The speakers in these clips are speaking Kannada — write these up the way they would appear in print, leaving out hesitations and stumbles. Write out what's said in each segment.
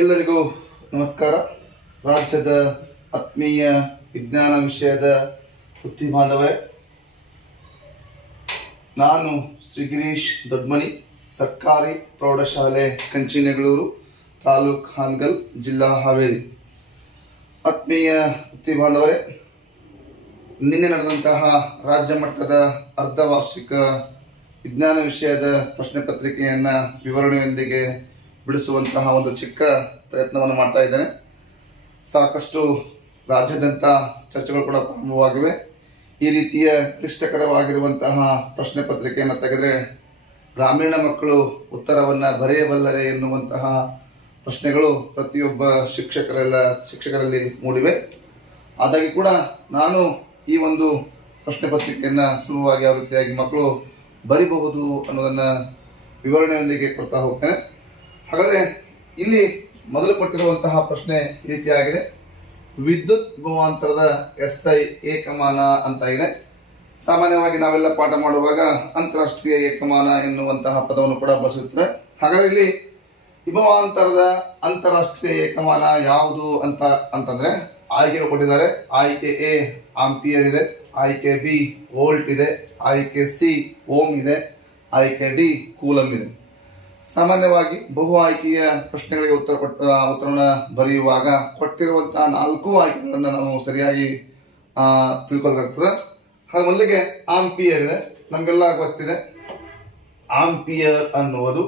ಎಲ್ಲರಿಗೂ ನಮಸ್ಕಾರ. ರಾಜ್ಯದ ಆತ್ಮೀಯ ವಿಜ್ಞಾನ ವಿಷಯದ ಬುದ್ಧಿ ಬಾಂಧವರೇ, ನಾನು ಶ್ರೀ ಗಿರೀಶ್ ದೊಡ್ಮನಿ, ಸರ್ಕಾರಿ ಪ್ರೌಢಶಾಲೆ ಕಂಚಿನೆಗಳೂರು, ತಾಲೂಕು ಹಾನಗಲ್, ಜಿಲ್ಲಾ ಹಾವೇರಿ. ಆತ್ಮೀಯ ಬುದ್ಧಿ ಬಾಂಧವರೇ, ನಿನ್ನೆ ನಡೆದಂತಹ ರಾಜ್ಯ ಮಟ್ಟದ ಅರ್ಧವಾರ್ಷಿಕ ವಿಜ್ಞಾನ ವಿಷಯದ ಪ್ರಶ್ನೆ ಪತ್ರಿಕೆಯನ್ನು ವಿವರಣೆಯೊಂದಿಗೆ ಬಿಡಿಸುವಂತಹ ಒಂದು ಚಿಕ್ಕ ಪ್ರಯತ್ನವನ್ನು ಮಾಡ್ತಾ ಇದ್ದೇನೆ. ಸಾಕಷ್ಟು ರಾಜ್ಯಾದ್ಯಂತ ಚರ್ಚೆಗಳು ಕೂಡ ಪ್ರಾರಂಭವಾಗಿವೆ. ಈ ರೀತಿಯ ಕ್ಲಿಷ್ಟಕರವಾಗಿರುವಂತಹ ಪ್ರಶ್ನೆ ಪತ್ರಿಕೆಯನ್ನು ತೆಗೆದರೆ ಗ್ರಾಮೀಣ ಮಕ್ಕಳು ಉತ್ತರವನ್ನು ಬರೆಯಬಲ್ಲರೆ ಎನ್ನುವಂತಹ ಪ್ರಶ್ನೆಗಳು ಪ್ರತಿಯೊಬ್ಬ ಶಿಕ್ಷಕರಲ್ಲಿ ಮೂಡಿವೆ. ಆದಾಗಿ ಕೂಡ ನಾನು ಈ ಒಂದು ಪ್ರಶ್ನೆ ಪತ್ರಿಕೆಯನ್ನು ಸುಲಭವಾಗಿ ಯಾವ ರೀತಿಯಾಗಿ ಮಕ್ಕಳು ಬರಿಬಹುದು ಅನ್ನೋದನ್ನು ವಿವರಣೆಯೊಂದಿಗೆ ಕೊಡ್ತಾ ಹೋಗ್ತೇನೆ. ಹಾಗಾದರೆ ಇಲ್ಲಿ ಮೊದಲು ಕೊಟ್ಟಿರುವಂತಹ ಪ್ರಶ್ನೆ ಈ ರೀತಿಯಾಗಿದೆ. ವಿದ್ಯುತ್ ವಿಭವಾಂತರದ SI ಏಕಮಾನ ಅಂತ ಇದೆ. ಸಾಮಾನ್ಯವಾಗಿ ನಾವೆಲ್ಲ ಪಾಠ ಮಾಡುವಾಗ ಅಂತಾರಾಷ್ಟ್ರೀಯ ಏಕಮಾನ ಎನ್ನುವಂತಹ ಪದವನ್ನು ಕೂಡ ಬಳಸುತ್ತಾರೆ. ಹಾಗಾದರೆ ಇಲ್ಲಿ ವಿಭವಾಂತರದ ಅಂತಾರಾಷ್ಟ್ರೀಯ ಏಕಮಾನ ಯಾವುದು ಅಂತಂದ್ರೆ ಆಯ್ಕೆಗಳು ಕೊಟ್ಟಿದ್ದಾರೆ. ಆಯ್ಕೆ A ಆಂಪಿಯರ್ ಇದೆ, ಆಯ್ಕೆ B ವೋಲ್ಟ್ ಇದೆ, ಆಯ್ಕೆ C ಓಮ್ ಇದೆ, ಆಯ್ಕೆ D ಕೂಲಂ ಇದೆ. ಸಾಮಾನ್ಯವಾಗಿ ಬಹು ಆಯ್ಕೆಯ ಪ್ರಶ್ನೆಗಳಿಗೆ ಉತ್ತರವನ್ನು ಬರೆಯುವಾಗ ಕೊಟ್ಟಿರುವಂತಹ 4 ಆಯ್ಕೆಗಳನ್ನು ನಾವು ಸರಿಯಾಗಿ ತಿಳ್ಕೊಬೇಕಾಗ್ತದೆ. ಹಾಗೆ ಮೊದಲಿಗೆ ಆಂಪಿಯರ್ ಇದೆ. ನಮಗೆಲ್ಲ ಗೊತ್ತಿದೆ, ಆಂಪಿಯರ್ ಅನ್ನುವುದು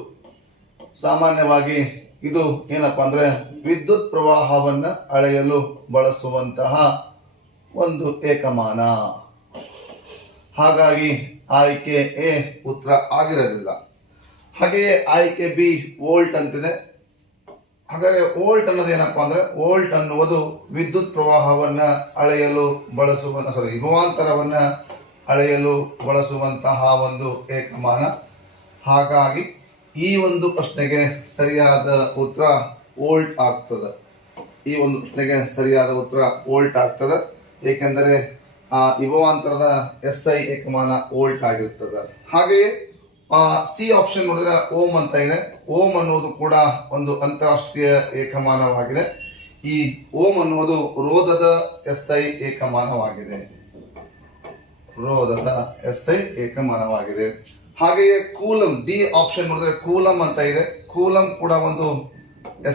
ಸಾಮಾನ್ಯವಾಗಿ ಇದು ಏನಪ್ಪಾ ಅಂದ್ರೆ ವಿದ್ಯುತ್ ಪ್ರವಾಹವನ್ನು ಅಳೆಯಲು ಬಳಸುವಂತಹ ಒಂದು ಏಕಮಾನ. ಹಾಗಾಗಿ ಆಯ್ಕೆ A ಉತ್ತರ ಆಗಿರಲಿಲ್ಲ. ಹಾಗೆಯೇ ಆಯ್ಕೆ B ವೋಲ್ಟ್ ಅಂತಿದೆ. ಹಾಗಾದರೆ ವೋಲ್ಟ್ ಅನ್ನೋದು ಏನಪ್ಪಾ ಅಂದ್ರೆ ವೋಲ್ಟ್ ಅನ್ನುವುದು ವಿದ್ಯುತ್ ಪ್ರವಾಹವನ್ನು ಅಳೆಯಲು ವಿಭವಾಂತರವನ್ನು ಅಳೆಯಲು ಬಳಸುವಂತಹ ಒಂದು ಏಕಮಾನ. ಹಾಗಾಗಿ ಈ ಒಂದು ಪ್ರಶ್ನೆಗೆ ಸರಿಯಾದ ಉತ್ತರ ವೋಲ್ಟ್ ಆಗ್ತದೆ. ಈ ಒಂದು ಪ್ರಶ್ನೆಗೆ ಸರಿಯಾದ ಉತ್ತರ ವೋಲ್ಟ್ ಆಗ್ತದೆ, ಏಕೆಂದರೆ ವಿಭವಾಂತರದ SI ಏಕಮಾನ ವೋಲ್ಟ್ ಆಗಿರ್ತದೆ. ಹಾಗೆಯೇ C ಆಪ್ಷನ್ ನೋಡಿದ್ರೆ ಓಮ್ ಅಂತ ಇದೆ. ಓಮ್ ಅನ್ನುವುದು ಕೂಡ ಒಂದು ಅಂತಾರಾಷ್ಟ್ರೀಯ ಏಕಮಾನವಾಗಿದೆ. ಈ ಓಮ್ ಅನ್ನುವುದು ರೋಧದ SI ಏಕಮಾನವಾಗಿದೆ. ರೋಧದ SI ಏಕಮಾನವಾಗಿದೆ. ಹಾಗೆಯೇ ಕೂಲಂ, D ಆಪ್ಷನ್ ನೋಡಿದ್ರೆ ಕೂಲಂ ಅಂತ ಇದೆ. ಕೂಲಂ ಕೂಡ ಒಂದು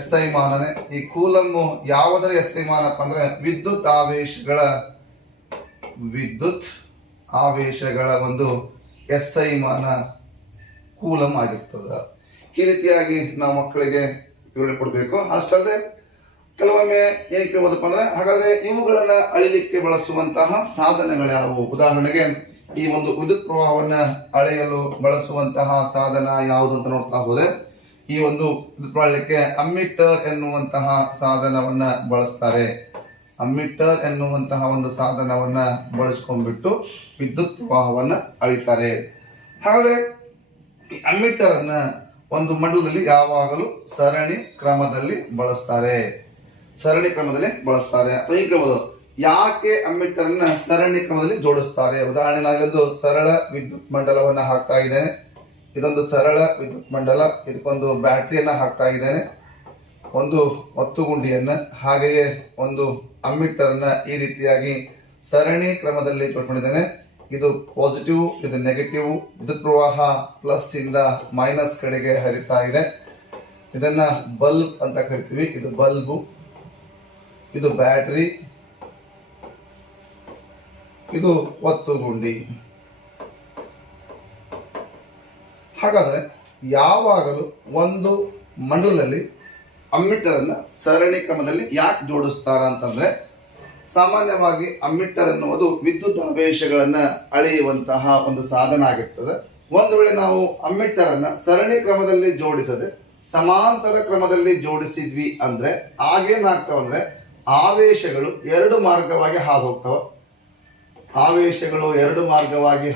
SI ಮಾನನೇ. ಈ ಕೂಲಂ ಯಾವುದರ SI ಮಾನಪ್ಪ ಅಂದ್ರೆ ವಿದ್ಯುತ್ ಆವೇಶಗಳ ಒಂದು SI ಮಾನ ಕೂಲಂ ಆಗಿರ್ತದೆ. ಈ ರೀತಿಯಾಗಿ ನಾವು ಮಕ್ಕಳಿಗೆ ವಿವರಣೆ ಕೊಡಬೇಕು. ಅಷ್ಟಲ್ಲದೆ ಕೆಲವೊಮ್ಮೆ ಏನ್ ಕೇಳ್ಬೋದಪ್ಪ ಅಂದ್ರೆ ಹಾಗಾದ್ರೆ ಇವುಗಳನ್ನ ಅಳಿಲಿಕ್ಕೆ ಬಳಸುವಂತಹ ಸಾಧನಗಳ್ಯಾವು? ಉದಾಹರಣೆಗೆ ಈ ಒಂದು ವಿದ್ಯುತ್ ಪ್ರವಾಹವನ್ನ ಅಳೆಯಲು ಬಳಸುವಂತಹ ಸಾಧನ ಯಾವುದು ಅಂತ ನೋಡ್ತಾ ಹೋದ್ರೆ ಈ ಒಂದು ವಿದ್ಯುತ್ ಅಳೆಯಲಿಕ್ಕೆ ಅಮ್ಮೀಟರ್ ಎನ್ನುವಂತಹ ಸಾಧನವನ್ನ ಬಳಸ್ತಾರೆ. ಅಮ್ಮೀಟರ್ ಎನ್ನುವಂತಹ ಒಂದು ಸಾಧನವನ್ನ ಬಳಸ್ಕೊಂಡ್ಬಿಟ್ಟು ವಿದ್ಯುತ್ ಪ್ರವಾಹವನ್ನ ಅಳಿತಾರೆ. ಹಾಗಾದ್ರೆ ಈ ಅಮ್ಮೀಟರ್ ಅನ್ನ ಒಂದು ಮಂಡಲದಲ್ಲಿ ಯಾವಾಗಲೂ ಸರಣಿ ಕ್ರಮದಲ್ಲಿ ಬಳಸ್ತಾರೆ. ಅಥವಾ ಈ ಕ್ರಮದ ಯಾಕೆ ಅಮ್ಮೀಟರ್ ಅನ್ನ ಸರಣಿ ಕ್ರಮದಲ್ಲಿ ಜೋಡಿಸ್ತಾರೆ? ಉದಾಹರಣೆ ನಾವೊಂದು ಸರಳ ವಿದ್ಯುತ್ ಮಂಡಲವನ್ನ ಹಾಕ್ತಾ ಇದ್ದೇನೆ. ಇದೊಂದು ಸರಳ ವಿದ್ಯುತ್ ಮಂಡಲ, ಇದಕ್ಕೊಂದು ಬ್ಯಾಟ್ರಿಯನ್ನ ಹಾಕ್ತಾ ಇದ್ದೇನೆ, ಒಂದು ಒತ್ತುಗುಂಡಿಯನ್ನ, ಹಾಗೆಯೇ ಒಂದು ಅಮ್ಮೀಟರ್ ಅನ್ನ ಈ ರೀತಿಯಾಗಿ ಸರಣಿ ಕ್ರಮದಲ್ಲಿ ಜೋಡಿಸಿದ್ದೇನೆ. ಇದು ಪಾಸಿಟಿವ್, ಇದು ನೆಗೆಟಿವ್. ವಿದ್ಯುತ್ ಪ್ರವಾಹ ಪ್ಲಸ್ ಇಂದ ಮೈನಸ್ ಕಡೆಗೆ ಹರಿತಾ ಇದೆ. ಇದನ್ನ ಬಲ್ಬ್ ಅಂತ ಕರಿತೀವಿ. ಇದು ಬಲ್ಬು, ಇದು ಬ್ಯಾಟ್ರಿ, ಇದು ಒತ್ತುಗುಂಡಿ. ಹಾಗಾದ್ರೆ ಯಾವಾಗಲೂ ಒಂದು ಮಂಡಲದಲ್ಲಿ ಅಮ್ಮೀಟರ್ ಅನ್ನ ಸರಣಿ ಕ್ರಮದಲ್ಲಿ ಯಾಕೆ ಜೋಡಿಸ್ತಾರ ಅಂತಂದ್ರೆ ಸಾಮಾನ್ಯವಾಗಿ ಅಮ್ಮೀಟರ್ ಎನ್ನುವುದು ವಿದ್ಯುತ್ ಆವೇಶಗಳನ್ನ ಅಳೆಯುವಂತಹ ಒಂದು ಸಾಧನ ಆಗಿರ್ತದೆ. ಒಂದು ವೇಳೆ ನಾವು ಅಮ್ಮೀಟರ್ ಅನ್ನ ಸರಣಿ ಕ್ರಮದಲ್ಲಿ ಜೋಡಿಸದೆ ಸಮಾಂತರ ಕ್ರಮದಲ್ಲಿ ಜೋಡಿಸಿದ್ವಿ ಅಂದ್ರೆ ಆಗೇನಾಗ್ತಾವ ಅಂದ್ರೆ ಆವೇಶಗಳು ಎರಡು ಮಾರ್ಗವಾಗಿ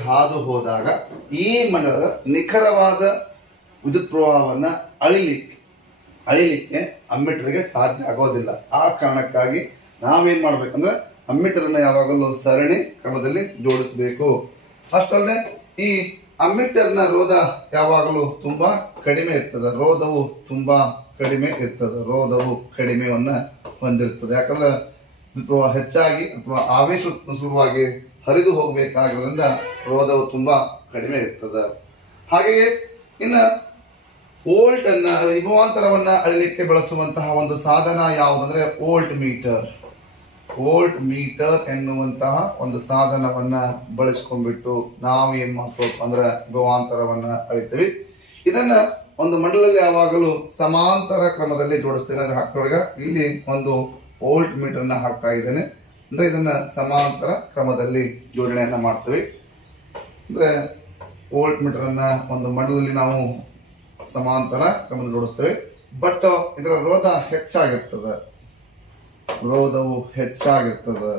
ಹಾದು ಹೋದಾಗ ಈ ಮಂಡಲದ ನಿಖರವಾದ ವಿದ್ಯುತ್ ಪ್ರವಾಹವನ್ನ ಅಳಿಲಿಕ್ಕೆ ಅಮ್ಮೀಟರ್ಗೆ ಸಾಧ್ಯ ಆಗೋದಿಲ್ಲ. ಆ ಕಾರಣಕ್ಕಾಗಿ ನಾವೇನ್ ಮಾಡ್ಬೇಕಂದ್ರೆ ಅಮ್ಮೀಟರ್ ಅನ್ನ ಯಾವಾಗಲೂ ಸರಣಿ ಕ್ರಮದಲ್ಲಿ ಜೋಡಿಸಬೇಕು. ಅಷ್ಟಲ್ಲದೆ ಈ ಅಮ್ಮಿಟರ್ನ ರೋಧ ಯಾವಾಗಲೂ ತುಂಬಾ ಕಡಿಮೆ ಇರ್ತದೆ, ರೋಧವು ತುಂಬಾ ಕಡಿಮೆ ಇರ್ತದೆ, ರೋಧವು ಕಡಿಮೆಯನ್ನ ಹೊಂದಿರ್ತದೆ. ಯಾಕಂದ್ರೆ ಹೆಚ್ಚಾಗಿ ಅಥವಾ ಆವೇಶ ಸುಲಭವಾಗಿ ಹರಿದು ಹೋಗಬೇಕಾಗಿರೋದ್ರಿಂದ ರೋಧವು ತುಂಬಾ ಕಡಿಮೆ ಇರ್ತದೆ. ಹಾಗೆಯೇ ಇನ್ನ ವೋಲ್ಟ್ ಅನ್ನ ವಿಭವಾಂತರವನ್ನ ಅಳಿಲಿಕ್ಕೆ ಬಳಸುವಂತಹ ಒಂದು ಸಾಧನ ಯಾವುದಂದ್ರೆ ವೋಲ್ಟ್ ಮೀಟರ್. ವೋಲ್ಟ್ ಮೀಟರ್ ಎನ್ನುವಂತಹ ಒಂದು ಸಾಧನವನ್ನ ಬಳಸ್ಕೊಂಡ್ಬಿಟ್ಟು ನಾವು ಏನ್ ಮಾಡ್ತೀವಿ ಅಂದ್ರೆ ವಿಭವಾಂತರವನ್ನ ಅಳಿತೀವಿ. ಇದನ್ನ ಒಂದು ಮಂಡಲದಲ್ಲಿ ಯಾವಾಗಲೂ ಸಮಾಂತರ ಕ್ರಮದಲ್ಲಿ ಜೋಡಿಸ್ತೇವೆ. ಅಂದ್ರೆ ಹಾಕ್ತೊಳಗ ಇಲ್ಲಿ ಒಂದು ವೋಲ್ಟ್ ಮೀಟರ್ ನ ಹಾಕ್ತಾ ಇದ್ದೇನೆ, ಅಂದ್ರೆ ಇದನ್ನ ಸಮಾಂತರ ಕ್ರಮದಲ್ಲಿ ಜೋಡಣೆಯನ್ನ ಮಾಡ್ತೀವಿ. ಅಂದ್ರೆ ವೋಲ್ಟ್ ಮೀಟರ್ ಅನ್ನ ಒಂದು ಮಂಡಲದಲ್ಲಿ ನಾವು ಸಮಾಂತರ ಕ್ರಮದಲ್ಲಿ ಜೋಡಿಸ್ತೇವೆ. ಬಟ್ ಇದರ ರೋಧ ಹೆಚ್ಚಾಗಿರ್ತದೆ, ರೋಧವು ಹೆಚ್ಚಾಗಿರ್ತದೆ.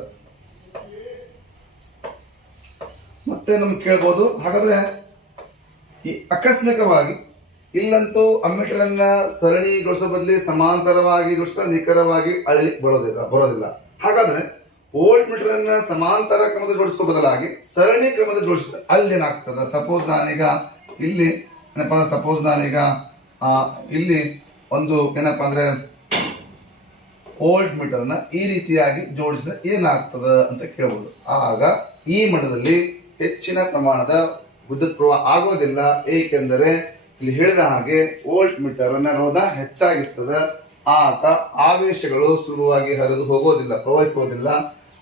ಮತ್ತೆ ನಮ್ಗೆ ಕೇಳ್ಬೋದು, ಹಾಗಾದ್ರೆ ಈ ಆಕಸ್ಮಿಕವಾಗಿ ಇಲ್ಲಂತೂ ಅಮ್ಮಿಟರ್ ಅನ್ನ ಸರಣಿಗೊಳಿಸೋ ಬದಲಿ ಸಮಾಂತರವಾಗಿ ನಿಖರವಾಗಿ ಅಳಿಲಿಕ್ಕೆ ಬರೋದಿಲ್ಲ. ಹಾಗಾದ್ರೆ ವೋಲ್ಟ್ ಮೀಟರ್ ಅನ್ನ ಸಮಾಂತರ ಕ್ರಮದಲ್ಲಿ ಜೋಡಿಸೋ ಬದಲಾಗಿ ಸರಣಿ ಕ್ರಮದಲ್ಲಿ ಜೋಡಿಸಿದ್ರೆ ಅಲ್ಲಿ ಏನಾಗ್ತದೆ? ಸಪೋಸ್ ನಾನೀಗ ಇಲ್ಲಿ ಏನಪ್ಪಾ ಅಂದ್ರೆ ಇಲ್ಲಿ ಒಂದು ಏನಪ್ಪಾ ಅಂದ್ರೆ ವೋಲ್ಟ್ ಮೀಟರ್ ನ ಈ ರೀತಿಯಾಗಿ ಜೋಡಿಸಿದ್ರೆ ಏನಾಗ್ತದೆ ಅಂತ ಕೇಳಬಹುದು. ಆಗ ಈ ಮಂಡಲದಲ್ಲಿ ಹೆಚ್ಚಿನ ಪ್ರಮಾಣದ ವಿದ್ಯುತ್ ಪ್ರವಾಹ ಆಗೋದಿಲ್ಲ. ಏಕೆಂದರೆ ಇಲ್ಲಿ ಹೇಳಿದ ಹಾಗೆ ವೋಲ್ಟ್ ಮೀಟರ್ ನ ರೋಧ ಹೆಚ್ಚಾಗಿರ್ತದೆ. ಆಗ ಆವೇಶಗಳು ಸುಲಭವಾಗಿ ಹರಿದು ಹೋಗೋದಿಲ್ಲ, ಪ್ರವಹಿಸೋದಿಲ್ಲ.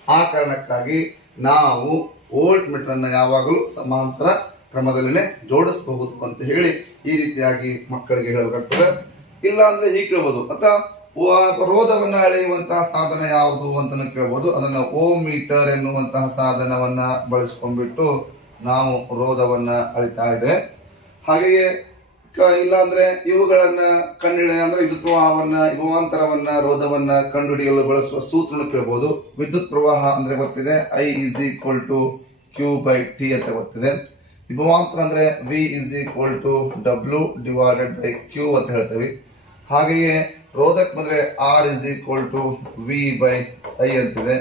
ಆ ಕಾರಣಕ್ಕಾಗಿ ನಾವು ವೋಲ್ಟ್ ಮೀಟರ್ ಅನ್ನ ಯಾವಾಗಲೂ ಸಮಾಂತರ ಕ್ರಮದಲ್ಲೇ ಜೋಡಿಸಬಹುದು ಅಂತ ಹೇಳಿ ಈ ರೀತಿಯಾಗಿ ಮಕ್ಕಳಿಗೆ ಹೇಳಬೇಕಾಗ್ತದೆ. ಇಲ್ಲ ಅಂದ್ರೆ ಹೀಗೆ ಕೇಳಬಹುದು, ಅಥವಾ ರೋಧವನ್ನ ಅಳೆಯುವಂತಹ ಸಾಧನ ಯಾವುದು ಅಂತ ಕೇಳಬಹುದು. ಅದನ್ನ ಓಮ್ ಮೀಟರ್ ಎನ್ನುವಂತಹ ಸಾಧನವನ್ನ ಬಳಸ್ಕೊಂಡ್ಬಿಟ್ಟು ನಾವು ರೋಧವನ್ನ ಅಳಿತಾ ಇದೆ. ಹಾಗೆಯೇ ಇಲ್ಲ ಅಂದ್ರೆ ಇವುಗಳನ್ನ ಕಂಡುಹಿಡಿಯ ಅಂದ್ರೆ ವಿದ್ಯುತ್ ಪ್ರವಾಹವನ್ನ, ವಿಭವಾಂತರವನ್ನ, ರೋಧವನ್ನ ಕಂಡುಹಿಡಿಯಲು ಬಳಸುವ ಸೂತ್ರನ ಕೇಳಬಹುದು. ವಿದ್ಯುತ್ ಪ್ರವಾಹ ಅಂದ್ರೆ ಗೊತ್ತಿದೆ, I = Q/T ಅಂತ ಗೊತ್ತಿದೆ. ವಿಭವಾಂತರ ಅಂದ್ರೆ V = W/Q ಅಂತ ಹೇಳ್ತೇವೆ. ಹಾಗೆಯೇ ರೋಧಕ್ ಬಂದ್ರೆ R = V/I ಅಂತಿದೆ.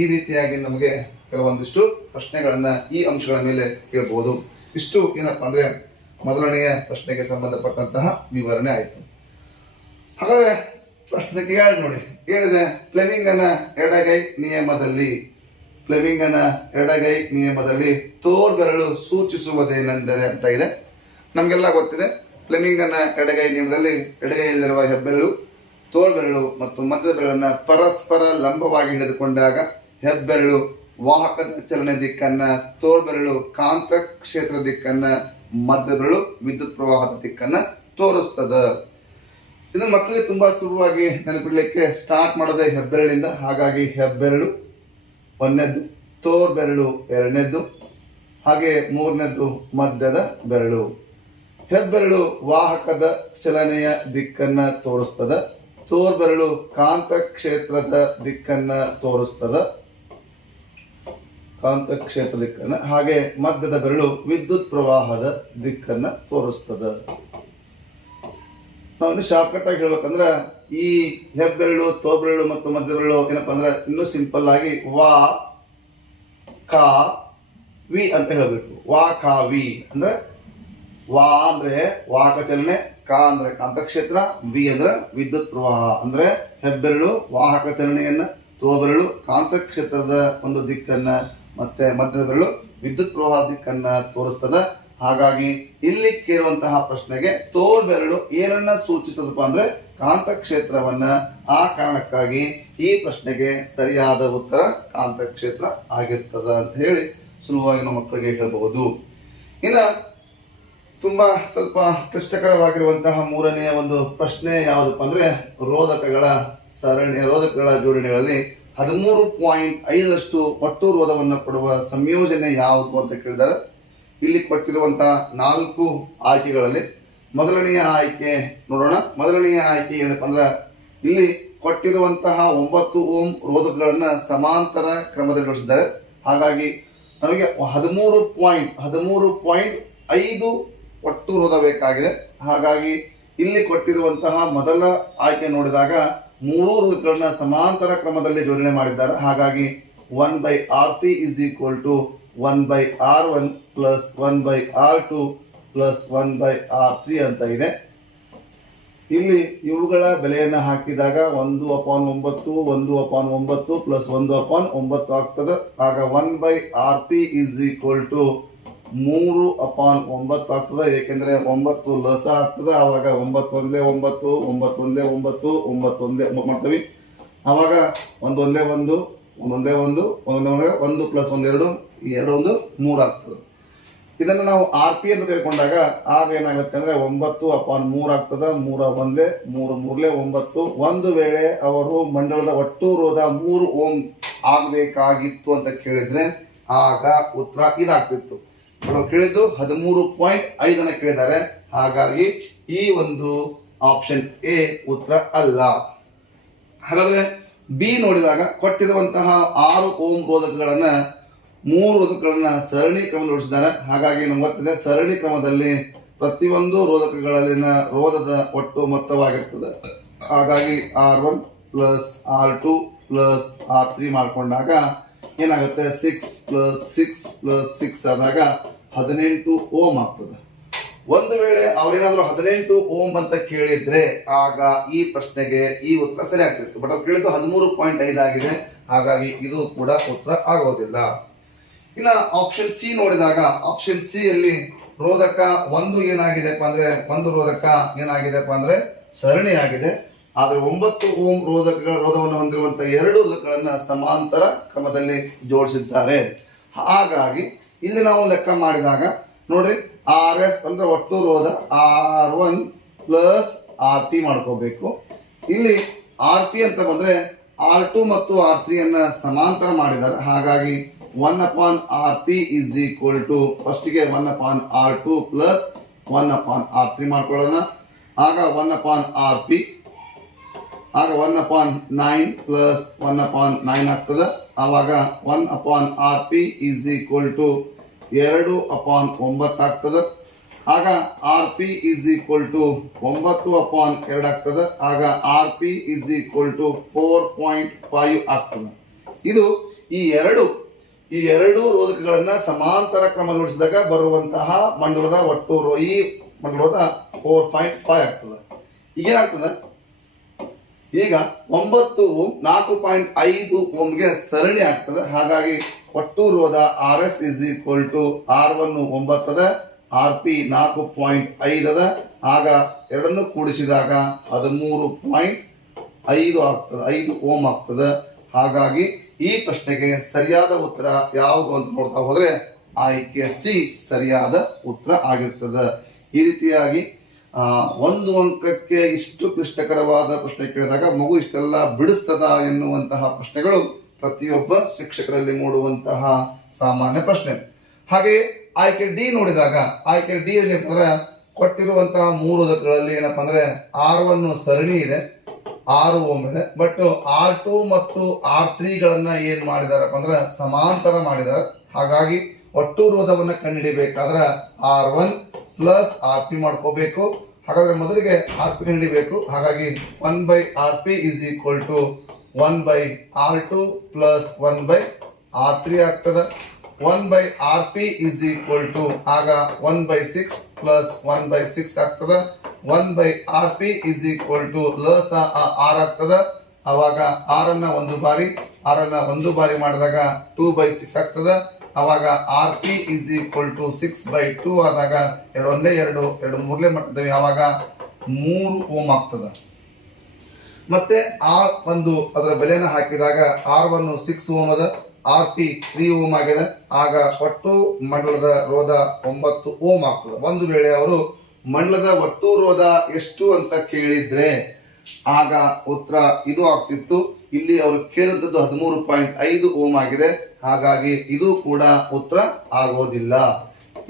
ಈ ರೀತಿಯಾಗಿ ನಮಗೆ ಕೆಲವೊಂದಿಷ್ಟು ಪ್ರಶ್ನೆಗಳನ್ನ ಈ ಅಂಶಗಳ ಮೇಲೆ ಕೇಳಬಹುದು. ಇಷ್ಟು ಏನಪ್ಪಾ ಅಂದ್ರೆ ಮೊದಲನೆಯ ಪ್ರಶ್ನೆಗೆ ಸಂಬಂಧಪಟ್ಟಂತಹ ವಿವರಣೆ ಆಯಿತು. ಹಾಗಾದ್ರೆ ಪ್ರಶ್ನೆ ಕೇಳಿ ನೋಡಿ, ಹೇಳಿದೆ ಫ್ಲೆಮಿಂಗನ ಎಡಗೈ ನಿಯಮದಲ್ಲಿ ತೋರ್ಬೆರಳು ಸೂಚಿಸುವುದೇನೆಂದರೆ ಅಂತ ಇದೆ. ನಮ್ಗೆಲ್ಲ ಗೊತ್ತಿದೆ, ಫ್ಲೆಮಿಂಗನ ಎಡಗೈ ನಿಯಮದಲ್ಲಿ ಎಡಗೈಯಲ್ಲಿರುವ ಹೆಬ್ಬೆರಳು, ತೋರ್ಬೆರಳು ಮತ್ತು ಮಧ್ಯದ ಬೆರಳನ್ನ ಪರಸ್ಪರ ಲಂಬವಾಗಿ ಹಿಡಿದುಕೊಂಡಾಗ ಹೆಬ್ಬೆರಳು ವಾಹಕದ ಚಲನೆ ದಿಕ್ಕನ್ನ, ತೋರ್ಬೆರಳು ಕಾಂತ ಕ್ಷೇತ್ರ ದಿಕ್ಕನ್ನ, ಮಧ್ಯ ಬೆರಳು ವಿದ್ಯುತ್ ಪ್ರವಾಹದ ದಿಕ್ಕನ್ನ ತೋರಿಸ್ತದ. ಇದನ್ನ ಮಕ್ಕಳಿಗೆ ತುಂಬಾ ಸುಲಭವಾಗಿ ನೆನಪಿಡ್ಲಿಕ್ಕೆ ಸ್ಟಾರ್ಟ್ ಮಾಡೋದೇ ಹೆಬ್ಬೆರಳಿಂದ. ಹಾಗಾಗಿ ಹೆಬ್ಬೆರಳು ಒಂದನೇದ್ದು, ತೋರ್ಬೆರಳು ಎರಡನೇದ್ದು, ಹಾಗೆ ಮೂರನೇದ್ದು ಮಧ್ಯದ ಬೆರಳು. ಹೆಬ್ಬೆರಳು ವಾಹಕದ ಚಲನೆಯ ದಿಕ್ಕನ್ನ ತೋರಿಸ್ತದ, ತೋರ್ಬೆರಳು ಕಾಂತ ಕ್ಷೇತ್ರದ ದಿಕ್ಕನ್ನ ತೋರಿಸ್ತದ, ಹಾಗೆ ಮಧ್ಯದ ಬೆರಳು ವಿದ್ಯುತ್ ಪ್ರವಾಹದ ದಿಕ್ಕನ್ನ ತೋರಿಸ್ತದ. ನಾವು ಶಾರ್ಟ್ಕಟ್ ಆಗಿ ಹೇಳ್ಬೇಕಂದ್ರ ಈ ಹೆಬ್ಬೆರಳು, ತೋರ್ಬೆರಳು ಮತ್ತು ಮಧ್ಯ ಬೆರಳು ಏನಪ್ಪಾ ಅಂದ್ರೆ ಇನ್ನೂ ಸಿಂಪಲ್ ಆಗಿ ವಾ ಕಾ ವಿ ಅಂತ ಹೇಳ್ಬೇಕು. ವಾ ಕಾ ವಿ ಅಂದ್ರೆ ವಾ ಅಂದ್ರೆ ವಾಹಕ ಚಲನೆ, ಕಾ ಅಂದ್ರೆ ಕಾಂತಕ್ಷೇತ್ರ, ವಿ ಅಂದ್ರೆ ವಿದ್ಯುತ್ ಪ್ರವಾಹ. ಅಂದ್ರೆ ಹೆಬ್ಬೆರಳು ವಾಹಕ ಚಲನೆಯನ್ನ, ತೋರ್ಬೆರಳು ಕಾಂತಕ್ಷೇತ್ರದ ಒಂದು ದಿಕ್ಕನ್ನ, ಮತ್ತೆ ಮಧ್ಯದ ಬೆರಳು ವಿದ್ಯುತ್ ಪ್ರವಾಹ ದಿಕ್ಕನ್ನ ತೋರಿಸ್ತದ. ಹಾಗಾಗಿ ಇಲ್ಲಿ ಕೇಳುವಂತಹ ಪ್ರಶ್ನೆಗೆ ತೋರ್ಬೆರಳು ಏನನ್ನ ಸೂಚಿಸದಪ್ಪ ಅಂದ್ರೆ ಕಾಂತಕ್ಷೇತ್ರವನ್ನ. ಆ ಕಾರಣಕ್ಕಾಗಿ ಈ ಪ್ರಶ್ನೆಗೆ ಸರಿಯಾದ ಉತ್ತರ ಕಾಂತಕ್ಷೇತ್ರ ಆಗಿರ್ತದ ಅಂತ ಹೇಳಿ ಸುಲಭವಾಗಿ ನಮ್ಮ ಮಕ್ಕಳಿಗೆ ಹೇಳಬಹುದು. ಇನ್ನ ತುಂಬಾ ಸ್ವಲ್ಪ ಕ್ಲಿಷ್ಟಕರವಾಗಿರುವಂತಹ ಮೂರನೆಯ ಒಂದು ಪ್ರಶ್ನೆ ಯಾವುದಪ್ಪ ಅಂದ್ರೆ ರೋಧಕಗಳ ಜೋಡಣೆಗಳಲ್ಲಿ 13.5 ಒಟ್ಟು ರೋಧವನ್ನು ಕೊಡುವ ಸಂಯೋಜನೆ ಯಾವುದು ಅಂತ ಕೇಳಿದರೆ, ಇಲ್ಲಿ ಕೊಟ್ಟಿರುವಂತಹ 4 ಆಯ್ಕೆಗಳಲ್ಲಿ ಮೊದಲನೆಯ ಆಯ್ಕೆ ನೋಡೋಣ. ಮೊದಲನೆಯ ಆಯ್ಕೆ ಏನಪ್ಪ ಅಂದ್ರೆ ಇಲ್ಲಿ ಕೊಟ್ಟಿರುವಂತಹ 9 ಓಂ ರೋಧಕಗಳನ್ನ ಸಮಾಂತರ ಕ್ರಮದಲ್ಲಿ ಜೋಡಿಸಿದ್ದಾರೆ. ಹಾಗಾಗಿ ನಮಗೆ 13.5 ಒಟ್ಟು ರೋಧ ಬೇಕಾಗಿದೆ. ಹಾಗಾಗಿ ಇಲ್ಲಿ ಕೊಟ್ಟಿರುವಂತಹ ಮೊದಲ ಆಯ್ಕೆ ನೋಡಿದಾಗ 3 ರೋಧಕಗಳನ್ನ ಸಮಾಂತರ ಕ್ರಮದಲ್ಲಿ ಜೋಡಣೆ ಮಾಡಿದ್ದಾರೆ. ಹಾಗಾಗಿ 1/Rp = 1/R1 plus 1/R2 plus 1/R3 ಅಂತ ಇದೆ. ಇಲ್ಲಿ ಇವುಗಳ ಬೆಲೆಯನ್ನು ಹಾಕಿದಾಗ 1/9 1/9 ಪ್ಲಸ್ 1/9 ಆಗ್ತದೆ. ಆಗ 1/RP ಇಸ್ ಈಕ್ವಲ್ ಟು 3/9 ಆಗ್ತದೆ. ಏಕೆಂದರೆ 9 ಲಸ ಆಗ್ತದೆ. ಆವಾಗ 9 ಒಂದೇ 9 9 ಒಂದೇ 9 9 ಒಂದೇ 9 ಮಾಡ್ತೀವಿ. ಆವಾಗ 1 ಒಂದೇ 1 1 ಒಂದೇ 1 1 ಪ್ಲಸ್ 1 2 2 1 3 ಆಗ್ತದೆ. ಇದನ್ನು ನಾವು ಆರ್ ಪಿ ಅಂತ ತೆಗೆದುಕೊಂಡಾಗ ಆಗ ಏನಾಗುತ್ತೆ ಅಂದ್ರೆ 9/3 ಆಗ್ತದೆ. 3 ಒಂದೇ 3 3 9. ಒಂದು ವೇಳೆ ಅವರು ಮಂಡಲದ ಒಟ್ಟು ರೋಧ 3 ಓಮ್ ಆಗಬೇಕಾಗಿತ್ತು ಅಂತ ಕೇಳಿದ್ರೆ ಆಗ ಉತ್ತರ ಇದಾಗ್ತಿತ್ತು. ಅವರು ಕೇಳಿದ್ದು 13.5 ಕೇಳಿದ್ದಾರೆ. ಹಾಗಾಗಿ ಈ ಒಂದು ಆಪ್ಷನ್ ಎ ಉತ್ತರ ಅಲ್ಲ. ಹಾಗಾದ್ರೆ ಬಿ ನೋಡಿದಾಗ ಕೊಟ್ಟಿರುವಂತಹ 6 ಓಮ್ ರೋಧಕಗಳನ್ನ 3 ರೋಧಕಗಳನ್ನ ಸರಣಿ ಕ್ರಮದಲ್ಲಿ ಜೋಡಿಸಿದ್ದಾರೆ. ಹಾಗಾಗಿ ನಮ್ಗೆ ಗೊತ್ತಿದೆ ಸರಣಿ ಕ್ರಮದಲ್ಲಿ ಪ್ರತಿಯೊಂದು ರೋಧಕಗಳಲ್ಲಿನ ರೋಧದ ಒಟ್ಟು ಮೊತ್ತವಾಗಿರ್ತದೆ. ಹಾಗಾಗಿ R1 plus R2 plus R3 ಮಾಡ್ಕೊಂಡಾಗ ಏನಾಗುತ್ತೆ 6 ಪ್ಲಸ್ 6 ಪ್ಲಸ್ 6 ಆದಾಗ 18 ಓಮ್ ಆಗ್ತದೆ. ಒಂದು ವೇಳೆ ಅವರೇನಾದ್ರೂ 18 ಓಮ್ ಅಂತ ಕೇಳಿದ್ರೆ ಆಗ ಈ ಪ್ರಶ್ನೆಗೆ ಈ ಉತ್ತರ ಸರಿ ಆಗ್ತಿತ್ತು. ಬಟ್ ಅವ್ರು ಕೇಳಿದ್ದು 13.5 ಆಗಿದೆ. ಹಾಗಾಗಿ ಇದು ಕೂಡ ಉತ್ತರ ಆಗೋದಿಲ್ಲ. ಇನ್ನ ಆಪ್ಷನ್ ಸಿ ನೋಡಿದಾಗ ಆಪ್ಷನ್ ಸಿ ಅಲ್ಲಿ ರೋಧಕ ಒಂದು ಏನಾಗಿದೆಪ್ಪ ಅಂದ್ರೆ ಒಂದು ರೋಧಕ ಏನಾಗಿದೆಪ್ಪ ಅಂದ್ರೆ ಸರಣಿ ಆಗಿದೆ. ಆದ್ರೆ 9 ಓಮ್ ರೋಧವನ್ನು ಹೊಂದಿರುವಂತಹ 2 ರೋಧಕಗಳನ್ನ ಸಮಾಂತರ ಕ್ರಮದಲ್ಲಿ ಜೋಡಿಸಿದ್ದಾರೆ. ಹಾಗಾಗಿ ಇಲ್ಲಿ ನಾವು ಲೆಕ್ಕ ಮಾಡಿದಾಗ ನೋಡ್ರಿ ಆರ್ ಎಸ್ ಅಂದ್ರೆ ಒಟ್ಟು ರೋಧ R1 ಪ್ಲಸ್ RP ಮಾಡ್ಕೋಬೇಕು. ಇಲ್ಲಿ RP ಅಂತ ಬಂದ್ರೆ R2 ಮತ್ತು R3 ಅನ್ನ ಸಮಾಂತರ ಮಾಡಿದ್ದಾರೆ. ಹಾಗಾಗಿ 1/RP ಇಸ್ ಈಕ್ವಲ್ ಟು ಫಸ್ಟ್ಗೆ 1/R2 ಪ್ಲಸ್ 1/R3 ಮಾಡ್ಕೊಳ್ಳೋಣ. ಆಗ 1/RP ಆಗ 1/9 ಪ್ಲಸ್ 1/9 ಆಗ್ತದೆ. ಆವಾಗ 1/RP ಇಸ್ ಈಕ್ವಲ್ ಟು 2/9 ಆಗ್ತದೆ. ಆಗ RP ಇಸ್ ಈಕ್ವಲ್ ಟು 9/2 ಆಗ್ತದೆ. ಆಗ RP ಇಸ್ ಈಕ್ವಲ್ ಟು 4.5 ಆಗ್ತದೆ. ಇದು ಈ ಎರಡು ರೋಧಕಗಳನ್ನ ಸಮಾಂತರ ಕ್ರಮ ಜೋಡಿಸಿದಾಗ ಬರುವಂತಹ ಮಂಡಲದ ಒಟ್ಟು ಈ ಮಂಡಲದ 4.5 ಆಗ್ತದೆ. ಈಗೇನಾಗ್ತದೆ ಈಗ 9 ಓಮ್ 4.5 ಓಮ್ಗೆ ಸರಣಿ ಆಗ್ತದೆ. ಹಾಗಾಗಿ ಒಟ್ಟು ರೋಧ RS is equal to R1 9 ಅದ, RP 4.5 ಅದ. ಆಗ ಎರಡನ್ನು ಕೂಡಿಸಿದಾಗ 13.5 ಆಗ್ತದೆ, 5 ಓಮ್ ಆಗ್ತದೆ. ಹಾಗಾಗಿ ಈ ಪ್ರಶ್ನೆಗೆ ಸರಿಯಾದ ಉತ್ತರ ಯಾವುದು ಅಂತ ನೋಡ್ತಾ ಹೋದ್ರೆ ಆಯ್ಕೆ ಸಿ ಸರಿಯಾದ ಉತ್ತರ ಆಗಿರ್ತದೆ. ಈ ರೀತಿಯಾಗಿ ಒಂದು ಅಂಕಕ್ಕೆ ಇಷ್ಟು ಕ್ಲಿಷ್ಟಕರವಾದ ಪ್ರಶ್ನೆ ಕೇಳಿದಾಗ ಮಗು ಇಷ್ಟೆಲ್ಲ ಬಿಡಿಸ್ತದ ಎನ್ನುವಂತಹ ಪ್ರಶ್ನೆಗಳು ಪ್ರತಿಯೊಬ್ಬ ಶಿಕ್ಷಕರಲ್ಲಿ ಮೂಡುವಂತಹ ಸಾಮಾನ್ಯ ಪ್ರಶ್ನೆ. ಹಾಗೆಯೇ ಆಯ್ಕೆ ಡಿ ನೋಡಿದಾಗ ಆಯ್ಕೆ ಡಿ ಅಲ್ಲಿ ಕೊಟ್ಟಿರುವಂತಹ 3 ರೋಧಕಗಳಲ್ಲಿ ಏನಪ್ಪಾ ಅಂದ್ರೆ R1 ಸರಣಿ ಇದೆ, 6 ಓಮ್ ಇದೆ. ಬಟ್ R2 ಮತ್ತು R3 ಗಳನ್ನ ಏನ್ ಮಾಡಿದಾರಪ್ಪ ಅಂದ್ರೆ ಸಮಾಂತರ ಮಾಡಿದ್ದಾರೆ. ಹಾಗಾಗಿ ಒಟ್ಟು ರೋಧವನ್ನ ಕಂಡುಹಿಡಿಬೇಕಾದ್ರೆ R1 ಪ್ಲಸ್ RP ಮಾಡ್ಕೋಬೇಕು. ಹಾಗಾದ್ರೆ ಮೊದಲಿಗೆ RP ಕಂಡುಹಿಡಿಬೇಕು. ಹಾಗಾಗಿ 1/RP is equal to 1/R2 plus 1/R3 ಆಗ್ತದೆ. 1/RP ಇಸ್ ಈಕ್ವಲ್ ಟು ಆಗ 1/6 ಪ್ಲಸ್ 1/6 ಆಗ್ತದೆ. 1/RP ಇಸ್ ಈಕ್ವಲ್ ಟು ಲಸ R ಆಗ್ತದೆ. ಅವಾಗ R ಅನ್ನ ಒಂದು ಬಾರಿ ಮಾಡಿದಾಗ 2/6 ಆಗ್ತದೆ. ಅವಾಗ RP ಇಸ್ ಈಕ್ವಲ್ ಟು 6/2 ಆದಾಗ 2 ಒಂದೇ 2 2 ಮೂರಲೇ ಮಾಡ್ತಿದ್ದೇವೆ. ಆವಾಗ 3 ಓಮ್ ಆಗ್ತದೆ. ಮತ್ತೆ ಅದರ ಬೆಲೆನ ಹಾಕಿದಾಗ R1 6 ಓಮ್ ಅದ, RP 3 ಓಮ್ ಆಗಿದೆ. ಆಗ ಒಟ್ಟು ಮಂಡಲದ ರೋಧ 9 ಓಮ್ ಆಗ್ತದೆ. ಒಂದು ವೇಳೆ ಅವರು ಮಂಡಲದ ಒಟ್ಟು ರೋಧ ಎಷ್ಟು ಅಂತ ಕೇಳಿದ್ರೆ ಆಗ ಉತ್ತರ ಇದು ಆಗ್ತಿತ್ತು. ಇಲ್ಲಿ ಅವರು ಕೇಳಿದ್ದದ್ದು 13.5 ಓಮ್ ಆಗಿದೆ. ಹಾಗಾಗಿ ಇದು ಕೂಡ ಉತ್ತರ ಆಗೋದಿಲ್ಲ.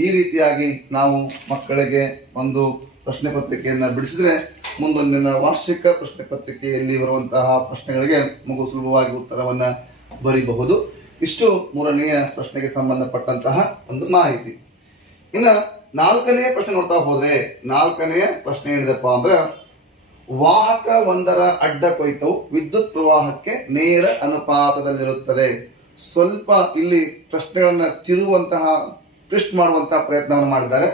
ಈ ರೀತಿಯಾಗಿ ನಾವು ಮಕ್ಕಳಿಗೆ ಒಂದು ಪ್ರಶ್ನೆ ಪತ್ರಿಕೆಯನ್ನು ಬಿಡಿಸಿದ್ರೆ ಮುಂದೊಂದಿನ ವಾರ್ಷಿಕ ಪ್ರಶ್ನೆ ಪತ್ರಿಕೆಯಲ್ಲಿ ಬರುವಂತಹ ಪ್ರಶ್ನೆಗಳಿಗೆ ಮಗು ಸುಲಭವಾಗಿ ಉತ್ತರವನ್ನು ಬರೀಬಹುದು. ಇಷ್ಟು 3ನೆಯ ಪ್ರಶ್ನೆಗೆ ಸಂಬಂಧಪಟ್ಟಂತಹ ಒಂದು ಮಾಹಿತಿ. ಇನ್ನು 4ನೇ ಪ್ರಶ್ನೆ ನೋಡ್ತಾ ಹೋದ್ರೆ 4ನೆಯ ಪ್ರಶ್ನೆ ಏನಿದೆಪ್ಪ ಅಂದ್ರೆ ವಾಹಕ ಒಂದರ ಅಡ್ಡ ಕೊಯ್ತವು ವಿದ್ಯುತ್ ಪ್ರವಾಹಕ್ಕೆ ನೇರ ಅನುಪಾತದಲ್ಲಿರುತ್ತದೆ. ಸ್ವಲ್ಪ ಇಲ್ಲಿ ಪ್ರಶ್ನೆಗಳನ್ನ ತಿರುವಂತಹ ಟ್ವಿಸ್ಟ್ ಮಾಡುವಂತಹ ಪ್ರಯತ್ನವನ್ನು ಮಾಡಿದ್ದಾರೆ.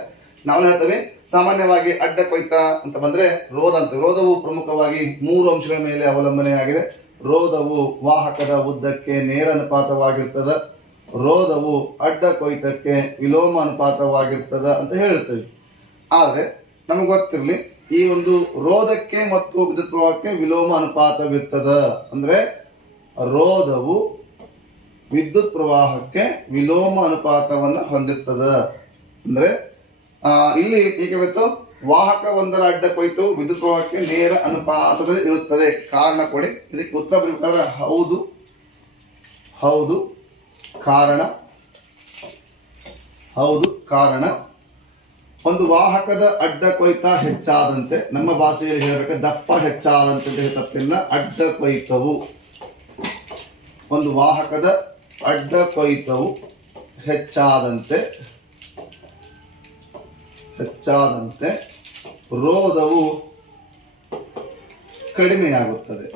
ನಾವು ಹೇಳ್ತೇವೆ ಸಾಮಾನ್ಯವಾಗಿ ಅಡ್ಡ ಕೊಯ್ತ ಅಂತ ಬಂದ್ರೆ ರೋಧ ಅಂತ. ರೋಧವು ಪ್ರಮುಖವಾಗಿ 3 ಅಂಶಗಳ ಮೇಲೆ ಅವಲಂಬನೆಯಾಗಿದೆ. ರೋಧವು ವಾಹಕದ ಉದ್ದಕ್ಕೆ ನೇರ ಅನುಪಾತವಾಗಿರ್ತದೆ, ರೋಧವು ಅಡ್ಡ ಕೊಯ್ತಕ್ಕೆ ವಿಲೋಮ ಅನುಪಾತವಾಗಿರ್ತದ ಅಂತ ಹೇಳ್ತೇವೆ. ಆದ್ರೆ ನಮಗೆ ಗೊತ್ತಿರಲಿ, ಈ ಒಂದು ರೋಧಕ್ಕೆ ಮತ್ತು ವಿದ್ಯುತ್ ಪ್ರವಾಹಕ್ಕೆ ವಿಲೋಮ ಅನುಪಾತವಿರ್ತದ. ಅಂದ್ರೆ ರೋಧವು ವಿದ್ಯುತ್ ಪ್ರವಾಹಕ್ಕೆ ವಿಲೋಮ ಅನುಪಾತವನ್ನು ಹೊಂದಿರ್ತದ. ಅಂದ್ರೆ ಇಲ್ಲಿ ಈಗ ಗೊತ್ತು, ವಾಹಕ ಒಂದರ ಅಡ್ಡ ಕೊಯ್ತು ವಿದ್ಯುತ್ ಪ್ರವಾಹಕ್ಕೆ ನೇರ ಅನುಪಾತದಲ್ಲಿ ಇರುತ್ತದೆ. ಕಾರಣ ಕೊಡಿ. ಇದಕ್ಕೆ ಉತ್ತರ ಬರಬೇಕಾದ್ರೆ ಹೌದು ಹೌದು ಕಾರಣ, ಹೌದು ಕಾರಣ. ಒಂದು ವಾಹಕದ ಅಡ್ಡ ಕೊಯ್ತ ಹೆಚ್ಚಾದಂತೆ, ನಮ್ಮ ಭಾಷೆಯಲ್ಲಿ ಹೇಳಬೇಕು ದಪ್ಪ ಹೆಚ್ಚಾದಂತೆ ತಪ್ಪಿಲ್ಲ. ಅಡ್ಡ ಕೊಯ್ತವು, ಒಂದು ವಾಹಕದ ಅಡ್ಡ ಕೊಯ್ತವು ಹೆಚ್ಚಾದಂತೆ ರೋಧವು ಕಡಿಮೆಯಾಗುತ್ತದೆ.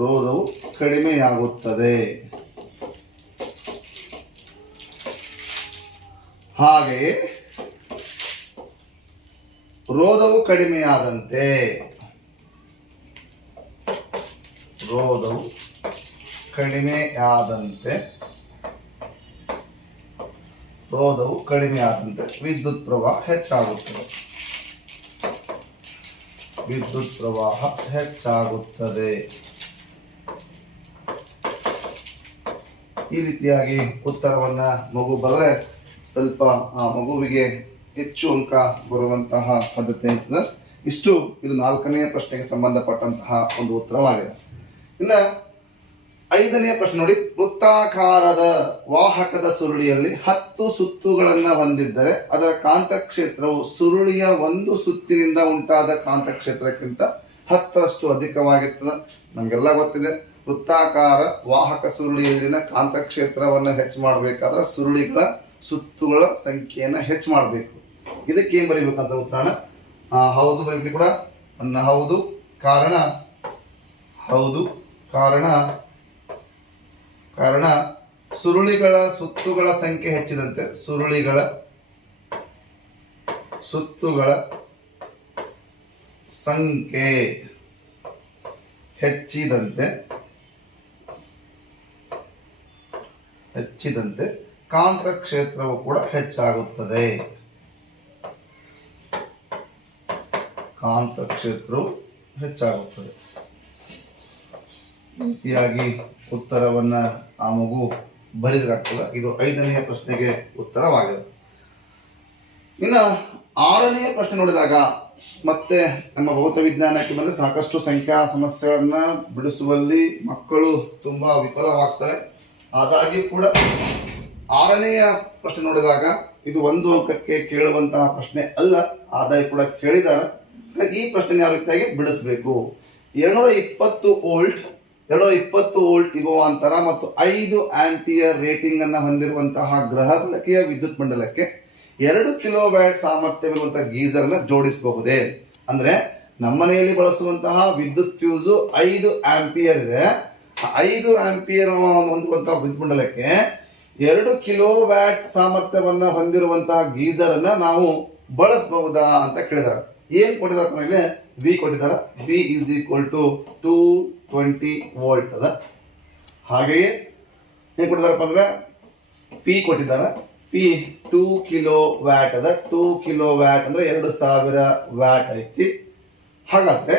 ರೋಧವು ಕಡಿಮೆಯಾಗುತ್ತದೆ. ಹಾಗೆಯೇ ರೋಧವು ಕಡಿಮೆಯಾದಂತೆ ವಿದ್ಯುತ್ ಪ್ರವಾಹ ಹೆಚ್ಚಾಗುತ್ತದೆ. ಈ ರೀತಿಯಾಗಿ ಉತ್ತರವನ್ನ ಮಗು ಬರೆದ್ರೆ ಸ್ವಲ್ಪ ಆ ಮಗುವಿಗೆ ಹೆಚ್ಚು ಅಂಕ ಬರುವಂತಹ ಸಾಧ್ಯತೆ ಇರ್ತದೆ. ಇಷ್ಟು ಇದು 4ನೇ ಪ್ರಶ್ನೆಗೆ ಸಂಬಂಧಪಟ್ಟಂತಹ ಒಂದು ಉತ್ತರವಾಗಿದೆ. ಇನ್ನು 5ನೇ ಪ್ರಶ್ನೆ ನೋಡಿ. ವೃತ್ತಾಕಾರದ ವಾಹಕದ ಸುರುಳಿಯಲ್ಲಿ 10 ಸುತ್ತುಗಳನ್ನ ಹೊಂದಿದ್ದರೆ ಅದರ ಕಾಂತಕ್ಷೇತ್ರವು ಸುರುಳಿಯ ಒಂದು ಸುತ್ತಿನಿಂದ ಉಂಟಾದ ಕಾಂತಕ್ಷೇತ್ರಕ್ಕಿಂತ 10ರಷ್ಟು ಅಧಿಕವಾಗಿರ್ತದೆ. ನಮಗೆಲ್ಲ ಗೊತ್ತಿದೆ, ವೃತ್ತಾಕಾರ ವಾಹಕ ಸುರುಳಿಯಲ್ಲಿನ ಕಾಂತಕ್ಷೇತ್ರವನ್ನು ಹೆಚ್ಚು ಮಾಡಬೇಕಾದ್ರೆ ಸುರುಳಿಗಳ ಸುತ್ತುಗಳ ಸಂಖ್ಯೆಯನ್ನು ಹೆಚ್ಚು ಮಾಡಬೇಕು. ಇದಕ್ಕೆ ಏನ್ ಬರೀಬೇಕಂತ ಉತ್ತರನ ಹೌದು ಬರೀಬೇಕು ಕೂಡ. ಹೌದು ಕಾರಣ ಸುರುಳಿಗಳ ಸುತ್ತುಗಳ ಸಂಖ್ಯೆ ಹೆಚ್ಚಿದಂತೆ ಸುತ್ತುಗಳ ಸಂಖ್ಯೆ ಹೆಚ್ಚಿದಂತೆ ಕಾಂತಕ್ಷೇತ್ರವು ಕೂಡ ಹೆಚ್ಚಾಗುತ್ತದೆ. ರೀತಿಯಾಗಿ ಉತ್ತರವನ್ನ ಆ ಮಗು ಬರೀಬೇಕಾಗ್ತದೆ. ಇದು 5ನೇ ಪ್ರಶ್ನೆಗೆ ಉತ್ತರವಾಗಿದೆ. ಇನ್ನು 6ನೇ ಪ್ರಶ್ನೆ ನೋಡಿದಾಗ ಮತ್ತೆ ನಮ್ಮ ಭೌತ ವಿಜ್ಞಾನಕ್ಕೆ ಬಂದ್ರೆ ಸಾಕಷ್ಟು ಸಂಖ್ಯಾ ಸಮಸ್ಯೆಗಳನ್ನ ಬಿಡಿಸುವಲ್ಲಿ ಮಕ್ಕಳು ತುಂಬಾ ವಿಫಲವಾಗ್ತವೆ. ಆದಾಗ್ಯೂ ಕೂಡ 6ನೆಯ ಪ್ರಶ್ನೆ ನೋಡಿದಾಗ ಇದು 1 ಅಂಕಕ್ಕೆ ಕೇಳುವಂತಹ ಪ್ರಶ್ನೆ ಅಲ್ಲ, ಆದಾಯ ಕೂಡ ಕೇಳಿದ್ದಾರೆ. ಈ ಪ್ರಶ್ನೆ ಯಾವ ರೀತಿಯಾಗಿ ಬಿಡಿಸಬೇಕು. 220 ವೋಲ್ಟ್ ಇರುವಂತರ ಮತ್ತು 5 ಆಂಪಿಯರ್ ರೇಟಿಂಗ್ ಅನ್ನ ಹೊಂದಿರುವಂತಹ ಗೃಹ ಬಳಕೆಯ ವಿದ್ಯುತ್ ಮಂಡಲಕ್ಕೆ 2 ಕಿಲೋವ್ಯಾಟ್ ಸಾಮರ್ಥ್ಯವಿರುವಂತಹ ಗೀಸರ್ ಅನ್ನ ಜೋಡಿಸಬಹುದೇ? ಅಂದ್ರೆ ನಮ್ಮನೆಯಲ್ಲಿ ಬಳಸುವಂತಹ ವಿದ್ಯುತ್ ಫ್ಯೂಸು 5 ಆಂಪಿಯರ್ ಇದೆ. 5 ಆಂಪಿಯರ್ ಹೊಂದಿರುವಂತಹ ವಿದ್ಯುತ್ ಮಂಡಲಕ್ಕೆ 2 ಕಿಲೋವ್ಯಾಟ್ ಸಾಮರ್ಥ್ಯವನ್ನ ಹೊಂದಿರುವಂತಹ ಗೀಸರ್ ಅನ್ನ ನಾವು ಬಳಸಬಹುದಾ ಅಂತ ಕೇಳಿದಾರೆ. ಏನ್ ಕೊಟ್ಟಿದ್ದಾರೆ? ವಿ ಕೊಟ್ಟಿದ್ದಾರೆ. V is equal to 220 volt ಅದ. ಹಾಗೆಯೇ ಏನ್ ಕೊಟ್ಟಿದಾರಪ್ಪ ಅಂದ್ರೆ ಪಿ ಕೊಟ್ಟಿದ್ದಾರೆ. ಪಿ 2 ಕಿಲೋ ವ್ಯಾಟ್ ಅದ. 2 ಕಿಲೋ ವ್ಯಾಟ್ ಅಂದ್ರೆ 2000 ವ್ಯಾಟ್ ಐತಿ. ಹಾಗಾದ್ರೆ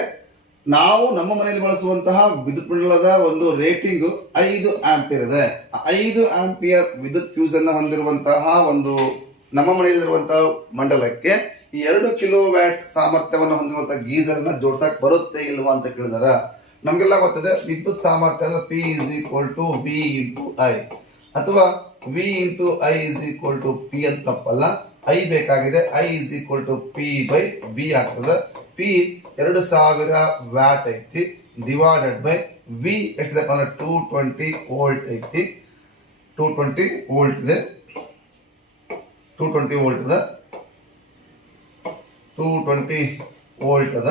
ನಾವು ನಮ್ಮ ಮನೆಯಲ್ಲಿ ಬಳಸುವಂತಹ ವಿದ್ಯುತ್ ಮಂಡಲದ ಒಂದು ರೇಟಿಂಗ್ 5 ಆಂಪಿಯರ್ ಇದೆ. 5 ಆಂಪಿಯರ್ ವಿದ್ಯುತ್ ಫ್ಯೂಸ್ ಅನ್ನ ಹೊಂದಿರುವಂತಹ ಒಂದು ನಮ್ಮ ಮನೆಯಲ್ಲಿರುವಂತಹ ಮಂಡಲಕ್ಕೆ ಈ 2 ಕಿಲೋ ವ್ಯಾಟ್ ಸಾಮರ್ಥ್ಯವನ್ನು ಹೊಂದಿರುವಂತಹ ಗೀಸರ್ ನ ಜೋಡ್ಸಕ್ ಬರುತ್ತೆ ಇಲ್ವಾ ಅಂತ ಕೇಳಿದಾರ. ನಮ್ಗೆಲ್ಲ ಗೊತ್ತಿದೆ ವಿದ್ಯುತ್ ಸಾಮರ್ಥ್ಯ ಅಂದ್ರೆ P is equal to V into I ಅಥವಾ V into I is equal to P ಅಂತ ತಪ್ಪಲ್ಲ. I ಬೇಕಾಗಿದೆ. I is equal to P by V ಆಗ್ತದೆ. P 2000 ವ್ಯಾಟ್ ಐತಿ ಡಿವೈಡೆಡ್ ಬೈ V ಎಷ್ಟಿದೆಪ್ಪ ಅಂದ್ರೆ 220 ವೋಲ್ಟ್ ಐತಿ. 220 ವೋಲ್ಟ್ ಇದೆ. 220 ವೋಲ್ಟ್ ಇದೆ. 220 ವೋಲ್ಟ್ ಅದ.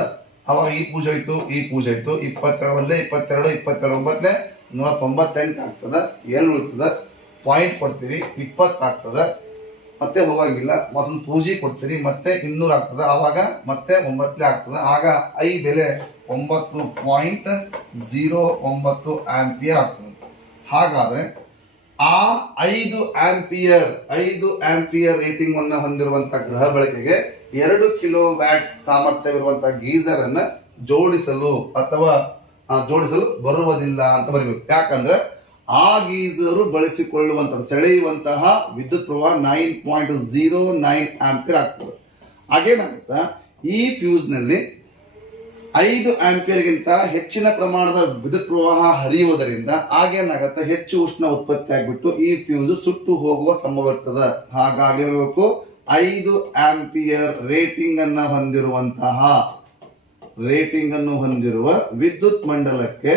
ಅವಾಗ ಈ ಪೂಜೆ ಇತ್ತು, ಈ ಪೂಜೆ ಇತ್ತು. 22 22 22 9 198 ಆಗ್ತದೆ. ಎಲ್ಲಿ ಉಳಿತದೆ ಪಾಯಿಂಟ್ ಕೊಡ್ತೀವಿ 20 ಆಗ್ತದೆ. ಮತ್ತೆ ಹೋಗಂಗಿಲ್ಲ, ಮತ್ತೊಂದು ಪೂಜಿ ಕೊಡ್ತೀರಿ, ಮತ್ತೆ 200 ಆಗ್ತದೆ. ಆವಾಗ ಮತ್ತೆ 9 ಆಗ್ತದೆ. ಆಗ ಐ ಬೆಲೆ 9.09 ಆಂಪಿಯರ್ ಆಗ್ತದೆ. ಹಾಗಾದ್ರೆ ಆ 5 ಆಂಪಿಯರ್ ರೇಟಿಂಗ್ ಅನ್ನು ಹೊಂದಿರುವಂತಹ ಗೃಹ ಬಳಕೆಗೆ 2 ಕಿಲೋ ವ್ಯಾಟ್ ಸಾಮರ್ಥ್ಯವಿರುವಂತಹ ಗೀಸರ್ ಅನ್ನ ಜೋಡಿಸಲು ಬರುವುದಿಲ್ಲ ಅಂತ ಬರೀಬೇಕು. ಯಾಕಂದ್ರೆ ಆ ಗೀಸರು ಬಳಸಿಕೊಳ್ಳುವಂತಹ ಸೆಳೆಯುವಂತಹ ವಿದ್ಯುತ್ ಪ್ರವಾಹ 9.09 ಆಂಪಿಯರ್ ಆಗ್ತದೆ. ಹಾಗೇನಾಗುತ್ತಾ ಈ ಫ್ಯೂಸ್ ನಲ್ಲಿ 5 ಆಂಪಿಯರ್ಗಿಂತ ಹೆಚ್ಚಿನ ಪ್ರಮಾಣದ ವಿದ್ಯುತ್ ಪ್ರವಾಹ ಹರಿಯುವುದರಿಂದ ಆಗೇನಾಗತ್ತೆ, ಹೆಚ್ಚು ಉಷ್ಣ ಉತ್ಪತ್ತಿ ಆಗಿಬಿಟ್ಟು ಈ ಫ್ಯೂಸ್ ಸುಟ್ಟು ಹೋಗುವ ಸಂಭವ ಇರ್ತದೆ. ಹಾಗಾಗಿ 5 ಆಂಪಿಯರ್ ರೇಟಿಂಗ್ ಅನ್ನು ಹೊಂದಿರುವ ವಿದ್ಯುತ್ ಮಂಡಲಕ್ಕೆ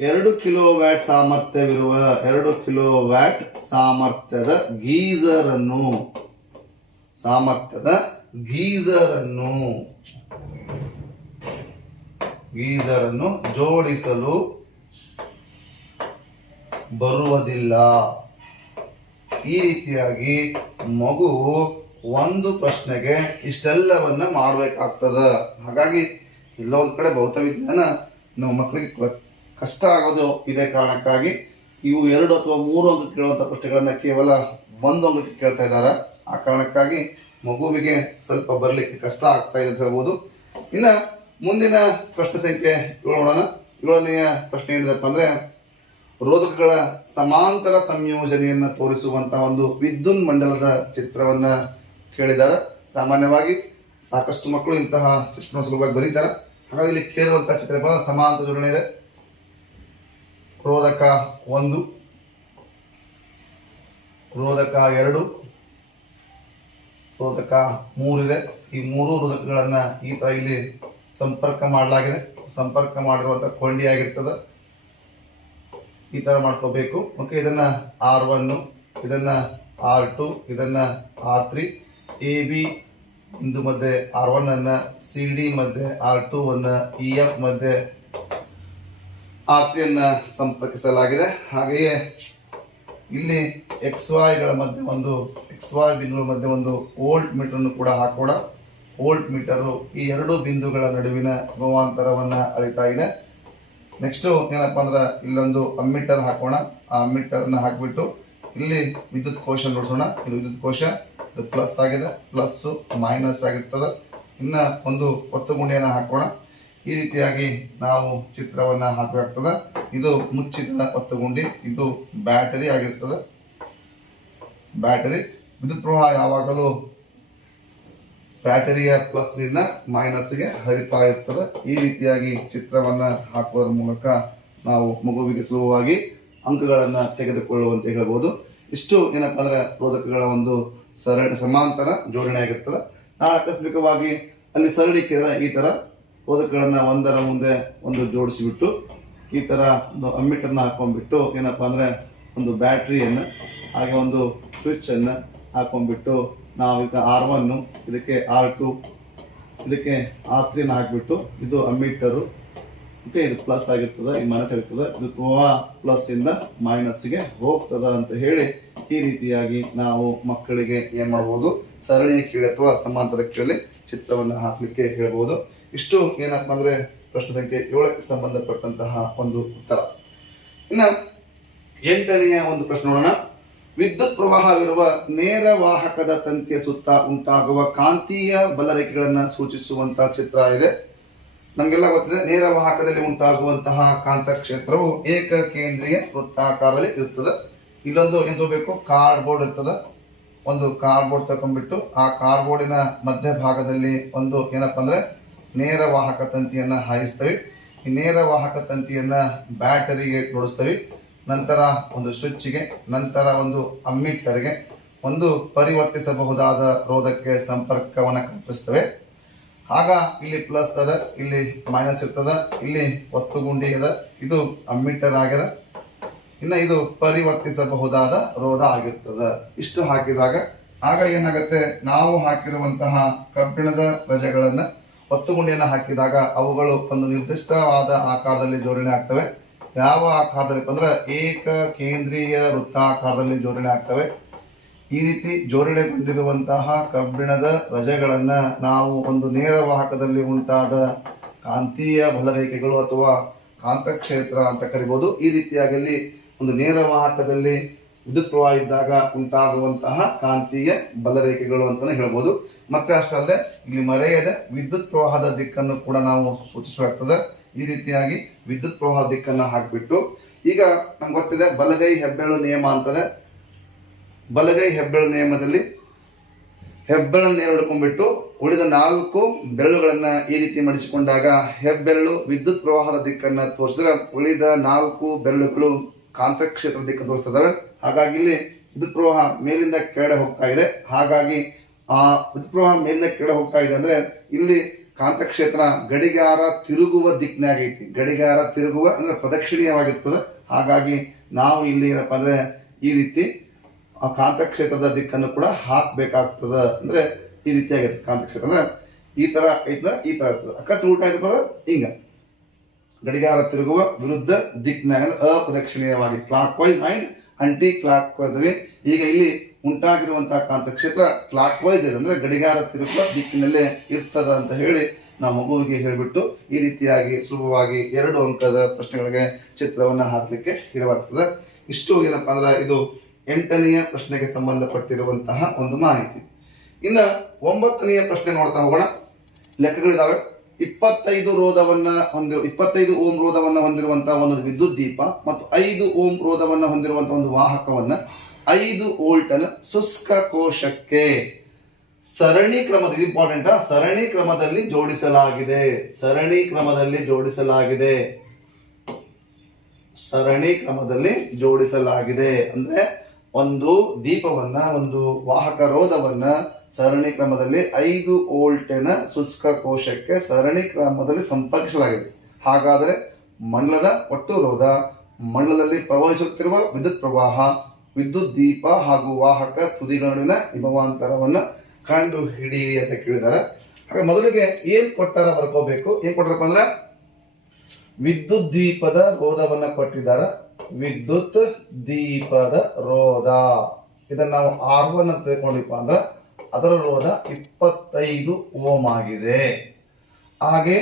2 ಕಿಲೋ ವ್ಯಾಟ್ ಸಾಮರ್ಥ್ಯವಿರುವ 2 ಕಿಲೋ ವ್ಯಾಟ್ ಸಾಮರ್ಥ್ಯದ ಗೀಸರ್ ಅನ್ನು ಜೋಡಿಸಲು ಬರುವುದಿಲ್ಲ. ಈ ರೀತಿಯಾಗಿ ಮಗುವು ಒಂದು ಪ್ರಶ್ನೆಗೆ ಇಷ್ಟೆಲ್ಲವನ್ನ ಮಾಡಬೇಕಾಗ್ತದ. ಹಾಗಾಗಿ ಎಲ್ಲ ಒಂದ್ ಕಡೆ ಭೌತ ವಿಜ್ಞಾನ ನಾವು ಮಕ್ಕಳಿಗೆ ಕಷ್ಟ ಆಗೋದು ಇದೇ ಕಾರಣಕ್ಕಾಗಿ ಇವು 2 ಅಥವಾ 3 ಅಂಕ ಕೇಳುವಂಥ ಪ್ರಶ್ನೆಗಳನ್ನ ಕೇವಲ 1 ಅಂಕಕ್ಕೆ ಕೇಳ್ತಾ ಇದ್ದಾರೆ. ಆ ಕಾರಣಕ್ಕಾಗಿ ಮಗುವಿಗೆ ಸ್ವಲ್ಪ ಬರಲಿಕ್ಕೆ ಕಷ್ಟ ಆಗ್ತಾ ಇದೆ ಅಂತ ಹೇಳ್ಬೋದು. ಇನ್ನ ಮುಂದಿನ ಪ್ರಶ್ನೆ ಸಂಖ್ಯೆ 7 ನೋಡೋಣ. 7ನೆಯ ಪ್ರಶ್ನೆ ಏನಿದೆಪ್ಪ ಅಂದ್ರೆ, ರೋಧಕಗಳ ಸಮಾಂತರ ಸಂಯೋಜನೆಯನ್ನ ತೋರಿಸುವಂತಹ ಒಂದು ವಿದ್ಯುನ್ ಮಂಡಲದ ಚಿತ್ರವನ್ನ ಕೇಳಿದ್ದಾರೆ. ಸಾಮಾನ್ಯವಾಗಿ ಸಾಕಷ್ಟು ಮಕ್ಕಳು ಇಂತಹ ಚಿತ್ರ ಸುಲಭವಾಗಿ ಬರೀತಾರೆ. ಹಾಗಾಗಿ ಇಲ್ಲಿ ಕೇಳುವಂತಹ ಚಿತ್ರ ಸಮಾಂತರ ಜೋಡಣೆ ಇದೆ. ರೋಧಕ 1, ರೋಧಕ 2, ರೋಧಕ 3 ಇದೆ. ಈ 3 ರೋಧಕಗಳನ್ನ ಈ ತರ ಇಲ್ಲಿ ಸಂಪರ್ಕ ಮಾಡಲಾಗಿದೆ. ಸಂಪರ್ಕ ಮಾಡಿರುವಂತಹ ಕೊಂಡಿ ಆಗಿರ್ತದೆ. ಈ ತರ ಮಾಡ್ಕೋಬೇಕು. ಓಕೆ, ಇದನ್ನ R1, ಇದನ್ನ R2, ಇದನ್ನ R3, AB ಬಿಂದು ಮಧ್ಯೆ R1 ಅನ್ನ, CD ಮಧ್ಯೆ R2 ಅನ್ನ, EF ಮಧ್ಯೆ R3 ಅನ್ನ ಸಂಪರ್ಕಿಸಲಾಗಿದೆ. ಹಾಗೆಯೇ ಇಲ್ಲಿ XY ಬಿಂದುಗಳ ಮಧ್ಯೆ ಒಂದು ವೋಲ್ಟ್ ಮೀಟರ್ ಅನ್ನು ಕೂಡ ಹಾಕೋಣ. ವೋಲ್ಟ್ ಮೀಟರು ಈ 2 ಬಿಂದುಗಳ ನಡುವಿನ ವಿಭವಾಂತರವನ್ನ ಅಳಿತಾ ಇದೆ. ನೆಕ್ಸ್ಟ್ ಏನಪ್ಪಾ ಅಂದ್ರೆ ಇಲ್ಲೊಂದು ಅಮ್ಮೀಟರ್ ಹಾಕೋಣ. ಆ ಅಮ್ಮೀಟರ್ ಅನ್ನ ಹಾಕ್ಬಿಟ್ಟು ಇಲ್ಲಿ ವಿದ್ಯುತ್ ಕೋಶ ನೋಡ್ಸೋಣ. ಇದು ವಿದ್ಯುತ್ ಕೋಶ, ಇದು ಪ್ಲಸ್ ಆಗಿದೆ, ಪ್ಲಸ್ ಮೈನಸ್ ಆಗಿರ್ತದೆ. ಇನ್ನ ಒಂದು ಒತ್ತುಗುಂಡಿಯನ್ನು ಹಾಕೋಣ. ಈ ರೀತಿಯಾಗಿ ನಾವು ಚಿತ್ರವನ್ನ ಹಾಕಬೇಕಾಗ್ತದೆ. ಇದು ಮುಚ್ಚಿದ ಒತ್ತುಗುಂಡಿ, ಇದು ಬ್ಯಾಟರಿ ಆಗಿರ್ತದೆ. ಬ್ಯಾಟರಿ ವಿದ್ಯುತ್ ಪ್ರವಾಹ ಯಾವಾಗಲೂ ಬ್ಯಾಟರಿಯ ಪ್ಲಸ್ ನಿಂದ ಮೈನಸ್ಗೆ ಹರಿತಾ ಇರ್ತದೆ. ಈ ರೀತಿಯಾಗಿ ಚಿತ್ರವನ್ನ ಹಾಕುವುದರ ಮೂಲಕ ನಾವು ಮಗುವಿಗೆ ಸುಲಭವಾಗಿ ಅಂಕಗಳನ್ನ ತೆಗೆದುಕೊಳ್ಳುವಂತೆ ಹೇಳ್ಬೋದು. ಇಷ್ಟು ಏನಪ್ಪಾ ಅಂದ್ರೆ ರೋಧಕಗಳ ಒಂದು ಸಮಾಂತರ ಜೋಡಣೆ ಆಗಿರ್ತದೆ. ನಾವು ಆಕಸ್ಮಿಕವಾಗಿ ಅಲ್ಲಿ ಸರಳಿ ಈ ತರ ರೋಧಕಗಳನ್ನ ಒಂದರ ಮುಂದೆ ಒಂದು ಜೋಡಿಸಿಬಿಟ್ಟು ಈ ತರ ಒಂದು ಅಮ್ಮಿಟರ್ನ ಹಾಕೊಂಡ್ಬಿಟ್ಟು ಏನಪ್ಪಾ ಅಂದ್ರೆ ಒಂದು ಬ್ಯಾಟ್ರಿಯನ್ನ ಹಾಗೆ ಒಂದು ಸ್ವಿಚ್ ಅನ್ನ ಹಾಕೊಂಡ್ಬಿಟ್ಟು ನಾವು ಈಗ R1 ಇದಕ್ಕೆ R2 ಇದಕ್ಕೆ R3 ಹಾಕ್ಬಿಟ್ಟು ಇದು ಅಮ್ಮೀಟರು. ಓಕೆ, ಇದು ಪ್ಲಸ್ ಆಗಿರ್ತದೆ, ಇದು ಮೈನಸ್ ಆಗಿರ್ತದೆ. ಇದು ಪ್ರವಾಹ ಪ್ಲಸ್ ಇಂದ ಮೈನಸ್ಗೆ ಹೋಗ್ತದ ಅಂತ ಹೇಳಿ ಈ ರೀತಿಯಾಗಿ ನಾವು ಮಕ್ಕಳಿಗೆ ಏನ್ ಮಾಡ್ಬೋದು, ಸರಳಿ ಕೀಳಿ ಅಥವಾ ಸಮಾಂತರ ಕೀಳಿ ಚಿತ್ರವನ್ನು ಹಾಕ್ಲಿಕ್ಕೆ ಹೇಳ್ಬೋದು. ಇಷ್ಟು ಏನಪ್ಪಾ ಅಂದ್ರೆ ಪ್ರಶ್ನೆ ಸಂಖ್ಯೆ 7ಕ್ಕೆ ಸಂಬಂಧಪಟ್ಟಂತಹ ಒಂದು ಉತ್ತರ. ಇನ್ನ 8ನೆಯ ಒಂದು ಪ್ರಶ್ನೆ ನೋಡೋಣ. ವಿದ್ಯುತ್ ಪ್ರವಾಹವಿರುವ ನೇರ ವಾಹಕದ ತಂತಿಯ ಸುತ್ತ ಉಂಟಾಗುವ ಕಾಂತೀಯ ಬಲರೇಖೆಗಳನ್ನ ಸೂಚಿಸುವಂತಹ ಚಿತ್ರ ಇದೆ. ನಮಗೆಲ್ಲ ಗೊತ್ತಿದೆ, ನೇರ ವಾಹಕದಲ್ಲಿ ಉಂಟಾಗುವಂತಹ ಕಾಂತ ಕ್ಷೇತ್ರವು ಏಕಕೇಂದ್ರೀಯ ವೃತ್ತಾಕಾರದಲ್ಲಿ ಇರುತ್ತದೆ. ಇಲ್ಲೊಂದು ಏನು ಬೇಕು, ಕಾರ್ಡ್ಬೋರ್ಡ್ ಇರ್ತದೆ. ಒಂದು ಕಾರ್ಡ್ಬೋರ್ಡ್ ತಕೊಂಡ್ಬಿಟ್ಟು ಆ ಕಾರ್ಡ್ಬೋರ್ಡಿನ ಮಧ್ಯ ಭಾಗದಲ್ಲಿ ಒಂದು ಏನಪ್ಪಾ ಅಂದ್ರೆ ನೇರ ವಾಹಕ ತಂತಿಯನ್ನ ಹಾಯಿಸ್ತೇವೆ. ಈ ನೇರ ವಾಹಕ ತಂತಿಯನ್ನ ಬ್ಯಾಟರಿಗೆ ಜೋಡಿಸ್ತೇವೆ. ನಂತರ ಒಂದು ಸ್ವಿಚ್ಗೆ, ನಂತರ ಒಂದು ಅಮ್ಮೀಟರ್ಗೆ, ಒಂದು ಪರಿವರ್ತಿಸಬಹುದಾದ ರೋಧಕ್ಕೆ ಸಂಪರ್ಕವನ್ನು ಕಲ್ಪಿಸ್ತೇವೆ. ಆಗ ಇಲ್ಲಿ ಪ್ಲಸ್ ಅದ, ಇಲ್ಲಿ ಮೈನಸ್ ಇರ್ತದ, ಇಲ್ಲಿ ಒತ್ತುಗುಂಡಿ ಅದ, ಇದು ಅಮ್ಮೀಟರ್ ಆಗ್ಯದ. ಇನ್ನು ಇದು ಪರಿವರ್ತಿಸಬಹುದಾದ ರೋಧ ಆಗಿರ್ತದ. ಇಷ್ಟು ಹಾಕಿದಾಗ ಆಗ ಏನಾಗುತ್ತೆ, ನಾವು ಹಾಕಿರುವಂತಹ ಕಬ್ಬಿಣದ ರಜೆಗಳನ್ನು ಒತ್ತುಗುಂಡಿಯನ್ನು ಹಾಕಿದಾಗ ಅವುಗಳು ಒಂದು ನಿರ್ದಿಷ್ಟವಾದ ಆಕಾರದಲ್ಲಿ ಜೋಡಣೆ ಆಗ್ತವೆ. ಯಾವ ಆಕಾರದಲ್ಲಿ ಅಂದ್ರೆ ಏಕ ಕೇಂದ್ರೀಯ ವೃತ್ತಾಕಾರದಲ್ಲಿ ಜೋಡಣೆ ಆಗ್ತವೆ. ಈ ರೀತಿ ಜೋಡಣೆಗೊಂಡಿರುವಂತಹ ಕಬ್ಬಿಣದ ರಜೆಗಳನ್ನು ನಾವು ಒಂದು ನೇರ ವಾಹಕದಲ್ಲಿ ಉಂಟಾದ ಕಾಂತೀಯ ಬಲರೇಖೆಗಳು ಅಥವಾ ಕಾಂತಕ್ಷೇತ್ರ ಅಂತ ಕರಿಬಹುದು. ಈ ರೀತಿಯಾಗಿ ಅಲ್ಲಿ ಒಂದು ನೇರ ವಾಹಕದಲ್ಲಿ ವಿದ್ಯುತ್ ಪ್ರವಾಹ ಇದ್ದಾಗ ಉಂಟಾಗುವಂತಹ ಕಾಂತೀಯ ಬಲರೇಖೆಗಳು ಅಂತಾನೆ ಹೇಳ್ಬೋದು. ಮತ್ತೆ ಅಷ್ಟಲ್ಲದೆ ಇಲ್ಲಿ ಮರೆಯದೆ ವಿದ್ಯುತ್ ಪ್ರವಾಹದ ದಿಕ್ಕನ್ನು ಕೂಡ ನಾವು ಸೂಚಿಸಲಾಗ್ತದೆ. ಈ ರೀತಿಯಾಗಿ ವಿದ್ಯುತ್ ಪ್ರವಾಹ ದಿಕ್ಕನ್ನು ಹಾಕಿಬಿಟ್ಟು, ಈಗ ನಮ್ಗೆ ಗೊತ್ತಿದೆ ಬಲಗೈ ಹೆಬ್ಬೆರಳು ನಿಯಮ ಅಂತದೆ. ಬಲಗೈ ಹೆಬ್ಬೆರಳು ನಿಯಮದಲ್ಲಿ ಹೆಬ್ಬೆರಳನ್ನು ಹಿಡ್ಕೊಂಡ್ಬಿಟ್ಟು ಉಳಿದ 4 ಬೆರಳುಗಳನ್ನ ಈ ರೀತಿ ಮಡಿಸಿಕೊಂಡಾಗ ಹೆಬ್ಬೆರಳು ವಿದ್ಯುತ್ ಪ್ರವಾಹದ ದಿಕ್ಕನ್ನು ತೋರಿಸಿದ್ರೆ ಉಳಿದ 4 ಬೆರಳುಗಳು ಕಾಂತಕ್ಷೇತ್ರ ದಿಕ್ಕ ತೋರಿಸ್ತದವೆ. ಹಾಗಾಗಿ ಇಲ್ಲಿ ವಿದ್ಯುತ್ ಪ್ರವಾಹ ಮೇಲಿಂದ ಕೆಳಗಡೆ ಹೋಗ್ತಾ ಇದೆ. ಹಾಗಾಗಿ ಆ ವಿದ್ಯುತ್ ಪ್ರವಾಹ ಮೇಲಿಂದ ಕೆಳಗಡೆ ಹೋಗ್ತಾ ಇದೆ ಅಂದ್ರೆ ಇಲ್ಲಿ ಕಾಂತಕ್ಷೇತ್ರ ಗಡಿಗಾರ ತಿರುಗುವ ದಿಕ್ಕಿನಾಗೈತಿ. ಗಡಿಗಾರ ತಿರುಗುವ ಅಂದ್ರೆ ಪ್ರದಕ್ಷಿಣೀಯವಾಗಿರ್ತದೆ. ಹಾಗಾಗಿ ನಾವು ಇಲ್ಲಿ ಏನಪ್ಪಾ ಅಂದ್ರೆ ಈ ರೀತಿ ಆ ಕಾಂತಕ್ಷೇತ್ರದ ದಿಕ್ಕನ್ನು ಕೂಡ ಹಾಕಬೇಕಾಗ್ತದೆ. ಅಂದ್ರೆ ಈ ರೀತಿಯಾಗಿರ್ತದೆ ಕಾಂತಕ್ಷೇತ್ರ. ಅಂದ್ರೆ ಈ ತರ ಐತಂದ್ರೆ ಈ ತರ ಇರ್ತದೆ. ಅಕಸ್ಮಾತ್ ಉಲ್ಟಾ ಆಯ್ತಪ್ಪ ಅಂದ್ರೆ ಹಿಂಗ ಗಡಿಗಾರ ತಿರುಗುವ ವಿರುದ್ಧ ದಿಕ್ಕಿನಾಗ ಅಪ್ರದಕ್ಷಿಣೀಯವಾಗಿ clockwise and anticlockwise. ಈಗ ಇಲ್ಲಿ ಉಂಟಾಗಿರುವಂತಹ ಕಾಂತಕ್ಷೇತ್ರ ಕ್ಲಾಕ್ ವೈಸ್ ಇದೆ ಅಂದ್ರೆ ಗಡಿಗಾರ ತಿರುಗುವ ದಿಕ್ಕಿನಲ್ಲೇ ಇರ್ತದ ಅಂತ ಹೇಳಿ ನಾವು ಮಗುವಿಗೆ ಹೇಳಿಬಿಟ್ಟು ಈ ರೀತಿಯಾಗಿ ಸುಲಭವಾಗಿ 2 ಅಂಕದ ಪ್ರಶ್ನೆಗಳಿಗೆ ಚಿತ್ರವನ್ನು ಹಾಕಲಿಕ್ಕೆ ಹೇಳಲಾಗ್ತದೆ. ಇಷ್ಟು ಏನಪ್ಪಾ ಅಂದ್ರೆ ಇದು 8ನೆಯ ಪ್ರಶ್ನೆಗೆ ಸಂಬಂಧಪಟ್ಟಿರುವಂತಹ ಒಂದು ಮಾಹಿತಿ. ಇನ್ನು 9ನೆಯ ಪ್ರಶ್ನೆ ನೋಡ್ತಾ ಹೋಗೋಣ. ಲೆಕ್ಕಗಳಿದಾವೆ. 25 ಓಂ ರೋಧವನ್ನ ಹೊಂದಿರುವಂತಹ ಒಂದು ವಿದ್ಯುತ್ ದೀಪ ಮತ್ತು 5 ಓಂ ರೋಧವನ್ನ ಹೊಂದಿರುವಂತಹ ಒಂದು ವಾಹಕವನ್ನ 5 ವೋಲ್ಟನ ಶುಷ್ಕ ಕೋಶಕ್ಕೆ ಸರಣಿ ಕ್ರಮದಲ್ಲಿ ಇಂಪಾರ್ಟೆಂಟ್ ಸರಣಿ ಕ್ರಮದಲ್ಲಿ ಜೋಡಿಸಲಾಗಿದೆ. ಸರಣಿ ಕ್ರಮದಲ್ಲಿ ಜೋಡಿಸಲಾಗಿದೆ ಅಂದ್ರೆ ಒಂದು ದೀಪವನ್ನ ಒಂದು ವಾಹಕ ರೋಧವನ್ನ ಸರಣಿ ಕ್ರಮದಲ್ಲಿ 5 ವೋಲ್ಟಿನ ಶುಷ್ಕ ಕೋಶಕ್ಕೆ ಸರಣಿ ಕ್ರಮದಲ್ಲಿ ಸಂಪರ್ಕಿಸಲಾಗಿದೆ. ಹಾಗಾದರೆ ಮಂಡಲದ ಒಟ್ಟು ರೋಧ, ಮಂಡಲದಲ್ಲಿ ಪ್ರವಹಿಸುತ್ತಿರುವ ವಿದ್ಯುತ್ ಪ್ರವಾಹ, ವಿದ್ಯುತ್ ದೀಪ ಹಾಗೂ ವಾಹಕ ತುದಿಗಳಿನ ವಿಭವಾಂತರವನ್ನ ಕಂಡು ಹಿಡಿ ಅಂತ ಕೇಳಿದ್ದಾರೆ. ಹಾಗೆ ಮೊದಲಿಗೆ ಏನ್ ಕೊಟ್ಟಾರ ಬರ್ಕೋಬೇಕು. ಏನ್ ಕೊಟ್ಟಾರಪ್ಪ ಅಂದ್ರೆ ವಿದ್ಯುತ್ ದೀಪದ ರೋಧವನ್ನ ಕೊಟ್ಟಿದ್ದಾರೆ. ವಿದ್ಯುತ್ ದೀಪದ ರೋಧ ಇದನ್ನ ನಾವು R1 ಅಂತ ತಿಳ್ಕೊಂಡಿಪ್ಪ ಅಂದ್ರೆ ಅದರ ರೋಧ 25 ಓಮ್ ಆಗಿದೆ. ಹಾಗೆ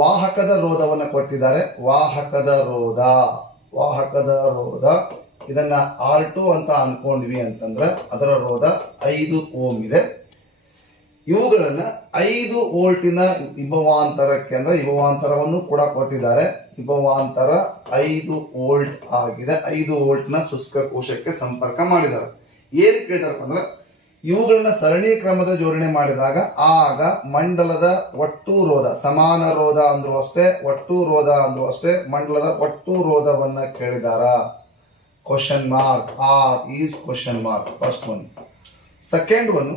ವಾಹಕದ ರೋಧವನ್ನು ಕೊಟ್ಟಿದ್ದಾರೆ. ವಾಹಕದ ರೋಧ ಇದನ್ನ R2 ಅಂತ ಅನ್ಕೊಂಡ್ವಿ ಅಂತಂದ್ರೆ ಅದರ ರೋಧ 5 ಓಮ್ ಇದೆ. ಇವುಗಳನ್ನ 5 ವೋಲ್ಟಿನ ವಿಭವಾಂತರಕ್ಕೆ ಅಂದ್ರೆ ವಿಭವಾಂತರವನ್ನು ಕೂಡ ಕೊಟ್ಟಿದ್ದಾರೆ. ವಿಭವಾಂತರ 5 ವೋಲ್ಟ್ ಆಗಿದೆ. 5 ವೋಲ್ಟ್ನ ಶುಷ್ಕ ಕೋಶಕ್ಕೆ ಸಂಪರ್ಕ ಮಾಡಿದ್ದಾರೆ. ಏನು ಕೇಳಿದಾರಪ್ಪ ಅಂದ್ರೆ ಇವುಗಳನ್ನ ಸರಣಿ ಕ್ರಮದ ಜೋಡಣೆ ಮಾಡಿದಾಗ ಆಗ ಮಂಡಲದ ಒಟ್ಟು ರೋಧ, ಸಮಾನ ರೋಧ ಅಂದ್ರೂ ಅಷ್ಟೇ, ಒಟ್ಟು ರೋಧ ಅಂದ್ರೂ ಅಷ್ಟೇ, ಮಂಡಲದ ಒಟ್ಟು ರೋಧವನ್ನ ಕೇಳಿದಾರ. Question mark R is question mark first one. Second one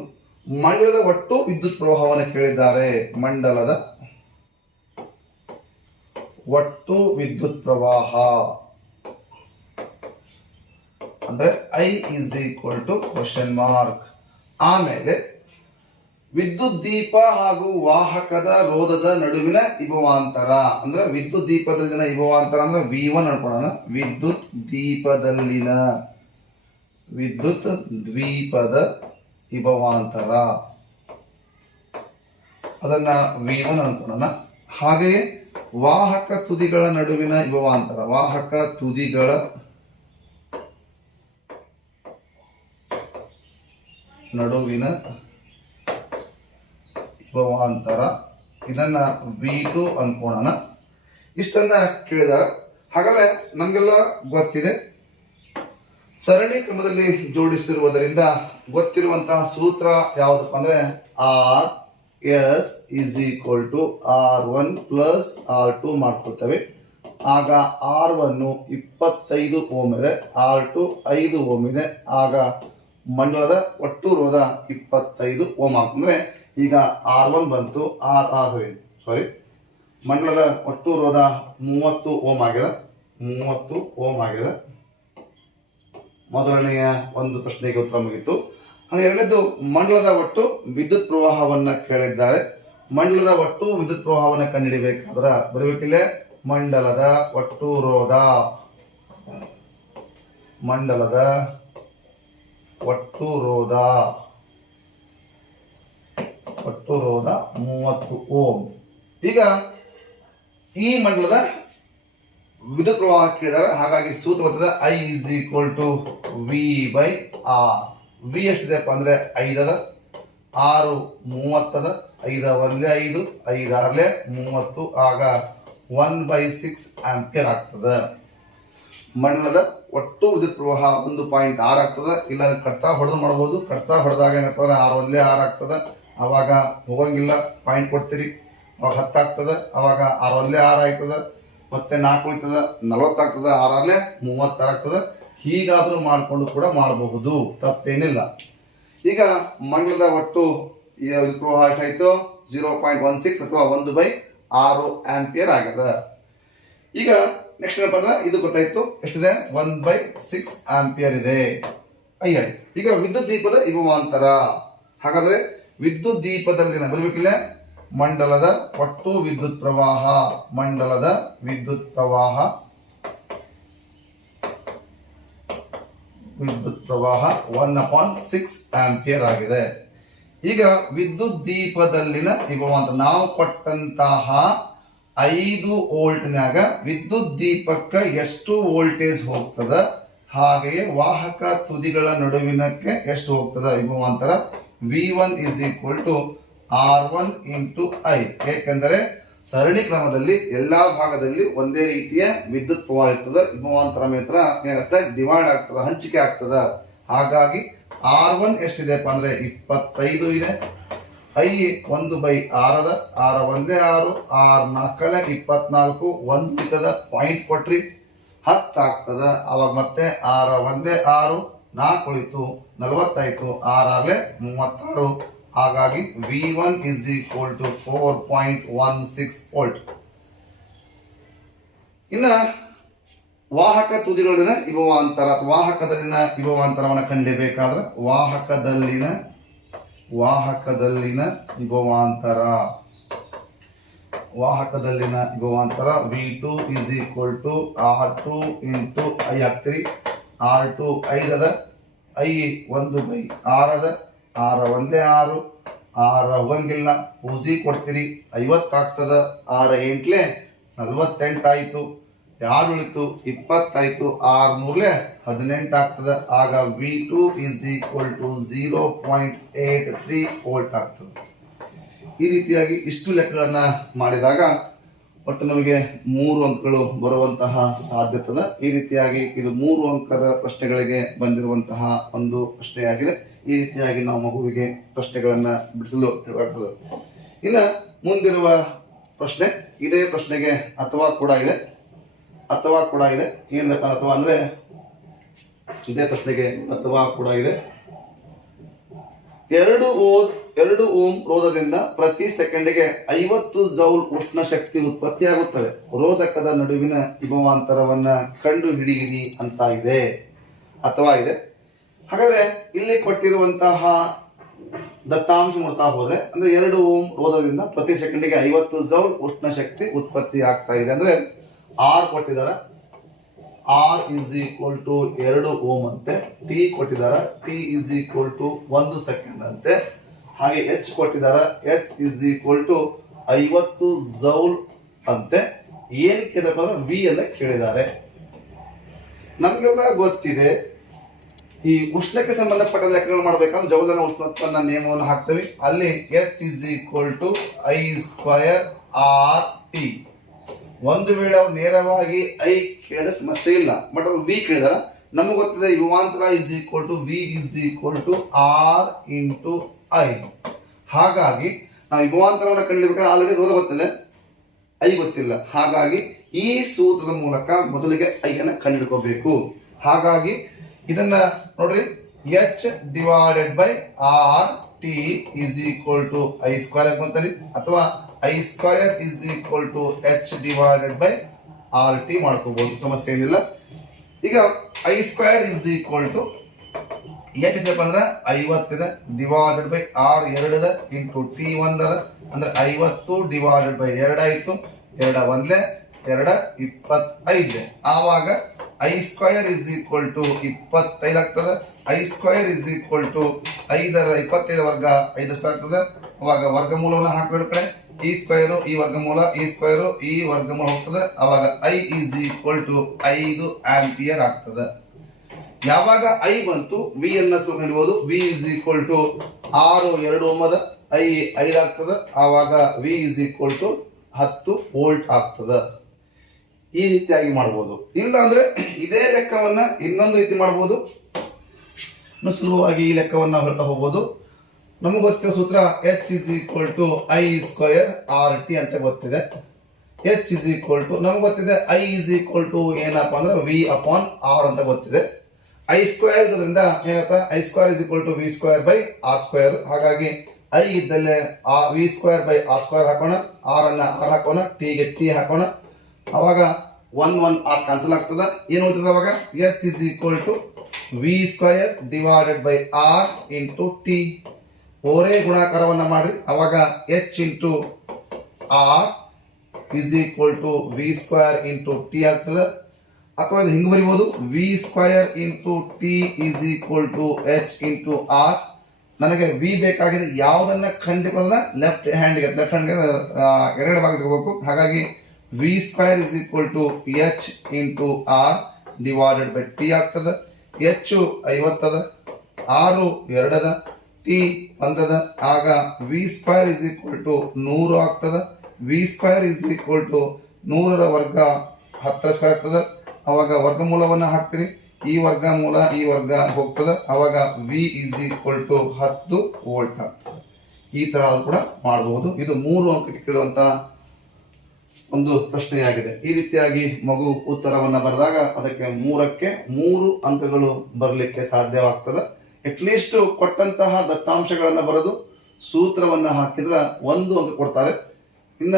ಮಂಡಲದ ಒಟ್ಟು ವಿದ್ಯುತ್ ಪ್ರವಾಹವನ್ನು ಕೇಳಿದ್ದಾರೆ. ಮಂಡಲದ ಒಟ್ಟು ವಿದ್ಯುತ್ ಪ್ರವಾಹ ಅಂದ್ರೆ I is equal to question mark. ಆಮೇಲೆ ವಿದ್ಯುತ್ ದೀಪ ಹಾಗೂ ವಾಹಕದ ರೋಧದ ನಡುವಿನ ವಿಭವಾಂತರ ಅಂದ್ರೆ ವಿದ್ಯುತ್ ದೀಪದಲ್ಲಿನ ವಿಭವಾಂತರ ಅಂದ್ರೆ V1 ಅನ್ಕೊಳ್ಳೋಣ. ವಿದ್ಯುತ್ ದ್ವೀಪದ ವಿಭವಾಂತರ ಅದನ್ನ V1 ಅನ್ಕೊಳ್ಳೋಣ. ಹಾಗೆಯೇ ವಾಹಕ ತುದಿಗಳ ನಡುವಿನ ವಿಭವಾಂತರ, ವಾಹಕ ತುದಿಗಳ ನಡುವಿನ ವಿಭವಾಂತರ ಇದನ್ನ V2 ಅನ್ಕೊಳ್ಳೋಣ. ಇಷ್ಟನ್ನ ಕೇಳಿದಾರೆ. ಹಾಗಾದ್ರೆ ನಮಗೆಲ್ಲ ಗೊತ್ತಿದೆ ಸರಣಿ ಕ್ರಮದಲ್ಲಿ ಜೋಡಿಸಿರುವುದರಿಂದ ಗೊತ್ತಿರುವಂತಹ ಸೂತ್ರ ಯಾವುದಪ್ಪ ಅಂದ್ರೆ RS is equal to R1 plus R2 ಮಾಡ್ಕೊಳ್ತೇವೆ. ಆಗ R1 25 ಓಮ್ ಇದೆ, R2 5 ಓಮ್ ಇದೆ. ಆಗ ಮಂಡಲದ ಒಟ್ಟು ರೋಧ 25 ಓಮ್ ಆಗ್ತಂದ್ರೆ ಈಗ R1 ಬಂತು, ಮಂಡಲದ ಒಟ್ಟು ರೋಧ 30 ಓಮ್ ಆಗಿದೆ. ಮೊದಲನೆಯ ಒಂದು ಪ್ರಶ್ನೆಗೆ ಉತ್ತರ ಮುಗಿತು. ಎರಡನೇದು ಮಂಡಲದ ಒಟ್ಟು ವಿದ್ಯುತ್ ಪ್ರವಾಹವನ್ನ ಕೇಳಿದ್ದಾರೆ. ಮಂಡಲದ ಒಟ್ಟು ವಿದ್ಯುತ್ ಪ್ರವಾಹವನ್ನ ಕಂಡುಹಿಡಿಬೇಕಾದ್ರೆ ಬರಬೇಕಿಲ್ಲ ಮಂಡಲದ ಒಟ್ಟು ರೋಧ, ಮಂಡಲದ ಒಟ್ಟು ರೋಧ 30 ಓಮ್. ಈಗ ಈ ಮಂಡಲದ ವಿದ್ಯುತ್ ಪ್ರವಾಹ ಕೇಳಿದರೆ ಹಾಗಾಗಿ ಸೂತ್ರ ಬರ್ತದೆ I is equal to V/R. V ಎಷ್ಟಿದೆಪ್ಪ ಅಂದ್ರೆ 5 ಅದ, 6 30 ಅದ, 5 1 5, 5 6 30, ಆಗ 1/6 ಆಂಪಿಯರ್ ಆಗ್ತದೆ. ಮಂಡಲದ ಒಟ್ಟು ವಿದ್ಯುತ್ ಪ್ರವಾಹ 1.6 ಆಗ್ತದೆ. ಇಲ್ಲ ಕಡ್ತಾ ಹೊಡೆದು ಮಾಡಬಹುದು. ಕಡ್ತಾ ಹೊಡೆದಾಗ ಏನಪ್ಪ 6 1 6 ಆಗ್ತದೆ. ಅವಾಗ ಹೋಗಂಗಿಲ್ಲ, ಪಾಯಿಂಟ್ ಕೊಡ್ತೀರಿ. ಅವಾಗ 10 ಆಗ್ತದೆ. ಅವಾಗ 6 1 6 ಆಯ್ತದ. ಮತ್ತೆ 4 ಉಳಿತದ, 40 ಆಗ್ತದೆ. 6 36 ಆಗ್ತದೆ. ಹೀಗಾದ್ರೂ ಮಾಡಿಕೊಂಡು ಕೂಡ ಮಾಡಬಹುದು, ತಪ್ಪೇನಿಲ್ಲ. ಈಗ ಮಂಡಲದ ಒಟ್ಟು ವಿದ್ಯುತ್ ಪ್ರವಾಹ ಎಷ್ಟಾಯ್ತು? 0.16 ಅಥವಾ 1/6 ಆಂಪಿಯರ್ ಆಗ್ಯದ. ಈಗ ನೆಕ್ಸ್ಟ್ ಏನಪ್ಪ ಅಂದ್ರೆ ಇದು ಗೊತ್ತಾಯ್ತು, ಎಷ್ಟಿದೆ? 1/6 ಆಂಪಿಯರ್ ಇದೆ. ಈಗ ವಿದ್ಯುತ್ ದೀಪದ ವಿಭವಾಂತರ. ಹಾಗಾದ್ರೆ ವಿದ್ಯುತ್ ದೀಪದಲ್ಲಿನ ಬರಬೇಕಿಲ್ಲ ಮಂಡಲದ ಒಟ್ಟು ವಿದ್ಯುತ್ ಪ್ರವಾಹ, ಮಂಡಲದ ವಿದ್ಯುತ್ ಪ್ರವಾಹ 1/6 ಆಂಪಿಯರ್ ಆಗಿದೆ. ಈಗ ವಿದ್ಯುತ್ ದೀಪದಲ್ಲಿನ ವಿಭವಾಂತರ ನಾವು ಕೊಟ್ಟಂತಹ 5 ವೋಲ್ಟ್ನ್ಯಾಗ ವಿದ್ಯುತ್ ದೀಪಕ್ಕೆ ಎಷ್ಟು ವೋಲ್ಟೇಜ್ ಹೋಗ್ತದ, ಹಾಗೆಯೇ ವಾಹಕ ತುದಿಗಳ ನಡುವಿನಕ್ಕೆ ಎಷ್ಟು ಹೋಗ್ತದ ವಿಭವಾಂತರ V1 is equal to R1 into I. ಏಕೆಂದರೆ ಸರಣಿ ಕ್ರಮದಲ್ಲಿ ಎಲ್ಲಾ ಭಾಗದಲ್ಲಿ ಒಂದೇ ರೀತಿಯ ವಿದ್ಯುತ್ ಪ್ರವಾಹ ಇರ್ತದೆ. ವಿಭವಾಂತರ ಮಾತ್ರ ಏನಾಗುತ್ತೆ? ಡಿವೈಡ್ ಆಗ್ತದ, ಹಂಚಿಕೆ ಆಗ್ತದ. ಹಾಗಾಗಿ R1 ಎಷ್ಟಿದೆಪ್ಪ ಅಂದ್ರೆ 25 ಇದೆ. I 1/6 ಅದ, 6 1 6, 6 4 24, 1 ಇರ್ತದ, ಪಾಯಿಂಟ್ ಕೊಟ್ರಿ 10 ಆಗ್ತದ. ಅವಾಗ ಮತ್ತೆ 6 1 6, 4 ಉಳಿತು 40 ಆಯ್ತು, 6 36. ಹಾಗಾಗಿ V1 is equal to 4.16 volt. ಇನ್ನ ವಾಹಕ ತುದಿಗಳಲ್ಲಿನ ವಿಭವಾಂತರ ಅಥವಾ ವಾಹಕದಲ್ಲಿನ ವಿಭವಾಂತರವನ್ನು ಕಂಡುಹಿಡಿಯಬೇಕಾದ್ರೆ ವಾಹಕದಲ್ಲಿನ ವಿಭವಾಂತರ V2 is equal to R2 into I ಹಾಕ್ತೀರಿ. R2 5 ಅದ, I 1/6 ಅದ, 6 1 6, 6 ಹೋಗಂಗಿಲ್ಲ, ಪೂಜಿ ಕೊಡ್ತೀರಿ 50 ಆಗ್ತದ. 6 8 48 ಆಯ್ತು, 2 ಉಳಿತು 20 ಆಯ್ತು, 6 3 18 ಆಗ್ತದ. ಆಗ V2 is equal to 0.83 volt ಆಗ್ತದೆ. ಈ ರೀತಿಯಾಗಿ ಇಷ್ಟು ಲೆಕ್ಕಗಳನ್ನ ಮಾಡಿದಾಗ ಒಟ್ಟು ನಮಗೆ 3 ಅಂಕಗಳು ಬರುವಂತಹ ಸಾಧ್ಯತೆ. ಈ ರೀತಿಯಾಗಿ ಇದು 3 ಅಂಕದ ಪ್ರಶ್ನೆಗಳಿಗೆ ಬಂದಿರುವಂತಹ ಒಂದು ಪ್ರಶ್ನೆಯಾಗಿದೆ. ಈ ರೀತಿಯಾಗಿ ನಾವು ಮಗುವಿಗೆ ಪ್ರಶ್ನೆಗಳನ್ನ ಬಿಡಿಸಲು ಹೇಳಲಾಗ್ತದೆ. ಇನ್ನ ಮುಂದಿರುವ ಪ್ರಶ್ನೆ ಇದೇ ಪ್ರಶ್ನೆಗೆ ಅಥವಾ ಕೂಡ ಇದೆ. ಏನಪ್ಪ ಅಥವಾ ಅಂದ್ರೆ ಇದೇ ಪ್ರಶ್ನೆಗೆ ಅಥವಾ ಕೂಡ ಇದೆ. 2 ಓಮ್ ರೋಧದಿಂದ ಪ್ರತಿ ಸೆಕೆಂಡ್ಗೆ 50 ಜೌಲ್ ಉಷ್ಣ ಶಕ್ತಿ ಉತ್ಪತ್ತಿಯಾಗುತ್ತದೆ. ರೋಧಕದ ನಡುವಿನ ವಿಭವಾಂತರವನ್ನ ಕಂಡು ಹಿಡಿಯಿರಿ ಅಂತ ಇದೆ ಅಥವಾ ಇದೆ. ಹಾಗಾದ್ರೆ ಇಲ್ಲಿ ಕೊಟ್ಟಿರುವಂತಹ ದತ್ತಾಂಶ ನೋಡ್ತಾ ಹೋದ್ರೆ ಅಂದ್ರೆ 2 ಓಮ್ ರೋಧದಿಂದ ಪ್ರತಿ ಸೆಕೆಂಡ್ಗೆ 50 ಜೌಲ್ ಉಷ್ಣ ಶಕ್ತಿ ಉತ್ಪತ್ತಿ ಆಗ್ತಾ ಇದೆ. ಅಂದ್ರೆ ಆರ್ ಕೊಟ್ಟಿದ್ದಾರೆ, R is equal to 2 ohm ಅಂತೆ. T ಕೊಟ್ಟಿದ್ದಾರೆ, T is equal to 1 second ಅಂತೆ. ಹಾಗೆ H ಕೊಟ್ಟಿದ್ದಾರೆ, H is equal to 50 joule ಅಂತೆ. ಏನಕ್ಕೆ V ಅಂತ ಕೇಳಿದ್ದಾರೆ. ನಮಗೆಲ್ಲ ಗೊತ್ತಿದೆ ಈ ಉಷ್ಣಕ್ಕೆ ಸಂಬಂಧಪಟ್ಟ ಲೆಕ್ಕಗಳು ಮಾಡಬೇಕಂದ್ರೆ ಜೌಲ್ನ ಉಷ್ಣೋತ್ಪನ್ನ ನಿಯಮವನ್ನು ಹಾಕ್ತೇವೆ. ಅಲ್ಲಿ H is equal to I² RT. ಒಂದು ವೇಳೆ ಅವ್ರು ನೇರವಾಗಿ ಐ ಕೇಳಿದ ಸಮಸ್ಯೆ ಇಲ್ಲ, ಬಟ್ ಅವ್ರು ವಿ ಕೇಳಿದಾರ. ನಮಗೆ ಗೊತ್ತಿದೆ ವಿಭವಾಂತರ is equal to V is equal to R into I. ಹಾಗಾಗಿ ನಾವು ವಿಭವಾಂತರವನ್ನು ಕಂಡುಹಿಡಿಯಬೇಕಾದ್ರೆ ಆಲ್ರೆಡಿ ರೋಧ ಗೊತ್ತಿಲ್ಲ, ಐ ಗೊತ್ತಿಲ್ಲ. ಹಾಗಾಗಿ ಈ ಸೂತ್ರದ ಮೂಲಕ ಮೊದಲಿಗೆ ಐ ಅನ್ನು ಕಂಡುಹಿಡ್ಕೋಬೇಕು. ಹಾಗಾಗಿ ಇದನ್ನ ನೋಡ್ರಿ, H/R T is equal to I² ಅಂತಾನೆ, ಅಥವಾ I² is equal to H/RT ಮಾಡ್ಕೋಬಹುದು, ಸಮಸ್ಯೆ ಏನಿಲ್ಲ. ಈಗ I² is equal to ಎಷ್ಟಪ್ಪ ಅಂದ್ರೆ 50 ಇದೆ ಡಿವೈಡೆಡ್ ಬೈ ಆರ್ 2 ಇದೆ ಇಂಟು ಟಿ 1 ಅದ ಅಂದ್ರೆ 50 ಡಿವೈಡೆಡ್ ಬೈ 2 ಆಯ್ತು 2 ಒಂದೇ 2 25 ಆವಾಗ I square is equal to 25 ಆಗ್ತದೆ I square is equal to 25 ವರ್ಗ 5 ಆಗ್ತದೆ ಅವಾಗ ವರ್ಗಮೂಲವನ್ನು ಹಾಕಬೇಡ ಕಡೆ ಈ ಸ್ಕ್ವಯರು ಈ ವರ್ಗಮೂಲ ಈ ಸ್ಕ್ವಯರು ಈ ವರ್ಗಮೂಲ ಹೋಗ್ತದೆ ಅವಾಗ I is equal to 5 ampere ಆಗ್ತದೆ ಯಾವಾಗ ಐ ಬಂತು ವಿ ಅನ್ನ ಹಿಡಿಬಹುದು V is equal to 6 2 9 I 5 ಆಗ್ತದೆ ಆವಾಗ V is equal to 10 volt ಆಗ್ತದೆ ಈ ರೀತಿಯಾಗಿ ಮಾಡಬಹುದು ಇಲ್ಲ ಅಂದ್ರೆ ಇದೇ ಲೆಕ್ಕವನ್ನ ಇನ್ನೊಂದು ರೀತಿ ಮಾಡಬಹುದು ಸುಲಭವಾಗಿ ಈ ಲೆಕ್ಕವನ್ನ ಹೇಳ್ತಾ ಹೋಗ್ಬೋದು ನಮಗೆ ಗೊತ್ತಿರೋ ಸೂತ್ರ H is equal to I square R T ಅಂತ ಗೊತ್ತಿದೆ ಎಚ್ ಇಸ್ ಈಕ್ವಲ್ ಟು ನಮ್ಗೆ ಗೊತ್ತಿದೆ ಐ ಇಸ್ ಈಕ್ವಲ್ ಟು ಏನಪ್ಪಾ ಅಂದ್ರೆ ವಿ ಅಪಾನ್ ಆರ್ ಅಂತ ಗೊತ್ತಿದೆ ಐ ಸ್ಕ್ವಯರ್ ಇರೋದ್ರಿಂದ ಏನಪ್ಪ I square is equal to V square by R square ಹಾಗಾಗಿ ಐ ಇದ್ದಲ್ಲೇ V square by R square ಹಾಕೋಣ ಆರ್ ಅನ್ನ ಆರ್ ಹಾಕೋಣ ಟಿಗೆ ಟಿ ಹಾಕೋಣ ಅವಾಗ 1 1 ಆರ್ ಕ್ಯಾನ್ಸಲ್ ಆಗ್ತದ ಏನು ಉಳಿತದ ಅವಾಗ H is equal to V square divided by R into T ಓರೇ ಗುಣಾಕಾರವನ್ನ ಮಾಡ್ರಿ ಅವಾಗ H into R is equal to V square into T ಆಗ್ತದೆ ಅಥವಾ ಇದು ಹಿಂಗೆ ಬರಿಬಹುದು V square into T is equal to H into R ನನಗೆ ವಿ ಬೇಕಾಗಿದೆ ಯಾವುದನ್ನ ಖಂಡಿತ ಲೆಫ್ಟ್ ಹ್ಯಾಂಡ್ಗೆ ಎಡಗಡೆ ಭಾಗ ತಗೋಬೇಕು ಹಾಗಾಗಿ V square is equal to H into R divided by T ಆಗ್ತದೆ ಹೆಚ್ಚು 50 ಅದ ಆರು 2 ಅದ ಟಿ 1 ಅದ ಆಗ V square is equal to 100 ಆಗ್ತದೆ V square is equal to 100ರ ವರ್ಗ 10 ಸ್ಕ್ವಯರ್ ಆಗ್ತದೆ ಅವಾಗ ವರ್ಗಮೂಲವನ್ನು ಹಾಕ್ತೀರಿ ಈ ವರ್ಗಮೂಲ ಈ ವರ್ಗ ಹೋಗ್ತದೆ ಅವಾಗ V is equal to 10 volt ಆಗ್ತದೆ ಈ ತರ ಕೂಡ ಮಾಡಬಹುದು ಇದು 3 ಅಂಕ ಕೇಳುವಂತ ಒಂದು ಪ್ರಶ್ನೆಯಾಗಿದೆ ಈ ರೀತಿಯಾಗಿ ಮಗು ಉತ್ತರವನ್ನ ಬರೆದಾಗ ಅದಕ್ಕೆ 3ಕ್ಕೆ 3 ಅಂಕಗಳು ಬರಲಿಕ್ಕೆ ಸಾಧ್ಯವಾಗ್ತದೆ ಅಟ್ಲೀಸ್ಟ್ ಕೊಟ್ಟಂತಹ ದತ್ತಾಂಶಗಳನ್ನ ಬರೆದು ಸೂತ್ರವನ್ನ ಹಾಕಿದ್ರೆ 1 ಅಂಕ ಕೊಡ್ತಾರೆ ಇನ್ನ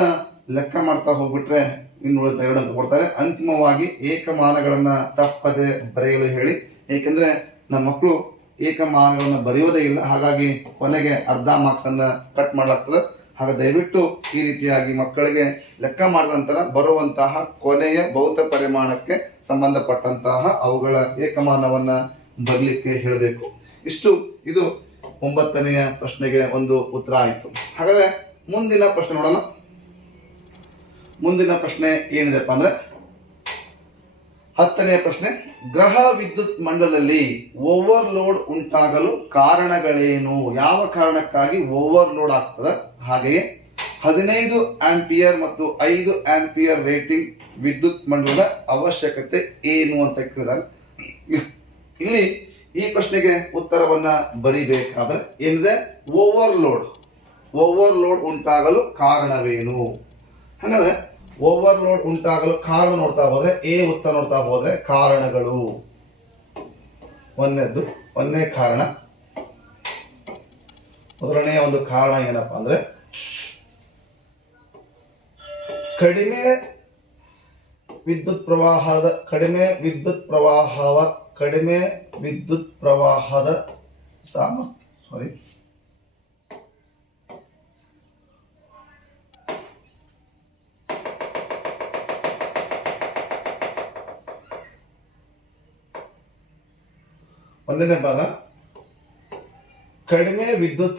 ಲೆಕ್ಕ ಮಾಡ್ತಾ ಹೋಗ್ಬಿಟ್ರೆ ಇನ್ನು 2 ಅಂಕ ಕೊಡ್ತಾರೆ ಅಂತಿಮವಾಗಿ ಏಕಮಾನಗಳನ್ನ ತಪ್ಪದೆ ಬರೆಯಲು ಹೇಳಿ ಏಕೆಂದ್ರೆ ನಮ್ಮ ಮಕ್ಕಳು ಏಕಮಾನಗಳನ್ನ ಬರೆಯೋದೇ ಇಲ್ಲ ಹಾಗಾಗಿ ಕೊನೆಗೆ ಅರ್ಧ ಮಾರ್ಕ್ಸ್ ಅನ್ನ ಕಟ್ ಮಾಡಲಾಗ್ತದೆ ಹಾಗೆ ದಯವಿಟ್ಟು ಈ ರೀತಿಯಾಗಿ ಮಕ್ಕಳಿಗೆ ಲೆಕ್ಕ ಮಾಡಿದ ನಂತರ ಬರುವಂತಹ ಕೊನೆಯ ಭೌತ ಪರಿಮಾಣಕ್ಕೆ ಸಂಬಂಧಪಟ್ಟಂತಹ ಅವುಗಳ ಏಕಮಾನವನ್ನ ಬರಲಿಕ್ಕೆ ಹೇಳಬೇಕು ಇಷ್ಟು ಇದು 9ನೆಯ ಪ್ರಶ್ನೆಗೆ ಒಂದು ಉತ್ತರ ಆಯಿತು ಹಾಗಾದ್ರೆ ಮುಂದಿನ ಪ್ರಶ್ನೆ ನೋಡೋಣ ಮುಂದಿನ ಪ್ರಶ್ನೆ ಏನಿದೆಪ್ಪ ಅಂದ್ರೆ 10ನೇ ಪ್ರಶ್ನೆ ಗ್ರಹ ವಿದ್ಯುತ್ ಮಂಡಲದಲ್ಲಿ ಓವರ್ಲೋಡ್ ಉಂಟಾಗಲು ಕಾರಣಗಳೇನು ಯಾವ ಕಾರಣಕ್ಕಾಗಿ ಓವರ್ಲೋಡ್ ಆಗ್ತದೆ ಹಾಗೆಯೇ 15 ಆಂಪಿಯರ್ ಮತ್ತು 5 ಆಂಪಿಯರ್ ರೇಟಿಂಗ್ ವಿದ್ಯುತ್ ಮಂಡಲದ ಅವಶ್ಯಕತೆ ಏನು ಅಂತ ಕೇಳಿದಾಗ ಇಲ್ಲಿ ಈ ಪ್ರಶ್ನೆಗೆ ಉತ್ತರವನ್ನ ಬರಿಬೇಕಾದ್ರೆ ಏನಿದೆ ಓವರ್ಲೋಡ್ ಉಂಟಾಗಲು ಕಾರಣವೇನು ಹಾಗಾದ್ರೆ ಓವರ್ಲೋಡ್ ಉಂಟಾಗಲು ಕಾರಣ ನೋಡ್ತಾ ಹೋದ್ರೆ ಉತ್ತರ ನೋಡ್ತಾ ಹೋದ್ರೆ ಕಾರಣಗಳು ಒಂದನೇ ಕಾರಣ ಮೊದಲನೆಯ ಒಂದು ಕಾರಣ ಏನಪ್ಪಾ ಅಂದ್ರೆ ಕಡಿಮೆ ವಿದ್ಯುತ್ ಪ್ರವಾಹದ ಸಾಮರ್ಥ್ಯ ಒಂದನೇ ಭಾಗ ಕಡಿಮೆ ವಿದ್ಯುತ್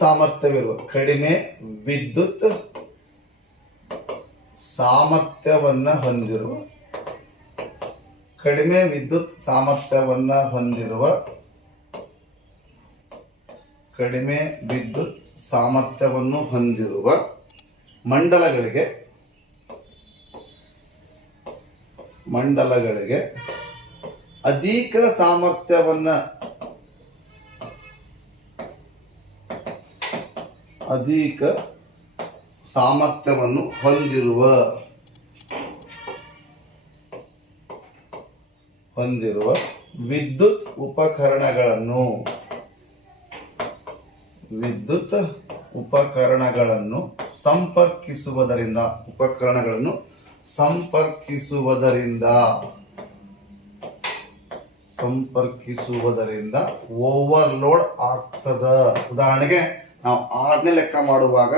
ಸಾಮರ್ಥ್ಯವನ್ನ ಹೊಂದಿರುವ ಮಂಡಲಗಳಿಗೆ ಅಧಿಕ ಸಾಮರ್ಥ್ಯವನ್ನು ಹೊಂದಿರುವ ವಿದ್ಯುತ್ ಉಪಕರಣಗಳನ್ನು ಸಂಪರ್ಕಿಸುವುದರಿಂದ ಓವರ್ಲೋಡ್ ಆಗ್ತದ. ಉದಾಹರಣೆಗೆ ನಾವು 6ನೇ ಲೆಕ್ಕ ಮಾಡುವಾಗ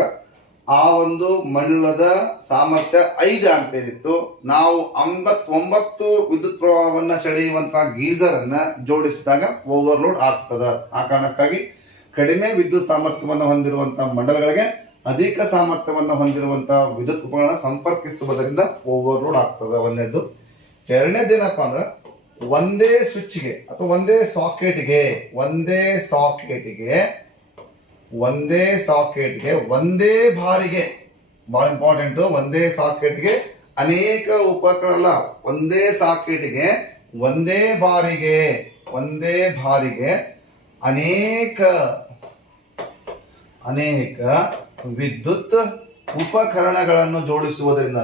ಆ ಒಂದು ಮಂಡಲದ ಸಾಮರ್ಥ್ಯ 5 ಆಂಪಿಯರ್ ಇತ್ತು. ನಾವು 9 ವಿದ್ಯುತ್ ಪ್ರವಾಹವನ್ನ ಸೆಳೆಯುವಂತಹ ಗೀಸರ್ ಅನ್ನ ಜೋಡಿಸಿದಾಗ ಓವರ್ಲೋಡ್ ಆಗ್ತದ. ಆ ಕಾರಣಕ್ಕಾಗಿ ಕಡಿಮೆ ವಿದ್ಯುತ್ ಸಾಮರ್ಥ್ಯವನ್ನು ಹೊಂದಿರುವಂತಹ ಮಂಡಲಗಳಿಗೆ ಅಧಿಕ ಸಾಮರ್ಥ್ಯವನ್ನು ಹೊಂದಿರುವಂತಹ ವಿದ್ಯುತ್ ಉಪಕರಣ ಸಂಪರ್ಕಿಸುವುದರಿಂದ ಓವರ್ಲೋಡ್ ಆಗ್ತದ. ಒಂದನೇದು. ಎರಡನೇದೇನಪ್ಪ ಅಂದ್ರೆ ಒಂದೇ ಸ್ವಿಚ್ಗೆ ಅಥವಾ ಒಂದೇ ಸಾಕೆಟ್ಗೆ ಒಂದೇ ಬಾರಿಗೆ, ಬಹಳ ಇಂಪಾರ್ಟೆಂಟ್, ಒಂದೇ ಸಾಕೆಟ್ಗೆ ಅನೇಕ ಉಪಕರಣ ಅಲ್ಲ, ಒಂದೇ ಸಾಕೆಟ್ಗೆ ಒಂದೇ ಬಾರಿಗೆ ಅನೇಕ ವಿದ್ಯುತ್ ಉಪಕರಣಗಳನ್ನು ಜೋಡಿಸುವುದರಿಂದ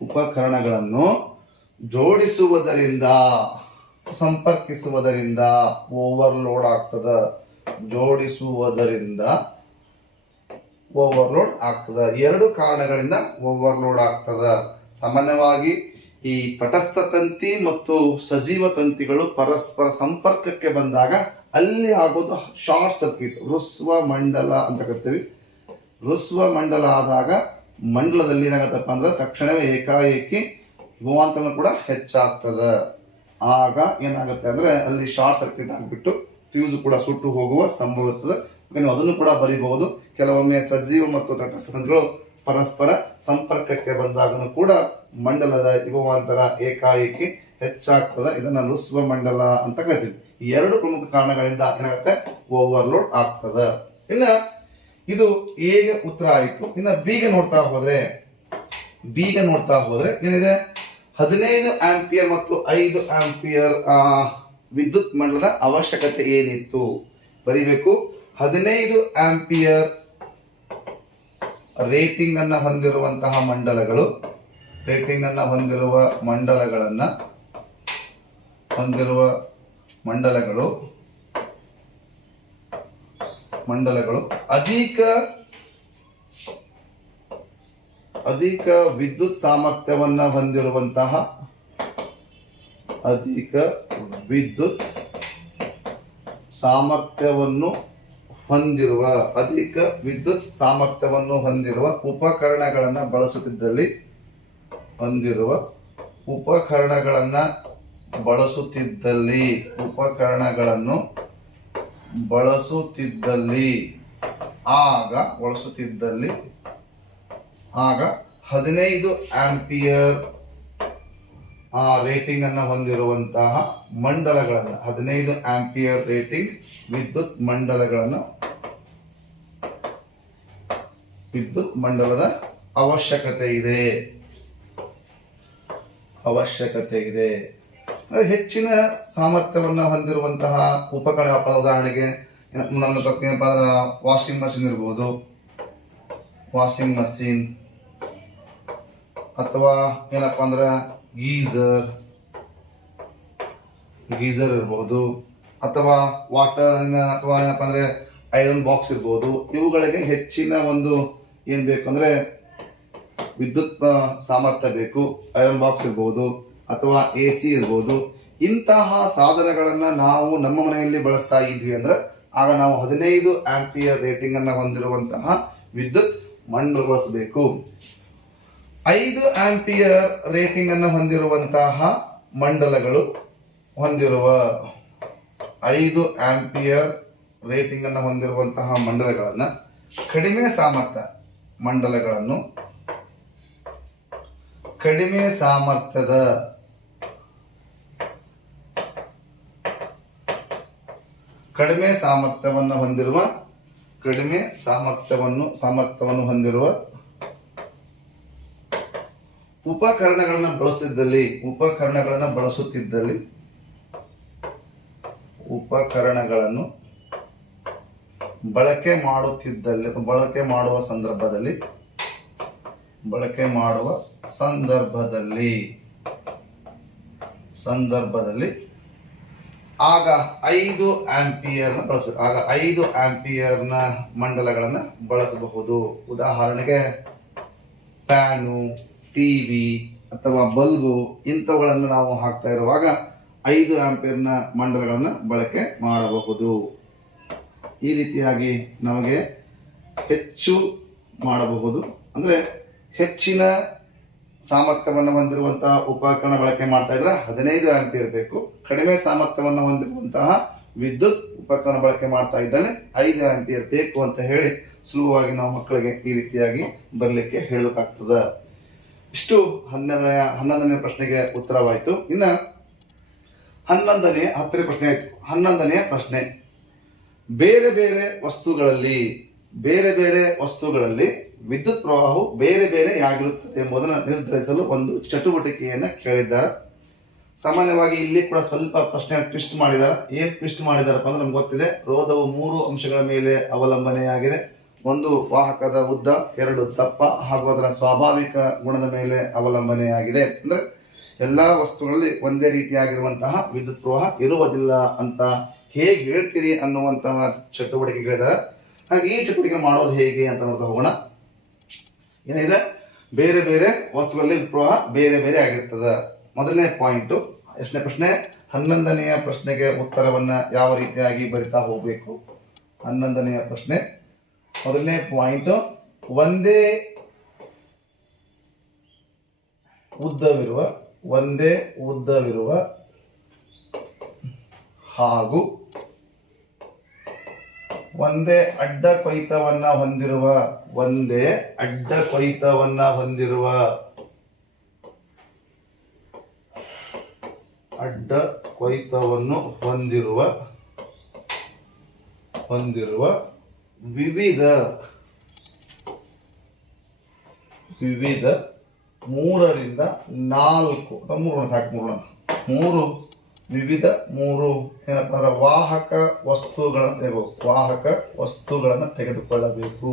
ಉಪಕರಣಗಳನ್ನು ಜೋಡಿಸುವುದರಿಂದ ಸಂಪರ್ಕಿಸುವುದರಿಂದ ಓವರ್ಲೋಡ್ ಆಗ್ತದ. ಎರಡು ಕಾರಣಗಳಿಂದ ಓವರ್ಲೋಡ್ ಆಗ್ತದ. ಸಾಮಾನ್ಯವಾಗಿ ಈ ತಟಸ್ಥ ತಂತಿ ಮತ್ತು ಸಜೀವ ತಂತಿಗಳು ಪರಸ್ಪರ ಸಂಪರ್ಕಕ್ಕೆ ಬಂದಾಗ ಅಲ್ಲಿ ಆಗೋದು ಶಾರ್ಟ್ ಸರ್ಕ್ಯೂಟ್, ಋಸ್ವ ಮಂಡಲ ಅಂತ ಕರಿತೀವಿ. ಋಸ್ವ ಮಂಡಲ ಆದಾಗ ಮಂಡಲದಲ್ಲಿ ಏನಾಗತ್ತಪ್ಪ ಅಂದ್ರೆ ತಕ್ಷಣವೇ ಏಕಾಏಕಿ ವಿಭವಾಂತರ ಕೂಡ ಹೆಚ್ಚಾಗ್ತದ. ಆಗ ಏನಾಗುತ್ತೆ ಅಂದ್ರೆ ಅಲ್ಲಿ ಶಾರ್ಟ್ ಸರ್ಕ್ಯೂಟ್ ಆಗಿಬಿಟ್ಟು ಫ್ಯೂಸ್ ಕೂಡ ಸುಟ್ಟು ಹೋಗುವ ಸಂಭವ ಇರ್ತದೆ. ನೀವು ಅದನ್ನು ಕೂಡ ಬರೀಬಹುದು. ಕೆಲವೊಮ್ಮೆ ಸಜೀವ ಮತ್ತು ತಟಸ್ಥ ತಂತಿಗಳು ಪರಸ್ಪರ ಸಂಪರ್ಕಕ್ಕೆ ಬಂದಾಗನು ಕೂಡ ಮಂಡಲದ ವಿಭವಾಂತರ ಏಕಾಏಕಿ ಹೆಚ್ಚಾಗ್ತದೆ. ಇದನ್ನ ಋಸ್ವ ಮಂಡಲ ಅಂತ ಕರಿತೀವಿ. ಈ ಎರಡು ಪ್ರಮುಖ ಕಾರಣಗಳಿಂದ ಏನಾಗುತ್ತೆ, ಓವರ್ಲೋಡ್ ಆಗ್ತದ. ಇನ್ನ ಇದು ಎಗೆ ಉತ್ತರ ಆಯಿತು. ಇನ್ನ ಬಿಗೆ ನೋಡ್ತಾ ಹೋದ್ರೆ ಏನಿದೆ, 15 ಆಂಪಿಯರ್ ಮತ್ತು 5 ಆಂಪಿಯರ್ ವಿದ್ಯುತ್ ಮಂಡಲದ ಅವಶ್ಯಕತೆ ಏನಿತ್ತು ಬರೀಬೇಕು. 15 ಆಂಪಿಯರ್ ರೇಟಿಂಗ್ ಅನ್ನ ಹೊಂದಿರುವಂತಹ ಮಂಡಲಗಳು ಅಧಿಕ ವಿದ್ಯುತ್ ಸಾಮರ್ಥ್ಯವನ್ನು ಹೊಂದಿರುವಂತಹ ಉಪಕರಣಗಳನ್ನು ಬಳಸುತ್ತಿದ್ದಲ್ಲಿ ಆಗ 15 ಆಂಪಿಯರ್ ರೇಟಿಂಗ್ ಅನ್ನು ಹೊಂದಿರುವಂತಹ ಮಂಡಲಗಳನ್ನು 15 ಆಂಪಿಯರ್ ರೇಟಿಂಗ್ ವಿದ್ಯುತ್ ಮಂಡಲದ ಅವಶ್ಯಕತೆ ಇದೆ. ಹೆಚ್ಚಿನ ಸಾಮರ್ಥ್ಯವನ್ನು ಹೊಂದಿರುವಂತಹ ಉಪಕರಣ, ಉದಾಹರಣೆಗೆ ವಾಷಿಂಗ್ ಮಷಿನ್ ಇರ್ಬೋದು, ಅಥವಾ ಏನಪ್ಪಾ ಅಂದ್ರೆ ಗೀಸರ್ ಇರ್ಬೋದು, ಅಥವಾ ವಾಟರ್ ಅಥವಾ ಏನಪ್ಪಾ ಅಂದ್ರೆ ಐರನ್ ಬಾಕ್ಸ್ ಇರ್ಬೋದು. ಇವುಗಳಿಗೆ ಹೆಚ್ಚಿನ ಒಂದು ಏನ್ ಬೇಕಂದ್ರೆ ವಿದ್ಯುತ್ ಸಾಮರ್ಥ್ಯ ಬೇಕು. ಐರನ್ ಬಾಕ್ಸ್ ಇರ್ಬೋದು ಅಥವಾ AC ಇರ್ಬೋದು. ಇಂತಹ ಸಾಧನಗಳನ್ನ ನಾವು ನಮ್ಮ ಮನೆಯಲ್ಲಿ ಬಳಸ್ತಾ ಇದ್ವಿ ಅಂದ್ರೆ ಆಗ ನಾವು 15 ಆಂಪಿಯರ್ ರೇಟಿಂಗ್ ಅನ್ನ ಹೊಂದಿರುವಂತಹ ವಿದ್ಯುತ್ ಮಂಡಲ ಬಳಸಬೇಕು. 5 ಆಂಪಿಯರ್ ರೇಟಿಂಗ್ ಅನ್ನು ಹೊಂದಿರುವಂತಹ ಮಂಡಲಗಳನ್ನ ಕಡಿಮೆ ಸಾಮರ್ಥ್ಯವನ್ನು ಹೊಂದಿರುವ ಉಪಕರಣಗಳನ್ನು ಬಳಕೆ ಮಾಡುವ ಸಂದರ್ಭದಲ್ಲಿ ಆಗ 5 ಆಂಪಿಯರ್ ಬಳಸಬೇಕು. ಆಗ 5 ಆಂಪಿಯರ್ನ ಮಂಡಲಗಳನ್ನು ಬಳಸಬಹುದು. ಉದಾಹರಣೆಗೆ ಫ್ಯಾನು, ಟಿವಿ, ಅಥವಾ ಬಲ್ಬು ಇಂಥವುಗಳನ್ನು ನಾವು ಹಾಕ್ತಾ ಇರುವಾಗ 5 ಆಂಪಿಯರ್ನ ಮಂಡಲಗಳನ್ನು ಬಳಕೆ ಮಾಡಬಹುದು. ಈ ರೀತಿಯಾಗಿ ನಮಗೆ ಹೆಚ್ಚು ಮಾಡಬಹುದು, ಅಂದರೆ ಹೆಚ್ಚಿನ ಸಾಮರ್ಥ್ಯವನ್ನು ಹೊಂದಿರುವಂತಹ ಉಪಕರಣ ಬಳಕೆ ಮಾಡ್ತಾ ಇದ್ರೆ 15 ಆಂಪಿಯರ್ ಬೇಕು. ಕಡಿಮೆ ಸಾಮರ್ಥ್ಯವನ್ನು ಹೊಂದಿರುವಂತಹ ವಿದ್ಯುತ್ ಉಪಕರಣ ಬಳಕೆ ಮಾಡ್ತಾ ಇದ್ದಾನೆ 5 ಆಂಪಿಯರ್ ಬೇಕು ಅಂತ ಹೇಳಿ ಸುಲಭವಾಗಿ ನಾವು ಮಕ್ಕಳಿಗೆ ಈ ರೀತಿಯಾಗಿ ಬರಲಿಕ್ಕೆ ಹೇಳಬೇಕಾಗ್ತದೆ. ಇಷ್ಟು 11ನೇ ಪ್ರಶ್ನೆಗೆ ಉತ್ತರವಾಯಿತು. ಇನ್ನು 10ನೇ ಪ್ರಶ್ನೆ ಆಯಿತು. 11ನೇ ಪ್ರಶ್ನೆ, ಬೇರೆ ಬೇರೆ ವಸ್ತುಗಳಲ್ಲಿ ವಿದ್ಯುತ್ ಪ್ರವಾಹವು ಬೇರೆ ಯಾಗಿರುತ್ತದೆ ಎಂಬುದನ್ನು ನಿರ್ಧರಿಸಲು ಒಂದು ಚಟುವಟಿಕೆಯನ್ನು ಕೇಳಿದ್ದಾರೆ. ಸಾಮಾನ್ಯವಾಗಿ ಇಲ್ಲಿ ಕೂಡ ಸ್ವಲ್ಪ ಪ್ರಶ್ನೆ ಟ್ವಿಸ್ಟ್ ಮಾಡಿದ್ದಾರೆ. ಏನು ಟ್ವಿಸ್ಟ್ ಮಾಡಿದಾರಪ್ಪ ಅಂದ್ರೆ ನಮ್ಗೆ ಗೊತ್ತಿದೆ, ರೋಧವು 3 ಅಂಶಗಳ ಮೇಲೆ ಅವಲಂಬನೆಯಾಗಿದೆ. ಒಂದು ವಾಹಕದ ಉದ್ದ, 2 ದಪ್ಪ ಹಾಗೂ ಅದರ ಸ್ವಾಭಾವಿಕ ಗುಣದ ಮೇಲೆ ಅವಲಂಬನೆಯಾಗಿದೆ. ಅಂದ್ರೆ ಎಲ್ಲಾ ವಸ್ತುಗಳಲ್ಲಿ ಒಂದೇ ರೀತಿಯಾಗಿರುವಂತಹ ವಿದ್ಯುತ್ ಪ್ರವಾಹ ಇರುವುದಿಲ್ಲ ಅಂತ ಹೇಗೆ ಹೇಳ್ತೀರಿ ಅನ್ನುವಂತಹ ಚಟುವಟಿಕೆಗಳಿದ್ದಾರೆ. ಹಾಗೆ ಈ ಚಟುವಟಿಕೆ ಮಾಡೋದು ಹೇಗೆ ಅಂತ ನೋಡ್ತಾ ಹೋಗೋಣ. ಏನಿದೆ, ಬೇರೆ ವಸ್ತುಗಳಲ್ಲಿ ಪ್ರವಾಹ ಬೇರೆ ಆಗಿರ್ತದೆ. ಮೊದಲನೇ ಪಾಯಿಂಟ್, ಎಷ್ಟನೇ ಪ್ರಶ್ನೆ? 11ನೆಯ ಪ್ರಶ್ನೆಗೆ ಉತ್ತರವನ್ನ ಯಾವ ರೀತಿಯಾಗಿ ಬರಿತಾ ಹೋಗಬೇಕು. 11ನೆಯ ಪ್ರಶ್ನೆ ಮೊದಲನೇ ಪಾಯಿಂಟ್, ಒಂದೇ ಉದ್ದವಿರುವ ಹಾಗೂ ಒಂದೇ ಅಡ್ಡ ಕೊಯ್ತವನ್ನ ಹೊಂದಿರುವ ವಿವಿಧ 3 ರಿಂದ 4 ವಿವಿಧ 3 ಏನಪ್ಪ ಅಂದ್ರೆ ವಾಹಕ ವಸ್ತುಗಳನ್ನು ತೆಗೆದುಕೊಳ್ಳಬೇಕು.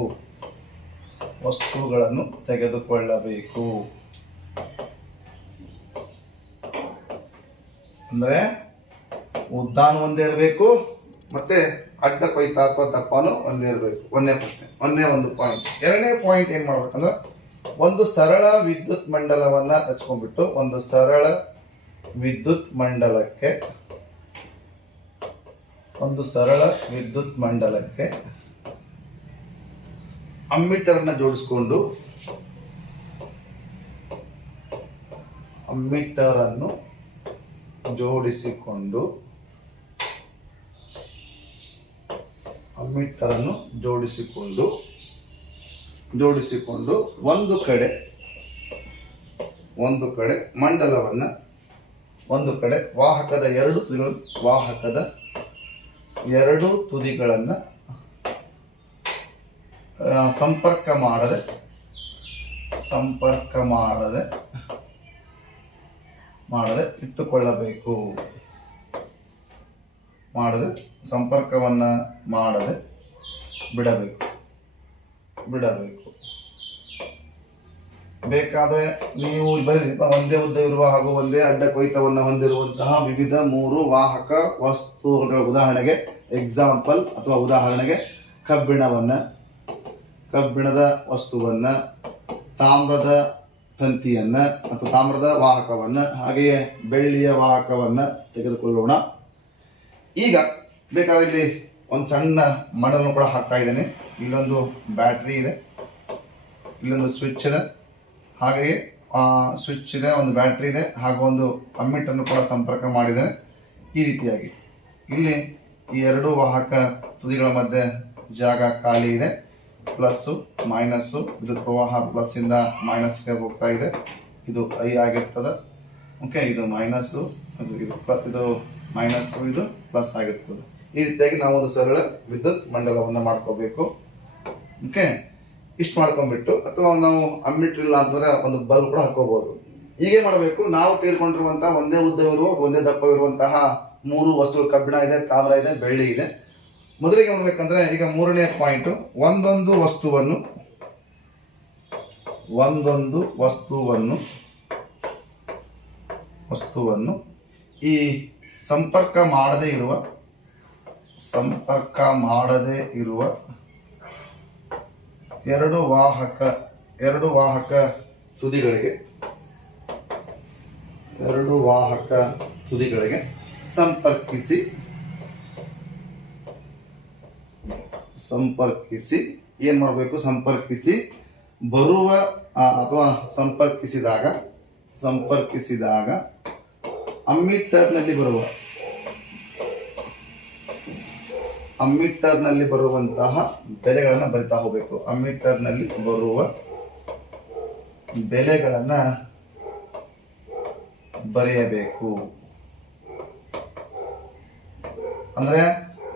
ಅಂದ್ರೆ ಉದ್ದಾನು ಒಂದೇ ಇರಬೇಕು, ಮತ್ತೆ ಅಡ್ಡ ಕೊಯ್ತ ಅಥವಾ ದಪ್ಪನು ಒಂದೇ ಇರಬೇಕು. ಒಂದೇ ಒಂದು ಪಾಯಿಂಟ್. ಎರಡನೇ ಪಾಯಿಂಟ್ ಏನ್ ಮಾಡ್ಬೇಕಂದ್ರೆ, ಒಂದು ಸರಳ ವಿದ್ಯುತ್ ಮಂಡಲವನ್ನ ರಚಿಸ್ಕೊಂಡ್ಬಿಟ್ಟು ಒಂದು ಸರಳ ವಿದ್ಯುತ್ ಮಂಡಲಕ್ಕೆ ಅಮ್ಮೀಟರ್ ಅನ್ನ ಜೋಡಿಸಿಕೊಂಡು ಒಂದು ಕಡೆ ಮಂಡಲವನ್ನ, ಒಂದು ಕಡೆ ವಾಹಕದ ಎರಡು ತುದಿಗಳನ್ನ ಸಂಪರ್ಕ ಮಾಡದೆ ಇಟ್ಟುಕೊಳ್ಳಬೇಕು. ಸಂಪರ್ಕವನ್ನ ಮಾಡದೆ ಬಿಡಬೇಕು. ಬೇಕಾದ್ರೆ ನೀವು ಬರೀ ಒಂದೇ ಉದ್ದ ಇರುವ ಹಾಗೂ ಒಂದೇ ಅಡ್ಡ ಕೊಯ್ತವನ್ನು ಹೊಂದಿರುವಂತಹ ವಿವಿಧ 3 ವಾಹಕ ವಸ್ತುಗಳ ಉದಾಹರಣೆಗೆ ಎಕ್ಸಾಂಪಲ್ ಅಥವಾ ಉದಾಹರಣೆಗೆ ಕಬ್ಬಿಣದ ವಸ್ತುವನ್ನ, ತಾಮ್ರದ ತಂತಿಯನ್ನ ಅಥವಾ ತಾಮ್ರದ ವಾಹಕವನ್ನ, ಹಾಗೆಯೇ ಬೆಳ್ಳಿಯ ವಾಹಕವನ್ನ ತೆಗೆದುಕೊಳ್ಳೋಣ. ಈಗ ಬೇಕಾದ್ರೆ ಇಲ್ಲಿ ಒಂದು ಸಣ್ಣ ಮಂಡಲನ್ನು ಕೂಡ ಹಾಕ್ತಾ ಇದ್ದೇನೆ. ಇಲ್ಲೊಂದು ಬ್ಯಾಟ್ರಿ ಇದೆ, ಇಲ್ಲೊಂದು ಸ್ವಿಚ್ ಇದೆ, ಹಾಗೆಯೇ ಸ್ವಿಚ್ ಇದೆ, ಒಂದು ಬ್ಯಾಟ್ರಿ ಇದೆ, ಹಾಗೂ ಒಂದು ಅಮ್ಮೀಟರ್ನು ಕೂಡ ಸಂಪರ್ಕ ಮಾಡಿದೆ. ಈ ರೀತಿಯಾಗಿ ಇಲ್ಲಿ ಈ 2 ವಾಹಕ ತುದಿಗಳ ಮಧ್ಯೆ ಜಾಗ ಖಾಲಿ ಇದೆ. ಪ್ಲಸ್ಸು ಮೈನಸ್ಸು, ವಿದ್ಯುತ್ ಪ್ರವಾಹ ಪ್ಲಸ್ ಇಂದ ಮೈನಸ್ಗೆ ಹೋಗ್ತಾ ಇದೆ. ಇದು ಐ ಆಗಿರ್ತದೆ. ಓಕೆ, ಇದು ಮೈನಸ್ಸು, ಇದು ಮೈನಸ್ಸು, ಇದು ಪ್ಲಸ್ ಆಗಿರ್ತದೆ. ಈ ರೀತಿಯಾಗಿ ನಾವು ಒಂದು ಸರಳ ವಿದ್ಯುತ್ ಮಂಡಲವನ್ನು ಮಾಡ್ಕೋಬೇಕು. ಓಕೆ, ಇಷ್ಟು ಮಾಡ್ಕೊಂಡ್ಬಿಟ್ಟು, ಅಥವಾ ನಾವು ಅಮ್ಮೀಟರ್ ಇಲ್ಲ ಅಂತಂದ್ರೆ ಒಂದು ಬಲ್ಬ್ ಕೂಡ ಹಾಕೋಬಹುದು. ಹೀಗೆ ಮಾಡಬೇಕು. ನಾವು ತೆಗೆದುಕೊಂಡಿರುವಂತಹ ಒಂದೇ ಉದ್ದವಿರುವ, ಒಂದೇ ದಪ್ಪವಿರುವಂತಹ 3 ವಸ್ತುಗಳು, ಕಬ್ಬಿಣ ಇದೆ, ತಾಮ್ರ ಇದೆ, ಬೆಳ್ಳಿ ಇದೆ. ಮೊದಲಿಗೆ ಮಾಡ್ಬೇಕಂದ್ರೆ, ಈಗ 3ನೇ ಪಾಯಿಂಟ್, ಒಂದೊಂದು ವಸ್ತುವನ್ನು ಈ ಸಂಪರ್ಕ ಮಾಡದೇ ಇರುವ ಎರಡು ವಾಹಕ ತುದಿಗಳಿಗೆ ಎರಡು ವಾಹಕ ತುದಿಗಳಿಗೆ ಸಂಪರ್ಕಿಸಿ ಏನು ಮಾಡಬೇಕು? ಸಂಪರ್ಕಿಸಿ ಬರುವ ಅಥವಾ ಸಂಪರ್ಕಿಸಿದಾಗ ಅಮ್ಮೀಟರ್ನಲ್ಲಿ ಬರುವಂತಹ ಬೆಲೆಗಳನ್ನು ಬರಿತಾ ಹೋಗಬೇಕು. ಅಮ್ಮೀಟರ್ನಲ್ಲಿ ಬರುವ ಬೆಲೆಗಳನ್ನು ಬರೆಯಬೇಕು. ಅಂದ್ರೆ